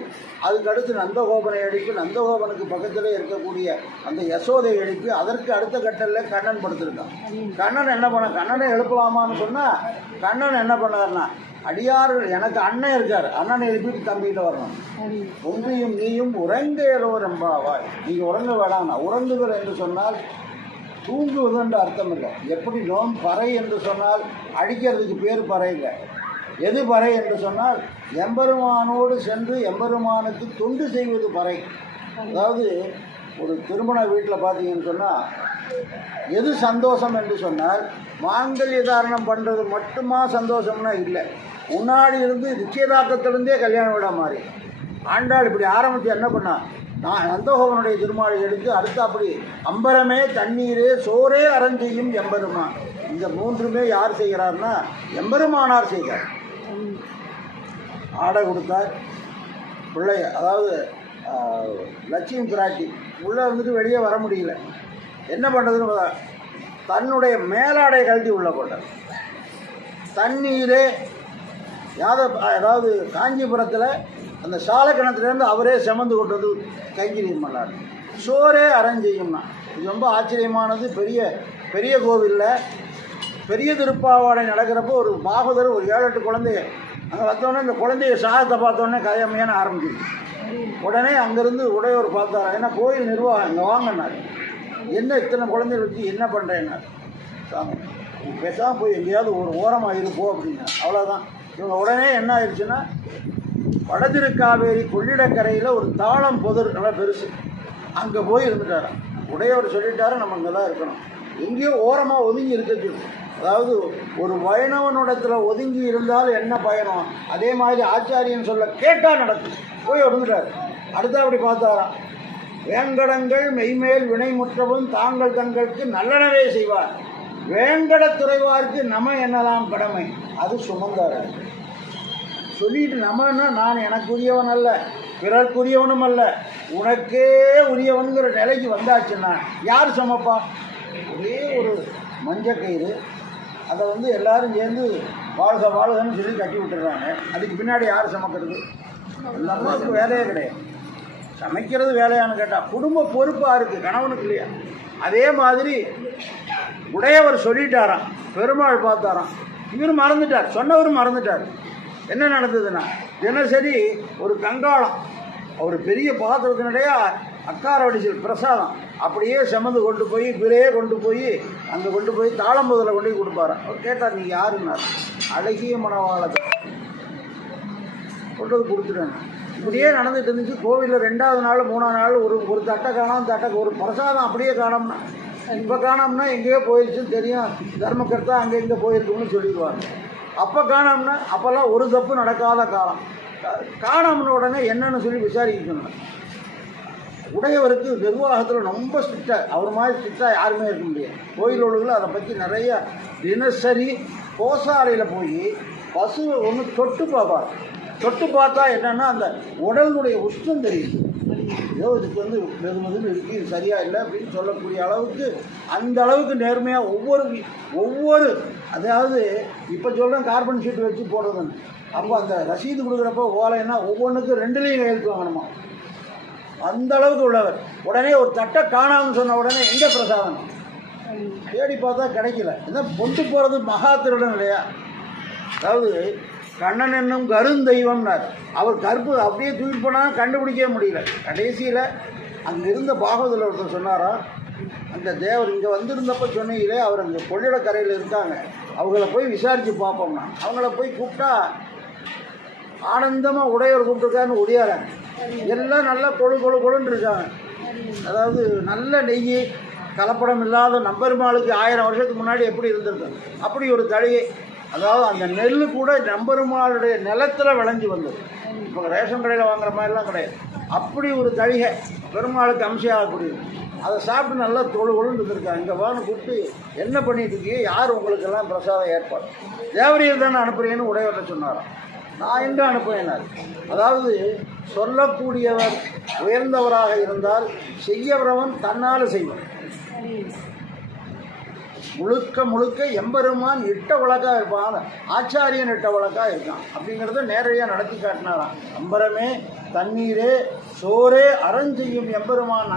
அதுக்கடுத்து நந்தகோபனை எழுப்பி, நந்தகோபனுக்கு பக்கத்தில் இருக்கக்கூடிய அந்த யசோதை எழுப்பி, அதற்கு அடுத்த கட்டலில் கண்ணன் படுத்திருக்கான். கண்ணன் என்ன பண்ண, கண்ணனை எழுப்பலாமான்னு சொன்னால் கண்ணன் என்ன பண்ணார்னா, அடியார்கள் எனக்கு அண்ணன் இருக்கார், அண்ணனை எழுப்பிட்டு தம்பிகிட்ட வரணும். ஒன்றியும் நீயும் உறங்கேலோ ரெம்பாவாய், நீங்கள் உறங்க வேடாம்னா. உறங்குதல் என்று சொன்னால் தூங்குவது என்று அர்த்தம் இல்லை. எப்படி பறை என்று சொன்னால் அடிக்கிறதுக்கு பேர் பறை இல்லை. எது பறை என்று சொன்னால் எம்பெருமானோடு சென்று எம்பெருமானுக்கு தொண்டு செய்வது பறை. அதாவது ஒரு திருமண வீட்டில் பார்த்தீங்கன்னு சொன்னால் எது சந்தோஷம் என்று சொன்னால் மாங்கல்ய தாரணம் பண்ணுறது மட்டுமா சந்தோஷம்னா இல்லை. முன்னாடி இருந்து நிச்சயதார்த்தத்திலிருந்தே கல்யாணம் விட மாதிரி ஆண்டாள் இப்படி ஆரம்பித்து என்ன பண்ணா, நான் நந்தகோபனுடைய திருமாலை எடுத்து அடுத்து அப்படி அம்பரமே தண்ணீரே சோரே அரஞ்செய்யும் எம்பெருமான். இந்த 3மே யார் செய்கிறார்னா எம்பெருமானார் செய்கிறார். ஆடை கொடுத்தார் பிள்ளை, அதாவது லட்சுமி பிராட்டி உள்ளே இருந்துட்டு வெளியே வர முடியல. என்ன பண்ணுறதுன்னு தன்னுடைய மேலாடை கழட்டி உள்ளே போட்டார். தண்ணீரே அதாவது காஞ்சிபுரத்தில் அந்த சாலை கிணத்துலேருந்து அவரே செமந்து கொண்டது கைங்கரியம் பண்ணார். சோரே அரஞ்செய்யும்னா இது ரொம்ப ஆச்சரியமானது. பெரிய கோவிலில் பெரிய திருப்பாவாடை நடக்கிறப்போ ஒரு பாகவதர் ஒரு 7-8 குழந்தைய அங்கே வந்தோடனே இந்த குழந்தைய சாகத்தை பார்த்தோன்னே கதையமையான ஆரம்பிச்சிது. உடனே அங்கேருந்து உடையோர் பார்த்தாரா, ஏன்னா கோயில் நிர்வாகம் இங்கே வாங்கினார். என்ன இத்தனை குழந்தைய வச்சு என்ன பண்ணுறேன்னார். சாமி பேசாமல் போய் எங்கேயாவது ஒரு ஓரமாக இருப்போம் அப்படின்னா அவ்வளோதான். இவங்க உடனே என்ன ஆயிடுச்சுன்னா, வடதிருக்காவேரி கொள்ளிடக்கரையில் ஒரு தாளம் பொதர் நல்லா பெருசு, அங்கே போய் இருந்துட்டாராம். உடையவர் சொல்லிட்டாரு நம்ம இங்கே தான் இருக்கணும், எங்கேயோ ஓரமாக ஒதுங்கி இருக்கிறது. அதாவது ஒரு வைணவனிடத்தில் ஒதுங்கி இருந்தால் என்ன பயணம், அதே மாதிரி ஆச்சாரியன் சொல்ல கேட்டால் நடக்கும். போய் இருந்துட்டார். அடுத்த அப்படி பார்த்தாராம், வேங்கடங்கள் மெய்மேல் வினைமுற்றவும் தாங்கள் தங்களுக்கு நல்லனவே செய்வார். வேங்கட துறைவார்க்கு நம என்னலாம் கடமை, அது சுமந்தார். சொல்லிட்டு நம்மன்னா நான் எனக்கு உரியவன் அல்ல, பிறர்க்குரியவனும் அல்ல, உனக்கே உரியவனுங்கிற நிலைக்கு வந்தாச்சுன்னா யார் சமப்பா? ஒரே ஒரு மஞ்சக்கயிறு, அதை எல்லாரும் சேர்ந்து வாழ்க வாழ்கன்னு சொல்லி கட்டி விட்டுறாங்க. அதுக்கு பின்னாடி யார் சமைக்கிறது? நம்மளுக்கு வேலையே கிடையாது. சமைக்கிறது வேலையானு கேட்டால் குடும்ப பொறுப்பாக இருக்குது, கணவனுக்கு இல்லையா? அதே மாதிரி உடையவர் சொல்லிட்டாராம், பெருமாள் பார்த்தாராம், இவர் மறந்துட்டார், சொன்னவரும் மறந்துட்டார். என்ன நடந்ததுன்னா, தினசரி ஒரு கங்காளம் ஒரு பெரிய பாத்திரத்தினுடைய அக்கார வடிசல் பிரசாதம் அப்படியே செமந்து கொண்டு போய் பிறையே கொண்டு போய் அங்கே கொண்டு போய் தாளம்புதலை கொண்டு போய் கொடுப்பாராம். அவர் கேட்டார், நீ யாருன்னார். அழகிய மணவாளத்தை கொண்டு வந்து கொடுத்துட்டேன். இப்படியே நடந்துட்டு இருந்துச்சு. கோவிலில் 2வது நாள் 3ஆவது நாள் ஒரு தட்டை காணாமல் தட்டை ஒரு பிரசாதம் அப்படியே காணோம்னா, இப்போ காணோம்னா எங்கேயோ போயிடுச்சுன்னு தெரியும், தர்மகர்த்தா அங்கே இங்கே போயிருக்குன்னு சொல்லிடுவாங்க. அப்போ காணோம்னா அப்போல்லாம் ஒரு தப்பு நடக்காத காலம். காணோம்னு உடனே என்னன்னு சொல்லி விசாரிக்கணும். உடையவருக்கு நிர்வாகத்தில் ரொம்ப ஸ்ட்ரிக்டாக, அவர் மாதிரி ஸ்ட்ரிக்டாக யாருமே இருக்க முடியாது. கோயில் ஒழுங்கில் அதை பற்றி நிறைய தினசரி கோசாலையில் போய் பசுவை ஒன்று தொட்டு பார்ப்பார். தொட்டு பார்த்தா என்னென்னா அந்த உடலுடைய உஷ்ணம் தெரியும். ஏதோ இதுக்கு வெறுமதுன்னு இருக்குது, இது சரியாக இல்லை அப்படின்னு சொல்லக்கூடிய அளவுக்கு அந்த அளவுக்கு நேர்மையாக ஒவ்வொரு அதாவது இப்போ சொல்கிறேன் கார்பன் ஷீட் வச்சு போடுறதுன்னு. அப்போ அந்த ரசீது கொடுக்குறப்போ ஓலைன்னா ஒவ்வொன்றுக்கும் 2லேயும் கையெழுத்து வாங்கணுமா, அந்த அளவுக்கு உள்ளவர். உடனே ஒரு தட்டை காணாமல் சொன்ன உடனே எங்கே பிரசாதம் தேடி பார்த்தா கிடைக்கல. இதான் கொண்டு போகிறது மகா திருடன் இல்லையா? அதாவது கண்ணன் என்னும் கருந்தெய்வம்னார். அவர் கருப்பு அப்படியே தூக்கி போனால் கண்டுபிடிக்கவே முடியல. கடைசியில் அங்கே இருந்த பாகவதில் ஒருத்தர் சொன்னாரா, அந்த தேவர் இங்கே வந்திருந்தப்போ சொன்னீங்களே, அவர் அங்கே கொள்ளிடக்கரையில் இருக்காங்க, அவங்கள போய் விசாரித்து பார்ப்போம்னா. அவங்கள போய் கூப்பிட்டா ஆனந்தமாக உடையவர் கூப்பிட்டுருக்காருன்னு ஒடியாராங்க. எல்லாம் நல்லா கொழுன்னு இருக்காங்க. அதாவது நல்ல நெய் கலப்படம் இல்லாத நம்பெருமாளுக்கு 1000 வருஷத்துக்கு முன்னாடி எப்படி இருந்திருக்காங்க அப்படி ஒரு தழிகை. அதாவது அந்த நெல் கூட நம்பெருமாளுடைய நிலத்தில் விளைஞ்சி வந்தது. இப்போ ரேஷன் கடையில் வாங்குற மாதிரிலாம் கிடையாது. அப்படி ஒரு தழிகை பெருமாளுக்கு அம்சையாகக்கூடியது. அதை சாப்பிட்டு நல்லா கொழுன்னு இருந்திருக்காங்க. இங்கே வான்னு கூப்பிட்டு என்ன பண்ணிட்டு இருக்கீங்க, யார் உங்களுக்கெல்லாம் பிரசாதம் ஏற்பாடு? தேவரியர் தானே அனுப்புறீங்கன்னு உடையவர்கிட்ட சொன்னாராம். நான் எங்கே அனுப்புவேனார். அதாவது சொல்லக்கூடியவர் உயர்ந்தவராக இருந்தால் செய்யவரவன் தன்னால் செய்வான். முழுக்க எம்பெருமான் இட்ட வழக்காக இருப்பான், ஆச்சாரியன் இட்ட வழக்காக இருக்கான் அப்படிங்கிறத நேரடியாக நடத்தி காட்டினாராம். அம்பரமே தண்ணீரே சோரே அறஞ்செய்யும் எம்பெருமான்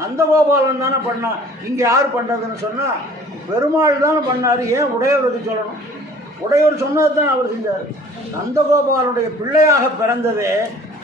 நந்தகோபாலன் தானே பண்ணான். இங்கே யார் பண்ணுறதுன்னு சொன்னால் பெருமாள் தானே பண்ணார். ஏன் உடையவருக்கு சொல்லணும்? உடையவர் சொன்னது தான் அவர் செஞ்சார். நந்தகோபாலுடைய பிள்ளையாக பிறந்ததே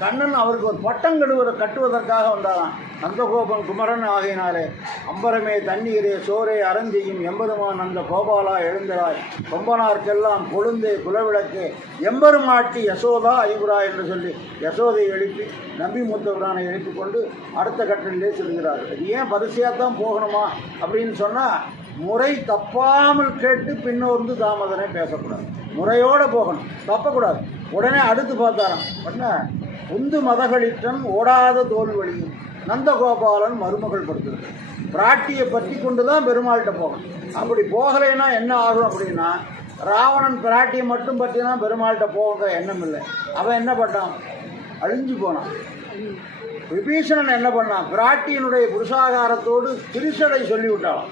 கண்ணன் அவருக்கு ஒரு பட்டம் கட்டுவதற்காக வந்தாராம். நந்தகோபன் குமரன் ஆகையினாலே அம்பரமே தண்ணீரே சோரே அறஞ்செய்யும் எம்பெருமான் நந்த கோபாலா எழுந்தராய் கொம்பனார்க்கெல்லாம் கொழுந்தே குலவிளக்கு எம்பெருமாட்டி யசோதா ஐபுரா என்று சொல்லி யசோதை எழுப்பி நம்பி மூத்தவரானை எழுப்பி கொண்டு அடுத்த கட்டளிலே சொல்கிறார்கள். இது ஏன் வரிசையாக தான் போகணுமா அப்படின்னு சொன்னால், முறை தப்பாமல் கேட்டு பின்னோர்ந்து தாமதனை பேசக்கூடாது, முறையோடு போகணும், தப்பக்கூடாது. உடனே அடுத்து பார்த்தாராம், என்ன உந்து மதகளிட்டன் ஓடாத தோல்வழியும் நந்தகோபாலன் மருமகள் படுத்துறது. பிராட்டியை பற்றி கொண்டு தான் பெருமாள்கிட்ட போகணும். அப்படி போகலைன்னா என்ன ஆகும் அப்படின்னா, ராவணன் பிராட்டியை மட்டும் பற்றி தான் பெருமாள்கிட்ட போகிற எண்ணம் இல்லை. அவன் என்ன பண்ணான், அழிஞ்சு போனான். விபீஷணன் என்ன பண்ணான், பிராட்டியினுடைய புருஷாகாரத்தோடு திருச்சடை சொல்லிவிட்டான்.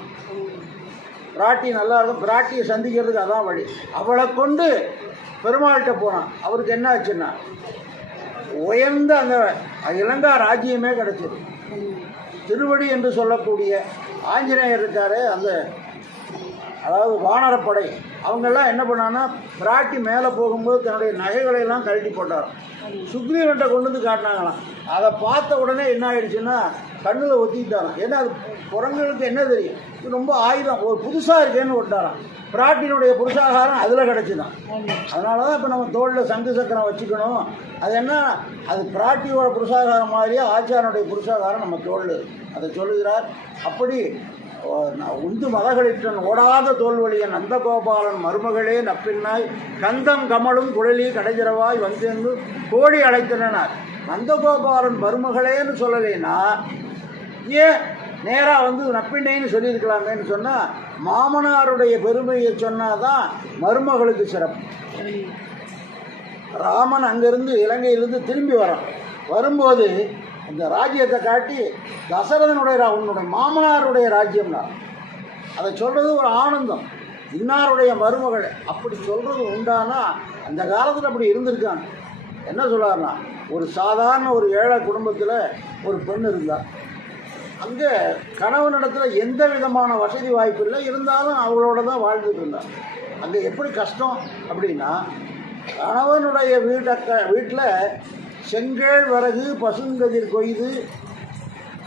பிராட்டி நல்லா இருக்கும், பிராட்டியை சந்திக்கிறதுக்கு அதான் வழி. அவளை கொண்டு பெருமாள்கிட்ட போனான். அவருக்கு என்ன ஆச்சுன்னா, உயர்ந்த அந்த இலங்கா ராஜ்யமே கிடச்சிது. திருவடி என்று சொல்லக்கூடிய ஆஞ்சநேயர் இருக்காரு, அந்த அதாவது வானரப்படை, அவங்கெல்லாம் என்ன பண்ணான்னா, பிராட்டி மேலே போகும்போது தன்னுடைய நகைகளையெல்லாம் கழட்டி போட்டார். சுக்ரீவன்ட்ட கொண்டு வந்து காட்டினாங்களாம். அதை பார்த்த உடனே என்ன ஆயிடுச்சுன்னா, கண்ணில் ஒத்திக்கிட்டாராம். ஏன்னா அது குரங்களுக்கு என்ன தெரியும், இது ரொம்ப ஆயுதம், ஒரு புதுசாக இருக்கேன்னு விட்டாராம். பிராட்டினுடைய புருஷாகாரம் அதில் கிடச்சிதான். அதனால தான் இப்போ நம்ம தோளில் சங்கு சக்கரம் வச்சுக்கணும். அது என்ன, அது பிராட்டியோட புருஷாகாரம் மாதிரியே ஆச்சாரனுடைய புருஷாகாரம் நம்ம தோளில், அதை சொல்லுகிறார். அப்படி உந்து மதகளிற்றன் ஓடாத தோல்வழியன் நந்தகோபாலன் மருமகளே நப்பின்னாய் கந்தம் கமலும் குழலி கடைஜரவாய் வந்தென்று கோடி அழைத்தனர். நந்தகோபாலன் மருமகளேன்னு சொல்லலைன்னா ஏன் நேராக வந்து நப்பிண்ணைன்னு சொல்லியிருக்கலாமேன்னு சொன்னால் மாமனாருடைய பெருமையை சொன்னாதான் மருமகளுக்கு சிறப்பு. ராமன் அங்கேருந்து இலங்கையிலிருந்து திரும்பி வரான். வரும்போது அந்த ராஜ்யத்தை காட்டி தசரதனுடைய உன்னுடைய மாமனாருடைய ராஜ்யம்னா அதை சொல்கிறது ஒரு ஆனந்தம். இன்னாருடைய மருமகள் அப்படி சொல்கிறது உண்டானா அந்த காலத்தில் அப்படி இருந்திருக்காங்க. என்ன சொல்கிறாருன்னா, ஒரு சாதாரண ஒரு ஏழை குடும்பத்தில் ஒரு பெண் இருந்தாள். அங்கே கணவனிடத்தில் எந்த விதமான வசதி வாய்ப்பு இல்லை, இருந்தாலும் அவங்களோட தான் வாழ்ந்துட்டு இருந்தாள். அங்கே எப்படி கஷ்டம் அப்படின்னா, கணவனுடைய வீட்டில் செங்கேழ் வரகு பசுங்கதிர் கொய்து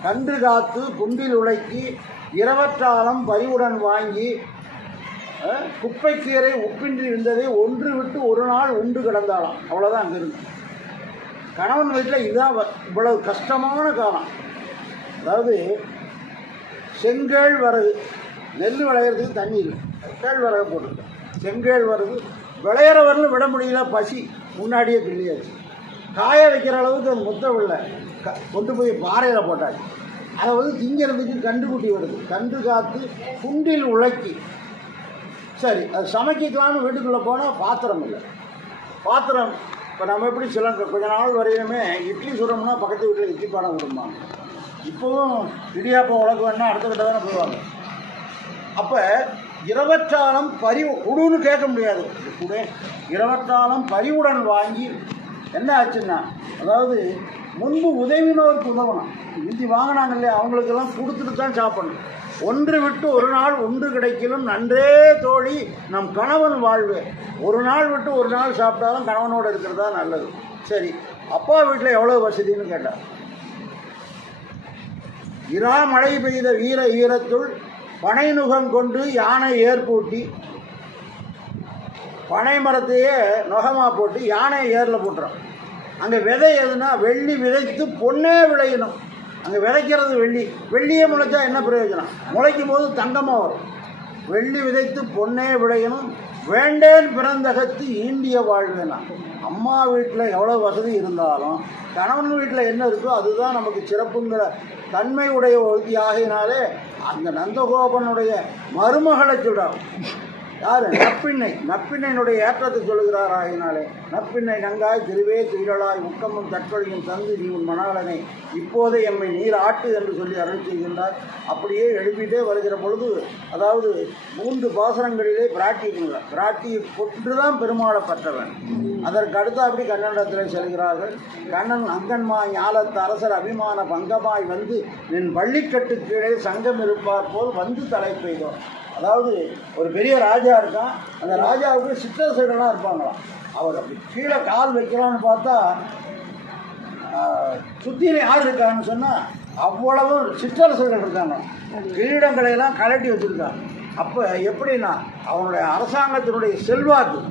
கன்று காத்து குண்டில் உழைக்கி இரவற்றாலம் பரிவுடன் வாங்கி குப்பைக்கீரை உப்பின்றி இருந்ததை ஒன்று விட்டு ஒரு நாள் உண்டு கிடந்தாலாம். அவ்வளோதான் அங்கே இருந்து. கணவன் வீட்டில் இதுதான் இவ்வளவு கஷ்டமான காலம். அதாவது செங்கேழ் வரகு, நெல் விளையிறதுக்கு தண்ணி இல்லை, கேழ்வரகு போட்டுருக்கேன். செங்கேழ் வரகு விளையிறவர்களும் விட முடியல, பசி முன்னாடியே கிள்ளியாச்சு. காய வைக்கிற அளவுக்கு அது முத்தம் இல்லை, கொண்டு போய் பாறையில் போட்டாச்சு. அதை வந்து திங்கிறதுக்கு கன்றுக்குட்டி வருது. கன்று காத்து குண்டில் உழைக்கி, சரி அது சமைக்கலான்னு வீட்டுக்குள்ளே போனால் பாத்திரம் இல்லை. பாத்திரம் இப்போ நம்ம எப்படி சிலங்க கொஞ்ச நாள் வரையுமே இட்லி சுடுறோம்னா பக்கத்து வீட்டில் இட்லி பாடம் விடுவாங்க. இப்போவும் இடியாப்பம் உலக வேணா அடுத்த கிட்ட தானே போடுவாங்க. அப்போ இரவற்றாலம் குடுன்னு கேட்க முடியாது. கூட இரவற்றாலம் பரிவுடன் வாங்கி என்ன ஆச்சுன்னா, அதாவது முன்பு உதவினோருக்கு உதவணும். இந்தி வாங்கினாங்க இல்லையா, அவங்களுக்கெல்லாம் கொடுத்துட்டு தான் சாப்பிடணும். ஒன்று விட்டு ஒரு நாள் உண்டு கிடைக்கலும் நன்றே தோழி நம் கணவன் வாழ்வு. ஒரு நாள் விட்டு ஒரு நாள் சாப்பிட்டாலும் கணவனோடு இருக்கிறதா நல்லது. சரி, அப்பா வீட்டில் எவ்வளோ வசதின்னு கேட்டார். இரா மழை பெய்த வீர ஈரத்துள் பனை நுகம் கொண்டு யானை ஏற்பூட்டி, பனை மரத்தையே நுகமாக போட்டு யானையை ஏரில் போட்டுறோம். அங்கே விதை எதுனா வெள்ளி விதைத்து பொண்ணே விளையணும். அங்கே விதைக்கிறது வெள்ளி, வெள்ளியே முளைச்சா என்ன பிரயோஜனம்? முளைக்கும் போது தங்கமாக வரும். வெள்ளி விதைத்து பொண்ணே விளையணும், வேண்டேன் பிறந்தகத்து ஈண்டிய வாழ்வேனா. அம்மா வீட்டில் எவ்வளோ வசதி இருந்தாலும் கணவன் வீட்டில் என்ன இருக்கோ அதுதான் நமக்கு சிறப்புங்கிற தன்மை உடைய ஒருத்தியாகினாலே அந்த நந்தகோபனுடைய மருமகளை சொல்கிறார். யார்? நப்பிண்ணை. நப்பிண்ணையினுடைய ஏற்றத்தை சொல்லுகிறார். ஆகினாலே நப்பிண்ணை நங்காய் திருவே துயிலாய் உக்கமும் தற்கொலையும் தந்து நீ உன் மணாளனை இப்போதே எம்மை நீர் ஆட்டு என்று சொல்லி அருள் செய்கின்றார். அப்படியே எழுப்பிட்டே வருகிற பொழுது, அதாவது 3 பாசனங்களிலே பிராட்டியை கொன்றுதான் பெருமாளை பற்றவன். அதற்கு அடுத்து அப்படி கண்ணனிடத்தில் செல்கிறார்கள். கண்ணன் அங்கன்மா ஞாலத்து அரசர் அபிமான பங்கமாய் வந்து நின் வள்ளிக்கட்டு கீழே சங்கம் இருப்பார் போல் வந்து தலை பெய்தோம். அதாவது ஒரு பெரிய ராஜா இருக்கான், அந்த ராஜாவுக்கு சிற்றரசர்களாக இருப்பாங்களாம். அவர் அப்படி கீழே கால் வைக்கலான்னு பார்த்தா சுற்றியில் யார் இருக்கான்னு சொன்னால் அவ்வளவும் சிற்றரசர்கள் இருக்காங்க. கிரீடங்களையெல்லாம் கலட்டி வச்சுருக்காங்க. அப்போ எப்படின்னா அவனுடைய அரசாங்கத்தினுடைய செல்வாக்கு,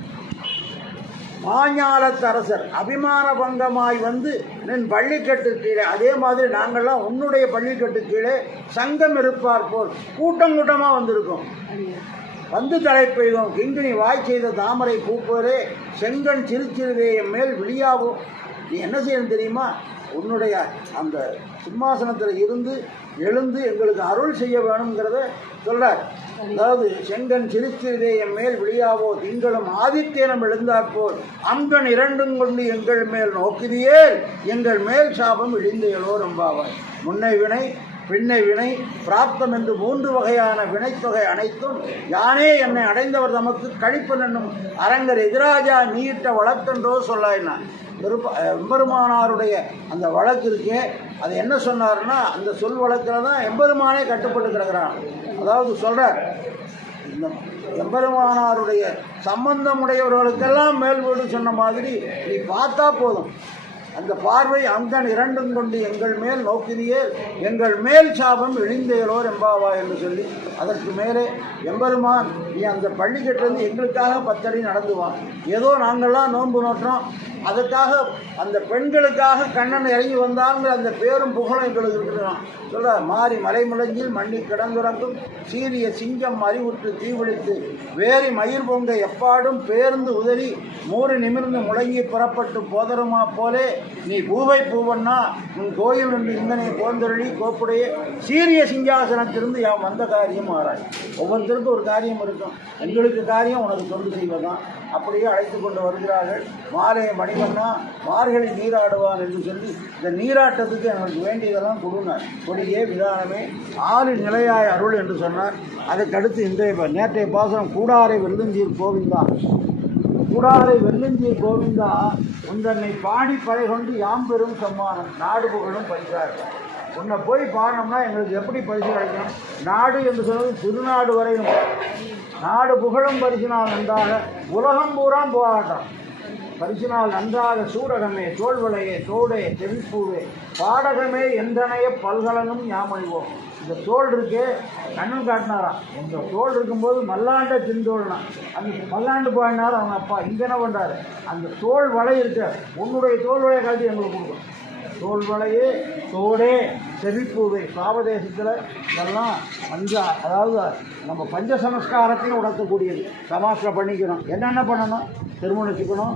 மாஞாலத்து அரசர் அபிமான பங்கமாய் வந்து நின் பள்ளிக்கட்டு கீழே, அதே மாதிரி நாங்கள்லாம் உன்னுடைய பள்ளிக்கட்டு கீழே சங்கம் இருப்பார் போல் கூட்டம் கூட்டமாக வந்திருக்கோம். வந்து தலை பெய்தோம் கிங்கினி வாய் செய்த தாமரை பூப்போரே செங்கன் சிறுச்சிறுதே என் மேல் விழியாவும். நீ என்ன செய்யணும் தெரியுமா? உன்னுடைய அந்த சிம்மாசனத்தில் இருந்து எழுந்து எங்களுக்கு அருள் செய்ய வேணுங்கிறத சொல்கிறார். அதாவது செங்கன் சிரிச்சிருதே என் மேல் விழியாவோ திங்களும் ஆதித்யனம் எழுந்தாற்போல் அங்கன் 2 கொண்டு எங்கள் மேல் நோக்குதியே எங்கள் மேல் சாபம் இழிந்தையலோ ரொம்பாவாய். முன்னை வினை பின்னை வினை பிராப்தம் என்று 3 வகையான வினைத்தொகை அனைத்தும் யானே என்னை அடைந்தவர் தமக்கு கழிப்பன் என்னும் அரங்கர் எதிராஜா நீட்ட வழக்கென்றோ சொல்லாயினா. எம்பெருமானாருடைய அந்த வழக்கு இருக்கே, அது என்ன சொன்னார்னா, அந்த சொல் வழக்கில் தான் எம்பெருமானே கட்டுப்பட்டு கிடக்கிறான். அதாவது சொல்கிறார், இந்த எம்பெருமானாருடைய சம்பந்தமுடையவர்களுக்கெல்லாம் மேல் வீடு சொன்ன மாதிரி நீ பார்த்தா போதும், அந்த பார்வை அங்கன் 2 கொண்டு எங்கள் மேல் நோக்கினியே எங்கள் மேல் சாபம் இழிந்தேலோர் எம்பாவா என்று சொல்லி அதற்கு மேலே எம்பெருமான் நீ அந்த பள்ளிக்கட்டிலேருந்து எங்களுக்காக 10 அடி நடந்துவான். ஏதோ நாங்கள்லாம் நோன்பு நோட்டுறோம், அதுக்காக அந்த பெண்களுக்காக கண்ணன் இறங்கி வந்தாங்கிற அந்த பேரும் புகழும் எங்களுக்கு இருக்குதுதான் சொல்ற மாறி மலைமுழங்கில் மண்ணி கிடந்துறங்கும் சீரிய சிங்கம் அறிவுற்று தீவிழித்து வேரி மயிர் பொங்க எப்பாடும் பேர்ந்து உதறி மூறு நிமிர்ந்து முழங்கி புறப்பட்டு போதருமா போலே நீ பூவை பூவன்னா உன் கோயில் என்று இந்தனை போந்தருளி கோப்புடைய சீரிய சிங்காசனத்திலிருந்து யாம் வந்த காரியம் ஆராய். ஒவ்வொருத்தருக்கும் ஒரு காரியம் இருக்கும். எங்களுக்கு காரியம் உனக்கு தொண்டு செய்வதுதான். அப்படியே அழைத்து கொண்டு வருகிறார்கள். மாலை மணிவண்ணா மார்கழி நீராடுவான் என்று சொல்லி இந்த நீராட்டத்துக்கு எங்களுக்கு வேண்டியதெல்லாம் கொடுனார். கொடியே விதானமே ஆறு நிலையாய் அருள் என்று சொன்னார். அதுக்கடுத்து நேற்றைய பாசனம் கூடாரை வெள்ளுஞ்சீர் கோவிந்தா, கூடாரை வெள்ளுஞ்சீர் கோவிந்தா உந்தன்னை பாடி படை கொண்டு யாம் பெரும் சம்மானம் நாடு புகழும் பரிசார்கள். உன்னை போய் பாடணும்னா எங்களுக்கு எப்படி பரிசு கிடைக்கும்? நாடு என்று சொன்னது திருநாடு வரையும் நாடு புகழும் பரிசினால் நன்றாக உலகம் பூரா போராட்டம் பரிசினால் நன்றாக சூடகமே தோல்வளையே தோடே தெவிப்பூவே பாடகமே எந்தனைய பல்கலனும் ஞாபகம். இந்த தோல் இருக்கே கண்ணன் காட்டினாராம். இந்த தோல் இருக்கும்போது மல்லாண்ட தின்தோல்னா அந்த மல்லாண்டு பாடினார் அவங்க அப்பா. இங்கே என்ன பண்ணுறாரு? அந்த தோல் வலை இருக்க உன்னுடைய தோல் வலையை காட்டி எங்களுக்கு கொடுக்கும். தோல்வளையே தோடே செவிப்பூவை சாவதேசத்தில் இதெல்லாம் அதாவது நம்ம பஞ்ச சமஸ்காரத்தையும் உணர்த்தக்கூடியது. சமாஸ்திரம் பண்ணிக்கணும். என்னென்ன பண்ணணும்? திருமணம் வச்சுக்கணும்,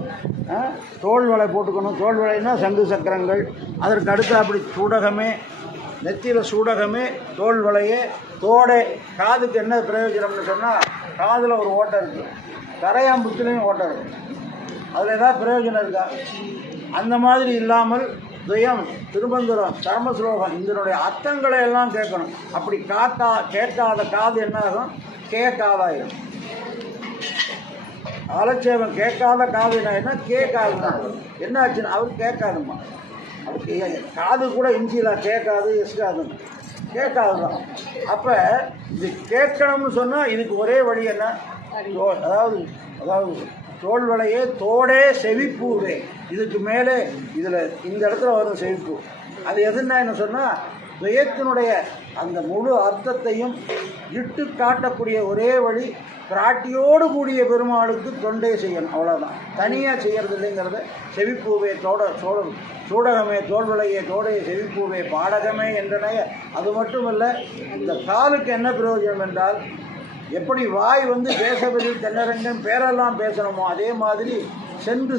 தோல் வலை போட்டுக்கணும். தோல் வலைன்னா சங்கு சக்கரங்கள். அதற்கு அடுத்து அப்படி சூடகமே நெத்தியில் சூடகமே தோல் வலையே தோடே. காதுக்கு என்ன பிரயோஜனம்னு சொன்னால் காதில் ஒரு ஓட்டை இருக்குது, கரையாம்புத்துலேயும் ஓட்டை இருக்குது. அதில் ஏதாவது பிரயோஜனம் இருக்கா? அந்த மாதிரி இல்லாமல் துயம் திருமந்திரம் சர்மஸ்லோகம் இதனுடைய அர்த்தங்களை எல்லாம் கேட்கணும். அப்படி கேட்காத காது என்னாகும்? கேட்காதாயிரும். ஆலட்சேபம் கேட்காத காது என்ன? கேட்காதுன்னா என்ன ஆச்சுன்னா அவர் கேட்காதுமா. அவருக்கு காது கூட இஞ்சிலாம் கேட்காது எஸ்காதுன்னு கேட்காது தான். அப்போ இது கேட்கணும்னு சொன்னால் இதுக்கு ஒரே வழி என்ன? அதாவது தோல்வளையே தோடே செவிப்பூவே. இதுக்கு மேலே இதில் இந்த இடத்துல வரும் செவிப்பூ. அது எதுன்னா என்ன சொன்னால் துயத்தினுடைய அந்த முழு அர்த்தத்தையும் இட்டு காட்டக்கூடிய ஒரே வழி பிராட்டியோடு கூடிய பெருமாளுக்கு தொண்டே செய்யணும். அவ்வளோதான். தனியாக செய்கிறது இல்லைங்கிறத செவிப்பூவே சூடகமே தோல்வளையே தோடே செவிப்பூவே பாடகமே என்றனைய. அது மட்டுமல்ல, இந்த காலுக்கு என்ன பிரயோஜனம் என்றால் எப்படி வாய் பேசவதில் தென்னரங்கம் பேரெல்லாம் பேசணுமோ அதே மாதிரி சென்று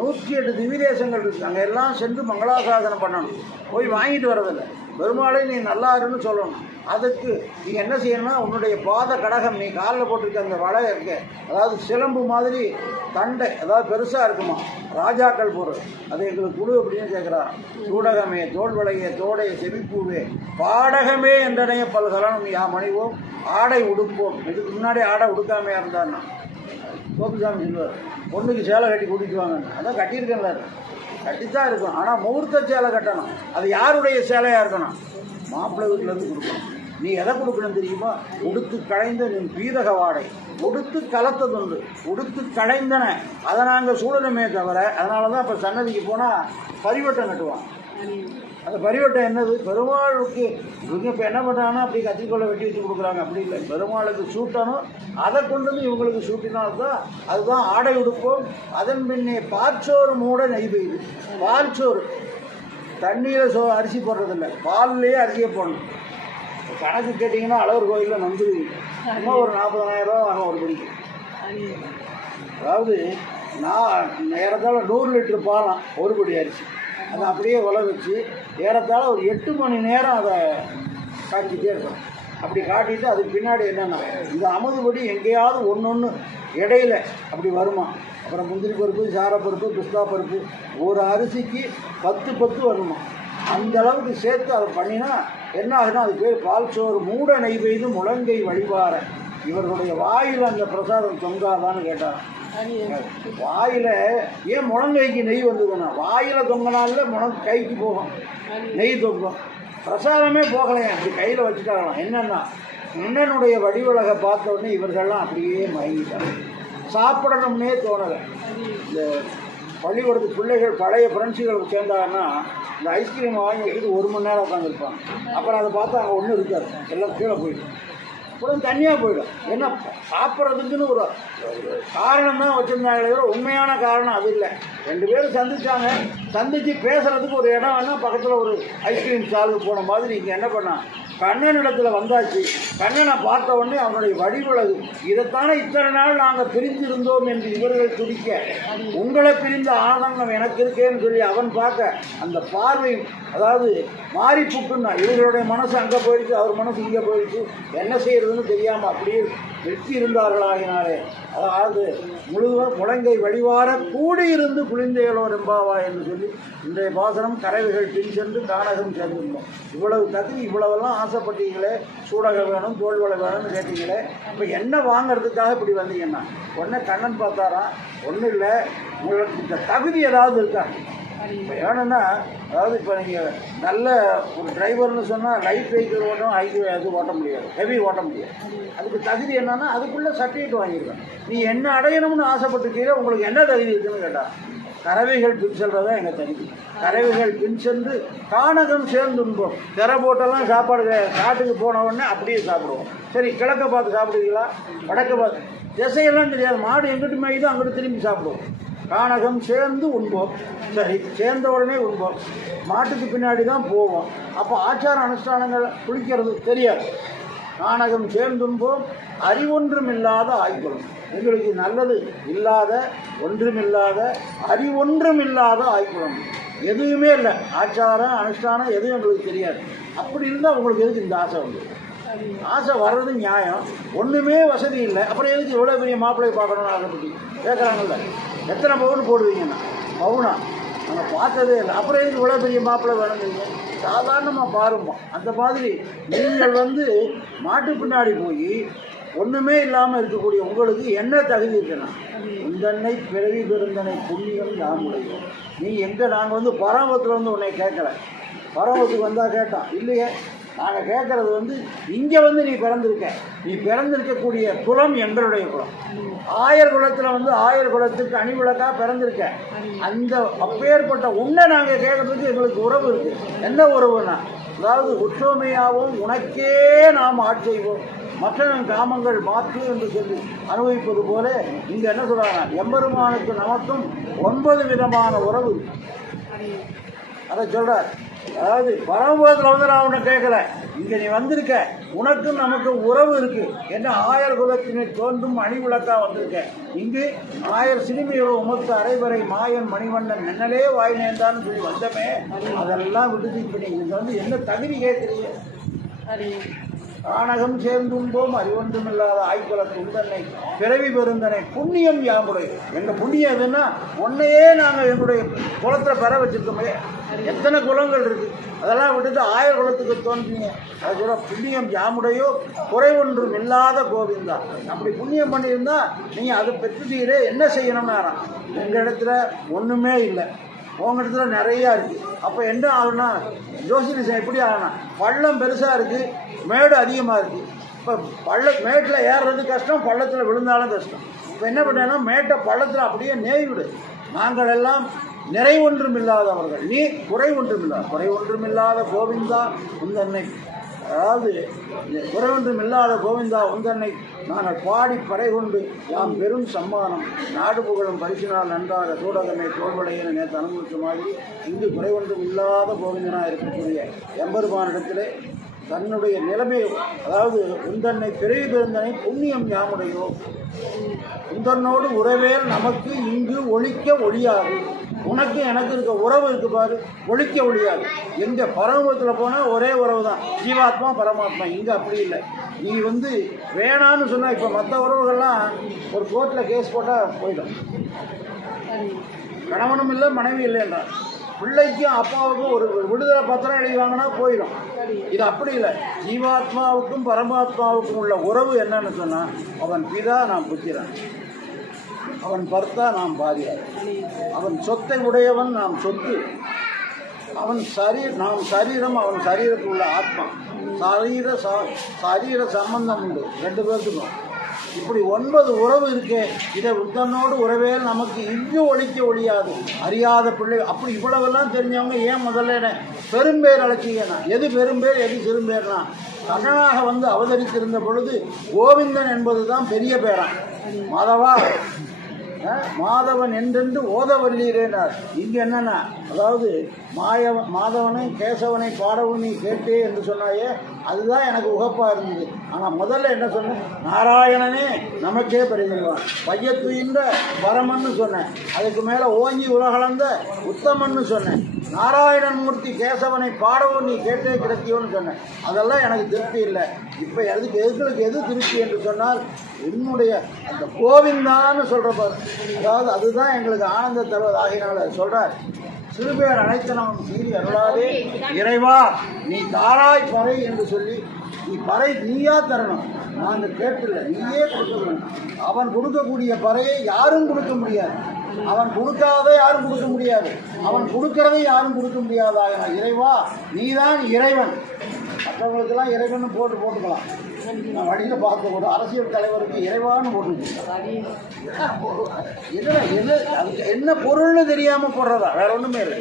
108 திவ்யதேசங்கள் இருக்குது. அங்கே எல்லாம் சென்று மங்களாசாசனம் பண்ணணும். போய் வாங்கிட்டு வரதில்லை. பெருமாளை நீ நல்லா இருன்னு சொல்லணும். அதுக்கு நீ என்ன செய்யணும்னா உன்னுடைய பாத கடகம் நீ காலில் போட்டிருக்க அந்த வலை இருக்க, அதாவது சிலம்பு மாதிரி தண்டை, அதாவது பெருசாக இருக்குமா, ராஜாக்கள் பொருள். அது எங்களுக்கு குழு அப்படின்னு கேட்குறான். சூடகமே தோல்வளையே தோடே செவிப்பூவே பாடகமே என்றனைய பல்கலனும் மணிவோம் ஆடை உடுப்போம். இதுக்கு முன்னாடி ஆடை உடுக்காமையாக இருந்தான்னா கோபிசாமி சொல்லுவார், பொண்ணுக்கு சேலை கட்டி கூட்டிட்டு வாங்க. அதான் கட்டியிருக்கேன்ல, கட்டித்தான் இருக்கும். ஆனால் முகூர்த்த சேலை கட்டணும். அது யாருடைய சேலையாக இருக்கணும்? மாப்பிள்ளை வீட்டிலேருந்து கொடுக்கணும். நீ எதை கொடுக்கணும் தெரியுமா? உடுத்து களைந்த நின் பீதக வாடை உடுத்து கலத்ததுண்டு உடுத்து களைந்தன அதை நாங்கள் சூழலுமே தவிர. அதனால தான் இப்போ சன்னதிக்கு போனால் பரிவட்டம் கட்டுவான். அந்த பரிவட்டம் என்னது? பெருமாளுக்கு இவங்க இப்போ என்ன பண்ணுறாங்கன்னா அப்படி கத்திரிக்கோளை வெட்டி வச்சு கொடுக்குறாங்க. அப்படி இல்லை, பெருமாளுக்கு சூட்டணும். அதை கொண்டு வந்து இவங்களுக்கு சூட்டினால்தான் அதுதான் ஆடை உடுப்போம். அதன் பின்னே பாற்சோறு மூட நெய் பெய்யுது. பால்சோறு தண்ணியில் அரிசி போடுறதில்லை, பால்லையே அரிசியை போடணும். கணக்கு கேட்டிங்கன்னா அழகர் கோயிலில் நம்புவீங்க. சும்மா ஒரு 40,000 ரூபா ஆகும் ஒரு படிக்கு. அதாவது ஏறத்தாழ 100 லிட்டர் பாலாம் ஒரு படி அரிசி. அதை அப்படியே உலை வச்சு ஏறத்தாழ ஒரு 8 மணி நேரம் அதை காட்டிகிட்டே இருக்கணும். அப்படி காட்டிட்டு அதுக்கு பின்னாடி என்னென்னா இந்த அமுதுபடி எங்கேயாவது ஒன்று இடையில அப்படி வருமா. அப்புறம் முந்திரி பருப்பு, சாரப்பருப்பு, பிஸ்தா பருப்பு ஒரு அரிசிக்கு 10 வருமா. அந்த அளவுக்கு சேர்த்து அதை பண்ணினா என்ன ஆகுதுன்னா அது பேர் பால்சோறு மூட நெய் பெய்து முழங்கை வழிபார. இவர்களுடைய வாயில் அந்த பிரசாதம் தொங்காதான்னு கேட்டாங்க. வாயில் ஏன் முழங்கைக்கு நெய் வந்ததுன்னா வாயில் தொங்கினால கைக்கு போகும், நெய் தொங்கும். பிரசாதமே போகலையா, அப்படி கையில் வச்சுட்டாங்களாம். என்னென்னா முன்னனுடைய வடிவழகை பார்த்த உடனே இவர்கள்லாம் அப்படியே மயங்கிட்டாங்க. சாப்பிடணும்னே தோணலை. இந்த பள்ளிக்கூடத்து பிள்ளைகள் பழைய ஃப்ரெண்ட்ஸுகளுக்கு சேர்ந்தாங்கன்னா இந்த ஐஸ்கிரீம் வாங்கி வச்சுட்டு 1 மணி நேரம் உட்காந்துருப்பாங்க. அப்புறம் அதை பார்த்தா அங்கே ஒன்றும் இருக்காது, எல்லாம் கீழே போயிடும். உடனே தனியாக போயிடும். ஏன்னா சாப்பிட்றதுக்குன்னு ஒரு காரணம் தான் வச்சுருந்தாங்களே தவிர உண்மையான காரணம் அது இல்லை. 2 பேரும் சந்தித்து பேசுகிறதுக்கு ஒரு இடம் வேணால் பக்கத்தில் ஒரு ஐஸ்கிரீம் ஸ்டாலுக்கு போன மாதிரி இங்கே என்ன பண்ணான், கண்ணனிடத்தில் வந்தாச்சு. கண்ணனை பார்த்த உடனே அவனுடைய வடிவுலகு இதைத்தானே இத்தனை நாள் நாங்கள் பிரிந்திருந்தோம் என்று இவர்கள் துடிக்க, உங்களை பிரிந்த ஆனந்தம் எனக்கு இருக்கேன்னு சொல்லி அவன் பார்க்க அந்த பார்வை அதாவது மாறி புட்டுன்னா இவர்களுடைய மனசு அங்கே போயிடுச்சு, அவர் மனசு இங்கே போயிடுச்சு, என்ன செய்யறதுன்னு தெரியாமல் அப்படியே வெற்றி இருந்தார்களாகினாலே. அதாவது முழுவதும் முழங்கை வழிவார கூடியிருந்து குளிந்தைகளோ ரெம்பாவா என்று சொல்லி இன்றைய பாசனம் கறவைகள் பின் சென்று கானகம் சேர்ந்துருந்தோம். இவ்வளவு தகுதி இவ்வளவெல்லாம் ஆசைப்பட்டீங்களே, சூடக வேணும் தோல்வலை வேணும்னு கேட்டீங்களே, இப்போ என்ன வாங்கிறதுக்காக இப்படி வந்தீங்கன்னா உடனே கண்ணன் பார்த்தாராம், ஒன்றும் இல்லை உங்களுக்கு இந்த தகுதி ஏதாவது இருக்கா? இப்போ வேணும்னா அதாவது இப்போ நீங்கள் நல்ல ஒரு டிரைவர்னு சொன்னால் லைட் வெஹிக்கிள் ஓட்டம் அது ஓட்ட முடியாது, ஹெவி ஓட்ட முடியாது. அதுக்கு தகுதி என்னன்னா அதுக்குள்ளே சர்டிஃபிகேட் வாங்கியிருக்கேன். நீ என்ன அடையணும்னு ஆசைப்பட்டுக்கீங்க, உங்களுக்கு என்ன தகுதி இருக்குன்னு கேட்டால் கறவைகள் பின் செல்றதா எங்கள் தகுதி. கறவைகள் பின் சென்று கானகம் சேர்ந்துன்போம். திரை போட்டெல்லாம் சாப்பாடு கிடையாது, காட்டுக்கு போன உடனே அப்படியே சாப்பிடுவோம். சரி, கிழக்க பார்த்து சாப்பிடுவீங்களா, வடக்க பார்த்து, திசையெல்லாம் தெரியாது, மாடு எங்கிட்டு மேய்தோ அங்கிட்டு திரும்பி சாப்பிடுவோம். கானகம் சேர்ந்து உண்போம். சரி, சேர்ந்த உடனே உண்போம், மாட்டுக்கு பின்னாடி தான் போவோம். அப்போ ஆச்சார அனுஷ்டானங்கள் குளிக்கிறது தெரியாது. கானகம் சேர்ந்துன்போம், அறிவொன்றும் இல்லாத ஆய்வுகளும். எங்களுக்கு நல்லது இல்லாத ஒன்றுமில்லாத அறிவொன்றும் இல்லாத ஆய்வுகளும். எதுவுமே இல்லை, ஆச்சாரம் அனுஷ்டானம் எதுவும் எங்களுக்கு தெரியாது. அப்படி இருந்தால் உங்களுக்கு எதுக்கு இந்த ஆசை வந்து? ஆசை வர்றது நியாயம். ஒன்றுமே வசதி இல்லை, அப்புறம் எதுக்கு எவ்வளோ பெரிய மாப்பிள்ளையை பார்க்கணும்னு அதை பற்றி கேட்குறாங்கல்ல. எத்தனை பவுன் போடுவீங்கன்னா பவுனா நாங்கள் பார்த்ததே இல்லை, அப்புறம் எதுக்கு இவ்வளோ பெரிய மாப்பிள்ளை வேணுங்கிறீங்க? சாதாரணமாக பாருமா. அந்த மாதிரி நீங்கள் மாட்டு பின்னாடி போய் ஒன்றுமே இல்லாமல் இருக்கக்கூடிய உங்களுக்கு என்ன தகுதி இருக்குன்னா, உந்தன்னை பிறவி பெருந்தனை புண்ணியம் யாமுடையும். நீ எங்கே நாங்கள் பரமத்தில் உன்னை கேட்கலை, பரமத்துக்கு வந்தால் கேட்டான் இல்லையே. நாங்கள் கேட்குறது இங்கே நீ பிறந்திருக்க, நீ பிறந்திருக்கக்கூடிய குலம் எங்களுடைய குலம். ஆயர் குலத்தில் ஆயர் குலத்துக்கு அணிவிளக்காக பிறந்திருக்க. அந்த அப்பேற்பட்ட உன்னை நாங்கள் கேட்குறதுக்கு எங்களுக்கு உறவு இருக்குது. என்ன உறவுன்னா, அதாவது உற்றோமையாகவும் உனக்கே நாம் ஆட்செய்வோம், மற்ற காமங்கள் மாற்று என்று சொல்லி அனுபவிப்பது போல இங்கே என்ன சொல்கிறாங்க, எம்பெருமானுக்கு நமக்கும் 9 விதமான உறவு. அதை சொல்கிறார். அதாவது பரமபதத்தில் நான் உன்னை கேட்கல, இங்கே நீ வந்திருக்க, உனக்கும் நமக்கும் உறவு இருக்கு. என்ன ஆயர் குலத்தினை தோன்றும் அணிவிளக்கா வந்திருக்க. இங்கு ஆயர் சிறுமியோட உமத்து அரைவரை மாயன் மணிவண்ணன் என்னலே வாய் நேர்ந்தான்னு சொல்லி வந்தமே, அதெல்லாம் விட்டுட்டு இப்போ நீங்கள் என்ன தகுதி கேட்குறீங்க? கானகம் சேர்ந்தும்போம் அறிவொன்றுமில்லாத ஆய்குல துண்டனை பிறவி பெருந்தனை புண்ணியம் யாமுடைய. எங்கள் புண்ணியம் எதுன்னா ஒன்றையே நாங்கள் எங்களுடைய குலத்தில் பெற வச்சுருக்கோமே. எத்தனை குலங்கள் இருக்குது, அதெல்லாம் விட்டுட்டு ஆயர் குலத்துக்கு தோன்றீங்க. அது கூட புண்ணியம் யாமுடையோ குறைவொன்றும் இல்லாத கோவிந்தா. அப்படி புண்ணியம் பண்ணியிருந்தால் நீங்கள் அதை பெற்றுட்டீரே, என்ன செய்யணும்னா எங்கள் இடத்துல ஒன்றுமே இல்லை, உங்கள் இடத்துல நிறையா இருக்குது. அப்போ என்ன ஆகுனா, ஜோசியம் எப்படி ஆகுனா, பள்ளம் பெருசாக இருக்குது, மேடு அதிகமாக இருக்குது. இப்போ மேட்டில் ஏறுறது கஷ்டம், பள்ளத்தில் விழுந்தாலும் கஷ்டம். இப்போ என்ன பண்ணேன்னா, மேட்டை பள்ளத்தில் அப்படியே நேய்விடு. நாங்கள் எல்லாம் நிறைவொன்றும் இல்லாதவர்கள், நீ குறைவொன்றுமில்லாத கோவிந்தா உந்தன்னை. அதாவது குறைவொன்றும் இல்லாத கோவிந்தா உந்தன்னை நாங்கள் பாடி பறை கொண்டு யாம் பெரும் சம்மானம் நாடு புகழும் பரிசினால் நன்றாக சூடகனை தோல்வடையின நேற்று அனுபவித்த மாதிரி இங்கு குறைவொன்றும் இல்லாத கோவிந்தனாக இருக்கக்கூடிய எம்பெருமானிடத்திலே தன்னுடைய நிலைமை, அதாவது உந்தன்னை பிறவி பெருந்தனை புண்ணியம் யாமுடையோ, உந்தன்னோடு உறவேல் நமக்கு இங்கு ஒழிக்க ஒழியாது. உனக்கு எனக்கு இருக்க உறவு இருக்கு பாரு, ஒழிக்க ஒழியாது. எங்கே பரமத்தில் போனால் ஒரே உறவு தான், ஜீவாத்மா பரமாத்மா. இங்கே அப்படி இல்லை. நீ வேணான்னு சொன்னால், இப்போ மற்ற உறவுகள்லாம் ஒரு கோர்ட்டில் கேஸ் போட்டால் போயிடும், கணவனும் இல்லை மனைவி இல்லைன்றான். பிள்ளைக்கும் அப்பாவுக்கும் ஒரு விடுதலை பத்திரம் எழுதி வாங்கினா போயிடும். இது அப்படி இல்லை. ஜீவாத்மாவுக்கும் பரமாத்மாவுக்கும் உள்ள உறவு என்னன்னு சொன்னால், அவன் பிதா நாம் புத்திரன், அவன் பர்த்தா நாம் பாரியார், அவன் சொத்தை உடையவன் நாம் சொத்து, அவன் நாம் சரீரம், அவன் சரீரத்தில் உள்ள ஆத்மா. சரீர சம்பந்தம் உண்டு 2 பேர்த்துக்கும். இப்படி 9 உறவு இருக்கே. இதை உத்தனோடு உறவே நமக்கு இங்கு ஒழிக்க ஒழியாது. அறியாத பிள்ளை அப்படி இவ்வளவெல்லாம் தெரிஞ்சவங்க ஏன் முதல்ல பெரும்பேர் அழைச்சிங்கன்னா, எது பெரும்பேர் எது சிறும்பேர்னா, கண்ணனாக வந்து அவதரித்திருந்த பொழுது கோவிந்தன் என்பதுதான் பெரிய பேரான். மாதவா மாதவன் என்றென்று ஓதவல்லீரேனார். இங்கே என்னன்னா, அதாவது மாதவனை கேசவனை பாடவும் நீ கேட்டே என்று சொன்னாயே, அதுதான் எனக்கு உகப்பாக இருந்தது. ஆனால் முதல்ல என்ன சொன்னேன், நாராயணனே நமக்கே பெரிதல்வான் பையத்துயின்ற வரமன்னு சொன்னேன். அதுக்கு மேலே ஓங்கி உலகளந்த உத்தமன்னு சொன்னேன். நாராயணன் மூர்த்தி கேசவனை பாடவும் நீ கேட்டே கிடைத்தியோன்னு சொன்னேன். அதெல்லாம் எனக்கு திருப்தி இல்லை. இப்போ எதுக்கு எது திருப்தி என்று சொன்னால், என்னுடைய அந்த கோவிந்தான்னு சொல்கிற, அதாவது அதுதான் எங்களுக்கு ஆனந்த தருவதாகினால சொல்கிறார். சிறுபேர் அனைத்தனம் சீறி அருளாதே இறைவா நீ தாராய் பறை என்று சொல்லி, நீ பறை நீயா தரணும், நாங்கள் கேட்டில்லை, நீயே கொடுக்கணும். அவன் கொடுக்கக்கூடிய பறையை யாரும் கொடுக்க முடியாது, அவன் கொடுக்காத யாரும் கொடுக்க முடியாது, அவன் கொடுக்கறதை யாரும் கொடுக்க முடியாதாக. இறைவா நீதான் இறைவன். மற்றவங்களுக்கெல்லாம் இறைவன் போட்டுக்கலாம். நான் வழியில் பார்க்க ஒரு அரசியல் தலைவருக்கு இறைவான்னு போட்டுருக்கேன். அதுக்கு என்ன பொருள்னு தெரியாமல் போடுறதா, வேற ஒன்றுமே இல்லை.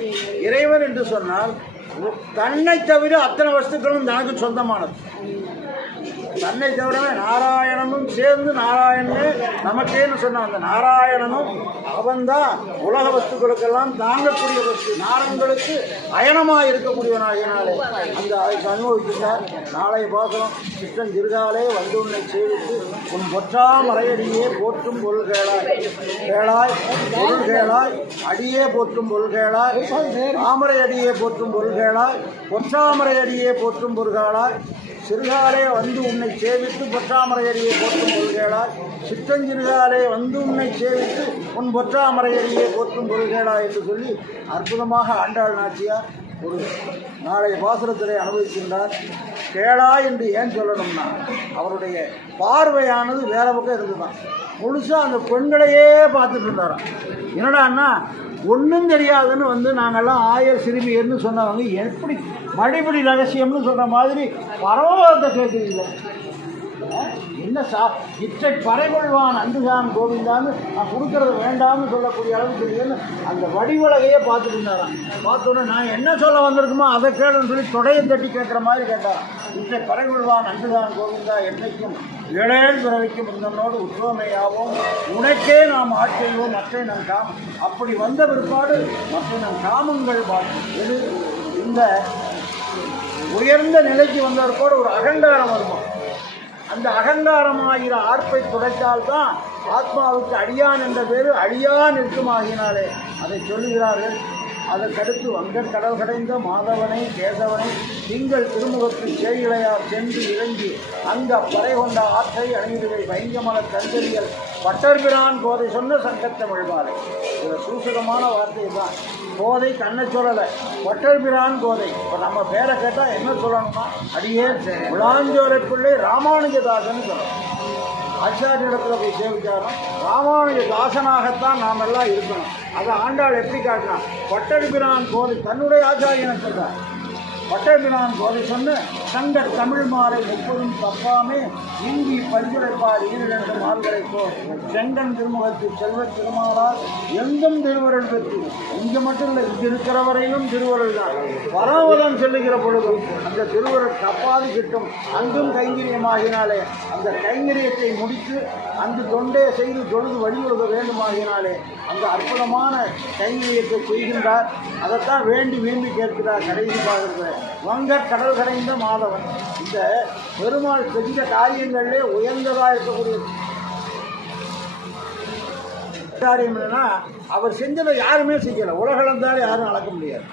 இறைவன் என்று சொன்னால் தன்னை தவிர அத்தனை வஸ்துக்களும் தனக்கு சொந்தமானது. தன்னை தவிர நாராயணனும் சேர்ந்து நாராயணனே நமக்கேன்னு சொன்ன அந்த நாராயணனும் அவன்தான் உலக வஸ்துக்களுக்கெல்லாம் தாங்கக்கூடிய வஸ்து, நாரங்களுக்கு அயனமாக இருக்கக்கூடியவனாகினாலே அந்த அதை அனுபவித்தார். நாளை பார்க்கலாம். சித்தன் திருகாலே வந்து உன்னை சேவித்து உன் பொற்றா மறையடியே போற்றும் பொருள்கேளாய் பொருள்கேளாய் அடியே போற்றும் பொருள்கேளாய் தாமரை அடியே போற்றும் பொருள்கேளாய் பொற்றாமரை அடியே போற்றும் பொருள்கேளாய் சிறுகாலே வந்து உன்னை சேவித்து பொற்றாமரையடியை போற்றும் பொருள்கேளாய் சிற்றஞ்சிறுகாலே வந்து உன்னை சேவித்து உன் பொற்றாமரையடியை போற்றும் பொருள்கேளாய் என்று சொல்லி அற்புதமாக ஆண்டாள் நாச்சியார் ஒரு நாளைய பாசுரத்திலே அனுபவிக்கின்றார். கேளாய் என்று ஏன் சொல்லணும்னா, அவருடைய பார்வையானது வேற பக்கம் இருந்துதான். முழுசாக அந்த பெண்களையே பார்த்துட்டு இருந்தாராம். என்னடான்னா, ஒன்றும் தெரியாதுன்னு வந்து நாங்கள்லாம் ஆயர் சிறுமியர்னு சொன்னவங்க எப்படி மடிபிடி ரகசியம்னு சொல்கிற மாதிரி பரவத்தை கேட்குறீங்களே. என்ன இற்றை பறைகொள்வான் அன்றுதான் கோவிந்தான்னு நான் கொடுக்கறது வேண்டாம்னு சொல்லக்கூடிய அளவுக்கு தெரியுதுன்னு அந்த வடிவழகையே பார்த்துட்டு இருந்தாராம். பார்த்தோன்னே நான் என்ன சொல்ல வந்திருக்குமோ அதை கேளுன்னு சொல்லி தொடையை தட்டி கேட்குற மாதிரி கேட்டாராம். இற்றை பறைகொள்வான் அன்றுதான் கோவிந்தா என்னைக்கும் ஏழேழு பிறவைக்கும் இருந்தனோடு உற்றோமையாவோம் உனக்கே நாம் ஆட்செய்வோம் மற்ற நம் காமம். அப்படி வந்த பிற்பாடு மற்ற நம் காமங்கள் எது இந்த உயர்ந்த நிலைக்கு வந்தவர்களோடு ஒரு அகங்காரம் வருமா, அந்த அகங்காரமாகிற ஆர்ப்பை துடைத்தால்தான் ஆத்மாவுக்கு அடியான் என்ற பேர் அழியா நிற்குமாகினாலே அதை சொல்லுகிறார்கள். அதற்கடுத்து வங்கக் கடல் கடைந்த மாதவனை கேசவனை திங்கள் திருமுகத்தில் சேயிலையார் சென்று இறங்கி அங்க பறை கொண்ட ஆற்றை அணிவிடுவை வைங்கமல கந்தறியல் பட்டர்பிரான் கோதை சொன்ன சங்கத்தமிழ் மாலை. இது சூசகமான வார்த்தை தான். கோதை கண்ணை சொல்லலை, பட்டர்பிரான் கோதை. இப்போ நம்ம பேரை கேட்டால் என்ன சொல்லணும்னா, அடியே விளாஞ்சோலை பிள்ளை ராமானுஜதாசன் சொல்லணும். ஆச்சாரியத்தில் போய் சேவிச்சாலும் ராமானுஜ தாசனாகத்தான் நாம் எல்லாம் இருக்கணும். அதை ஆண்டாள் எப்படி காட்டினா, பட்டர்பிரான் கோதை தன்னுடைய ஆச்சாரியனை சொல்றார். பட்டர்பிரான் கோதை சொன்ன சங்க தமிழ் மாலை எப்போதும் தப்பாமே இங்கி பரிந்துரைப்பார் ஈரிழந்த மால்களை போல் செங்கன் திருமுகத்தில் செல்வ திருமாலால் எங்கும் திருவருள் பெற்று. இங்கே மட்டும் இல்லை, இங்கே இருக்கிற வரையிலும் திருவருள் தான். பரமதம் செல்லுகிற பொழுதும் அந்த திருவருள் தப்பாது கிட்டும். அங்கும் கைங்கரியமாகினாலே அந்த கைங்கரியத்தை முடித்து அந்த தொண்டே செய்து தொழுது வழியுறுத வேண்டுமாகினாலே அந்த அற்புதமான கைங்கரியத்தை செய்கின்றார். அதைத்தான் வேண்டி விரும்பி கேட்கிறார். கடைசி பாகத்தில் வங்கக் கடல் கடைந்த மாதவன். இந்த பெருமாள் செஞ்ச காரியங்களிலே உயர்ந்ததாக இருக்கக்கூடிய காரியம் என்னன்னா, அவர் செஞ்சதை யாருமே செய்யலை. உலகளந்தாலே யாரும் அளக்க முடியாது.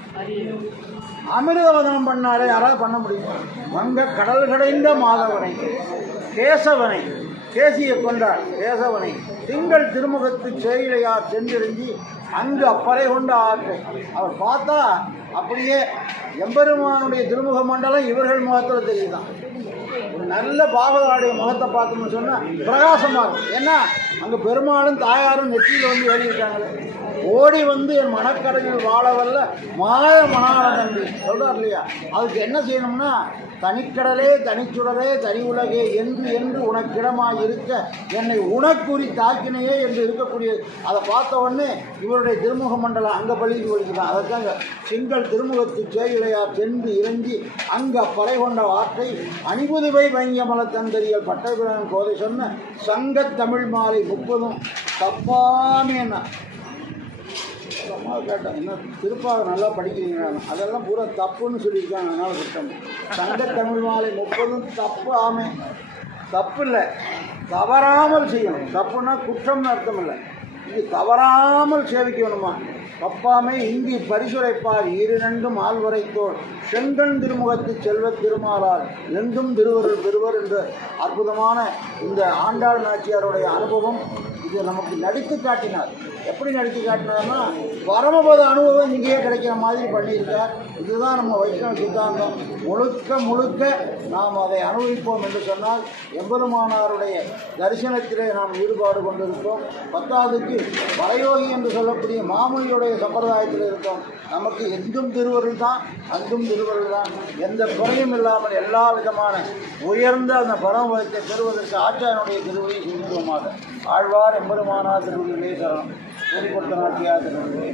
அமிர்தவதனம் பண்ணாலே யாராவது பண்ண முடியும்? வங்கக் கடல் கடைந்த மாதவனை கேசவனை கேசியை கொண்டார். கேசவனை திங்கள் திருமுகத்து சேயிலையார் சென்றிறங்கி அங்கு அப்பறை கொண்ட ஆற்றை அவர் பார்த்தா அப்படியே எம்பெருமானுடைய திருமுக மண்டலம் இவர்கள் முகத்தில் தெரியுதான். ஒரு நல்ல பாகவாடைய முகத்தை பார்த்தோம்னு சொன்னால் பிரகாசமாக இருக்கும். ஏன்னா அங்கே பெருமாளும் தாயாரும் நெற்றியில் வந்து எழுதிட்டாங்களே. ஓடி வந்து என் மனக்கரையில் வாழவல்ல மாய மனால நன்றி சொல்கிறார் இல்லையா. அதுக்கு என்ன செய்யணும்னா, தனிக்கடலே தனிச்சுடரே தனி உலகே என்று என்று உனக்கிடமாய் இருக்க என்னை உனக்குறி தாக்கினையே என்று இருக்கக்கூடிய அதை பார்த்த உடனே இவருடைய திருமுக மண்டலம் அங்கே பள்ளிக்கு படிக்கிறான். அதற்காக செங்கல் திருமுகத்து சேயிலையார் சென்று இறங்கி அங்க பறை கொண்ட வார்த்தை அணிபுதுவை வைங்கமல தந்தரியல் பட்டபிரன் கோதை சொன்ன சங்கத் தமிழ் மாலை 30 தப்பாமேன்னா கேட்டேன். என்ன திருப்பாவை நல்லா படிக்கிறீங்க, அதெல்லாம் பூரா தப்புன்னு சொல்லியிருக்காங்க. அதனால் குற்றம். சங்க தமிழ் மாலை 30 தப்பு. ஆமே, தப்பு இல்லை, தவறாமல் செய்யணும். தப்புன்னா குற்றம்னு அர்த்தம் இல்லை. இது தவறாமல் சேவிக்கணுமா? தப்பாமே இங்கு பரிசுரைப்பார் 2 ஆழ்வரைத்தோர் செங்கண் திருமுகத்து செல்வத் திருமாலார் எங்கும் திருவருள் பெறுவர் என்ற அற்புதமான இந்த ஆண்டாள் நாச்சியாருடைய அனுபவம் இது நமக்கு நடித்து காட்டினார். எப்படி நடித்து காட்டினார்னா பரமபத அனுபவம் இங்கேயே கிடைக்கிற மாதிரி பண்ணியிருக்கார். இதுதான் நம்ம வைஷ்ணவ சித்தாந்தம். முழுக்க நாம் அதை அனுபவிப்போம் என்று சொன்னால் எம்பெருமானாருடைய தரிசனத்திலே நாம் ஈடுபாடு கொண்டிருக்கோம். 10வதுக்கு வரையோகி என்று சொல்லக்கூடிய மாமுனியுடைய சம்பிரதாயத்தில் இருக்கோம். நமக்கு எங்கும் திருவருள் தான், அங்கும் திருவருள் தான். எந்த குறையும் இல்லாமல் எல்லா விதமான உயர்ந்த அந்த பரமபதத்தை பெறுவதற்கு ஆச்சாரியனுடைய திருவடியை சிந்துவமாக ஆழ்வார் எம்பெருமானார் திருவள்ளுவரே சரணம். குறிப்பிட்ட நாட்டியார் திருவள்ளுவரே.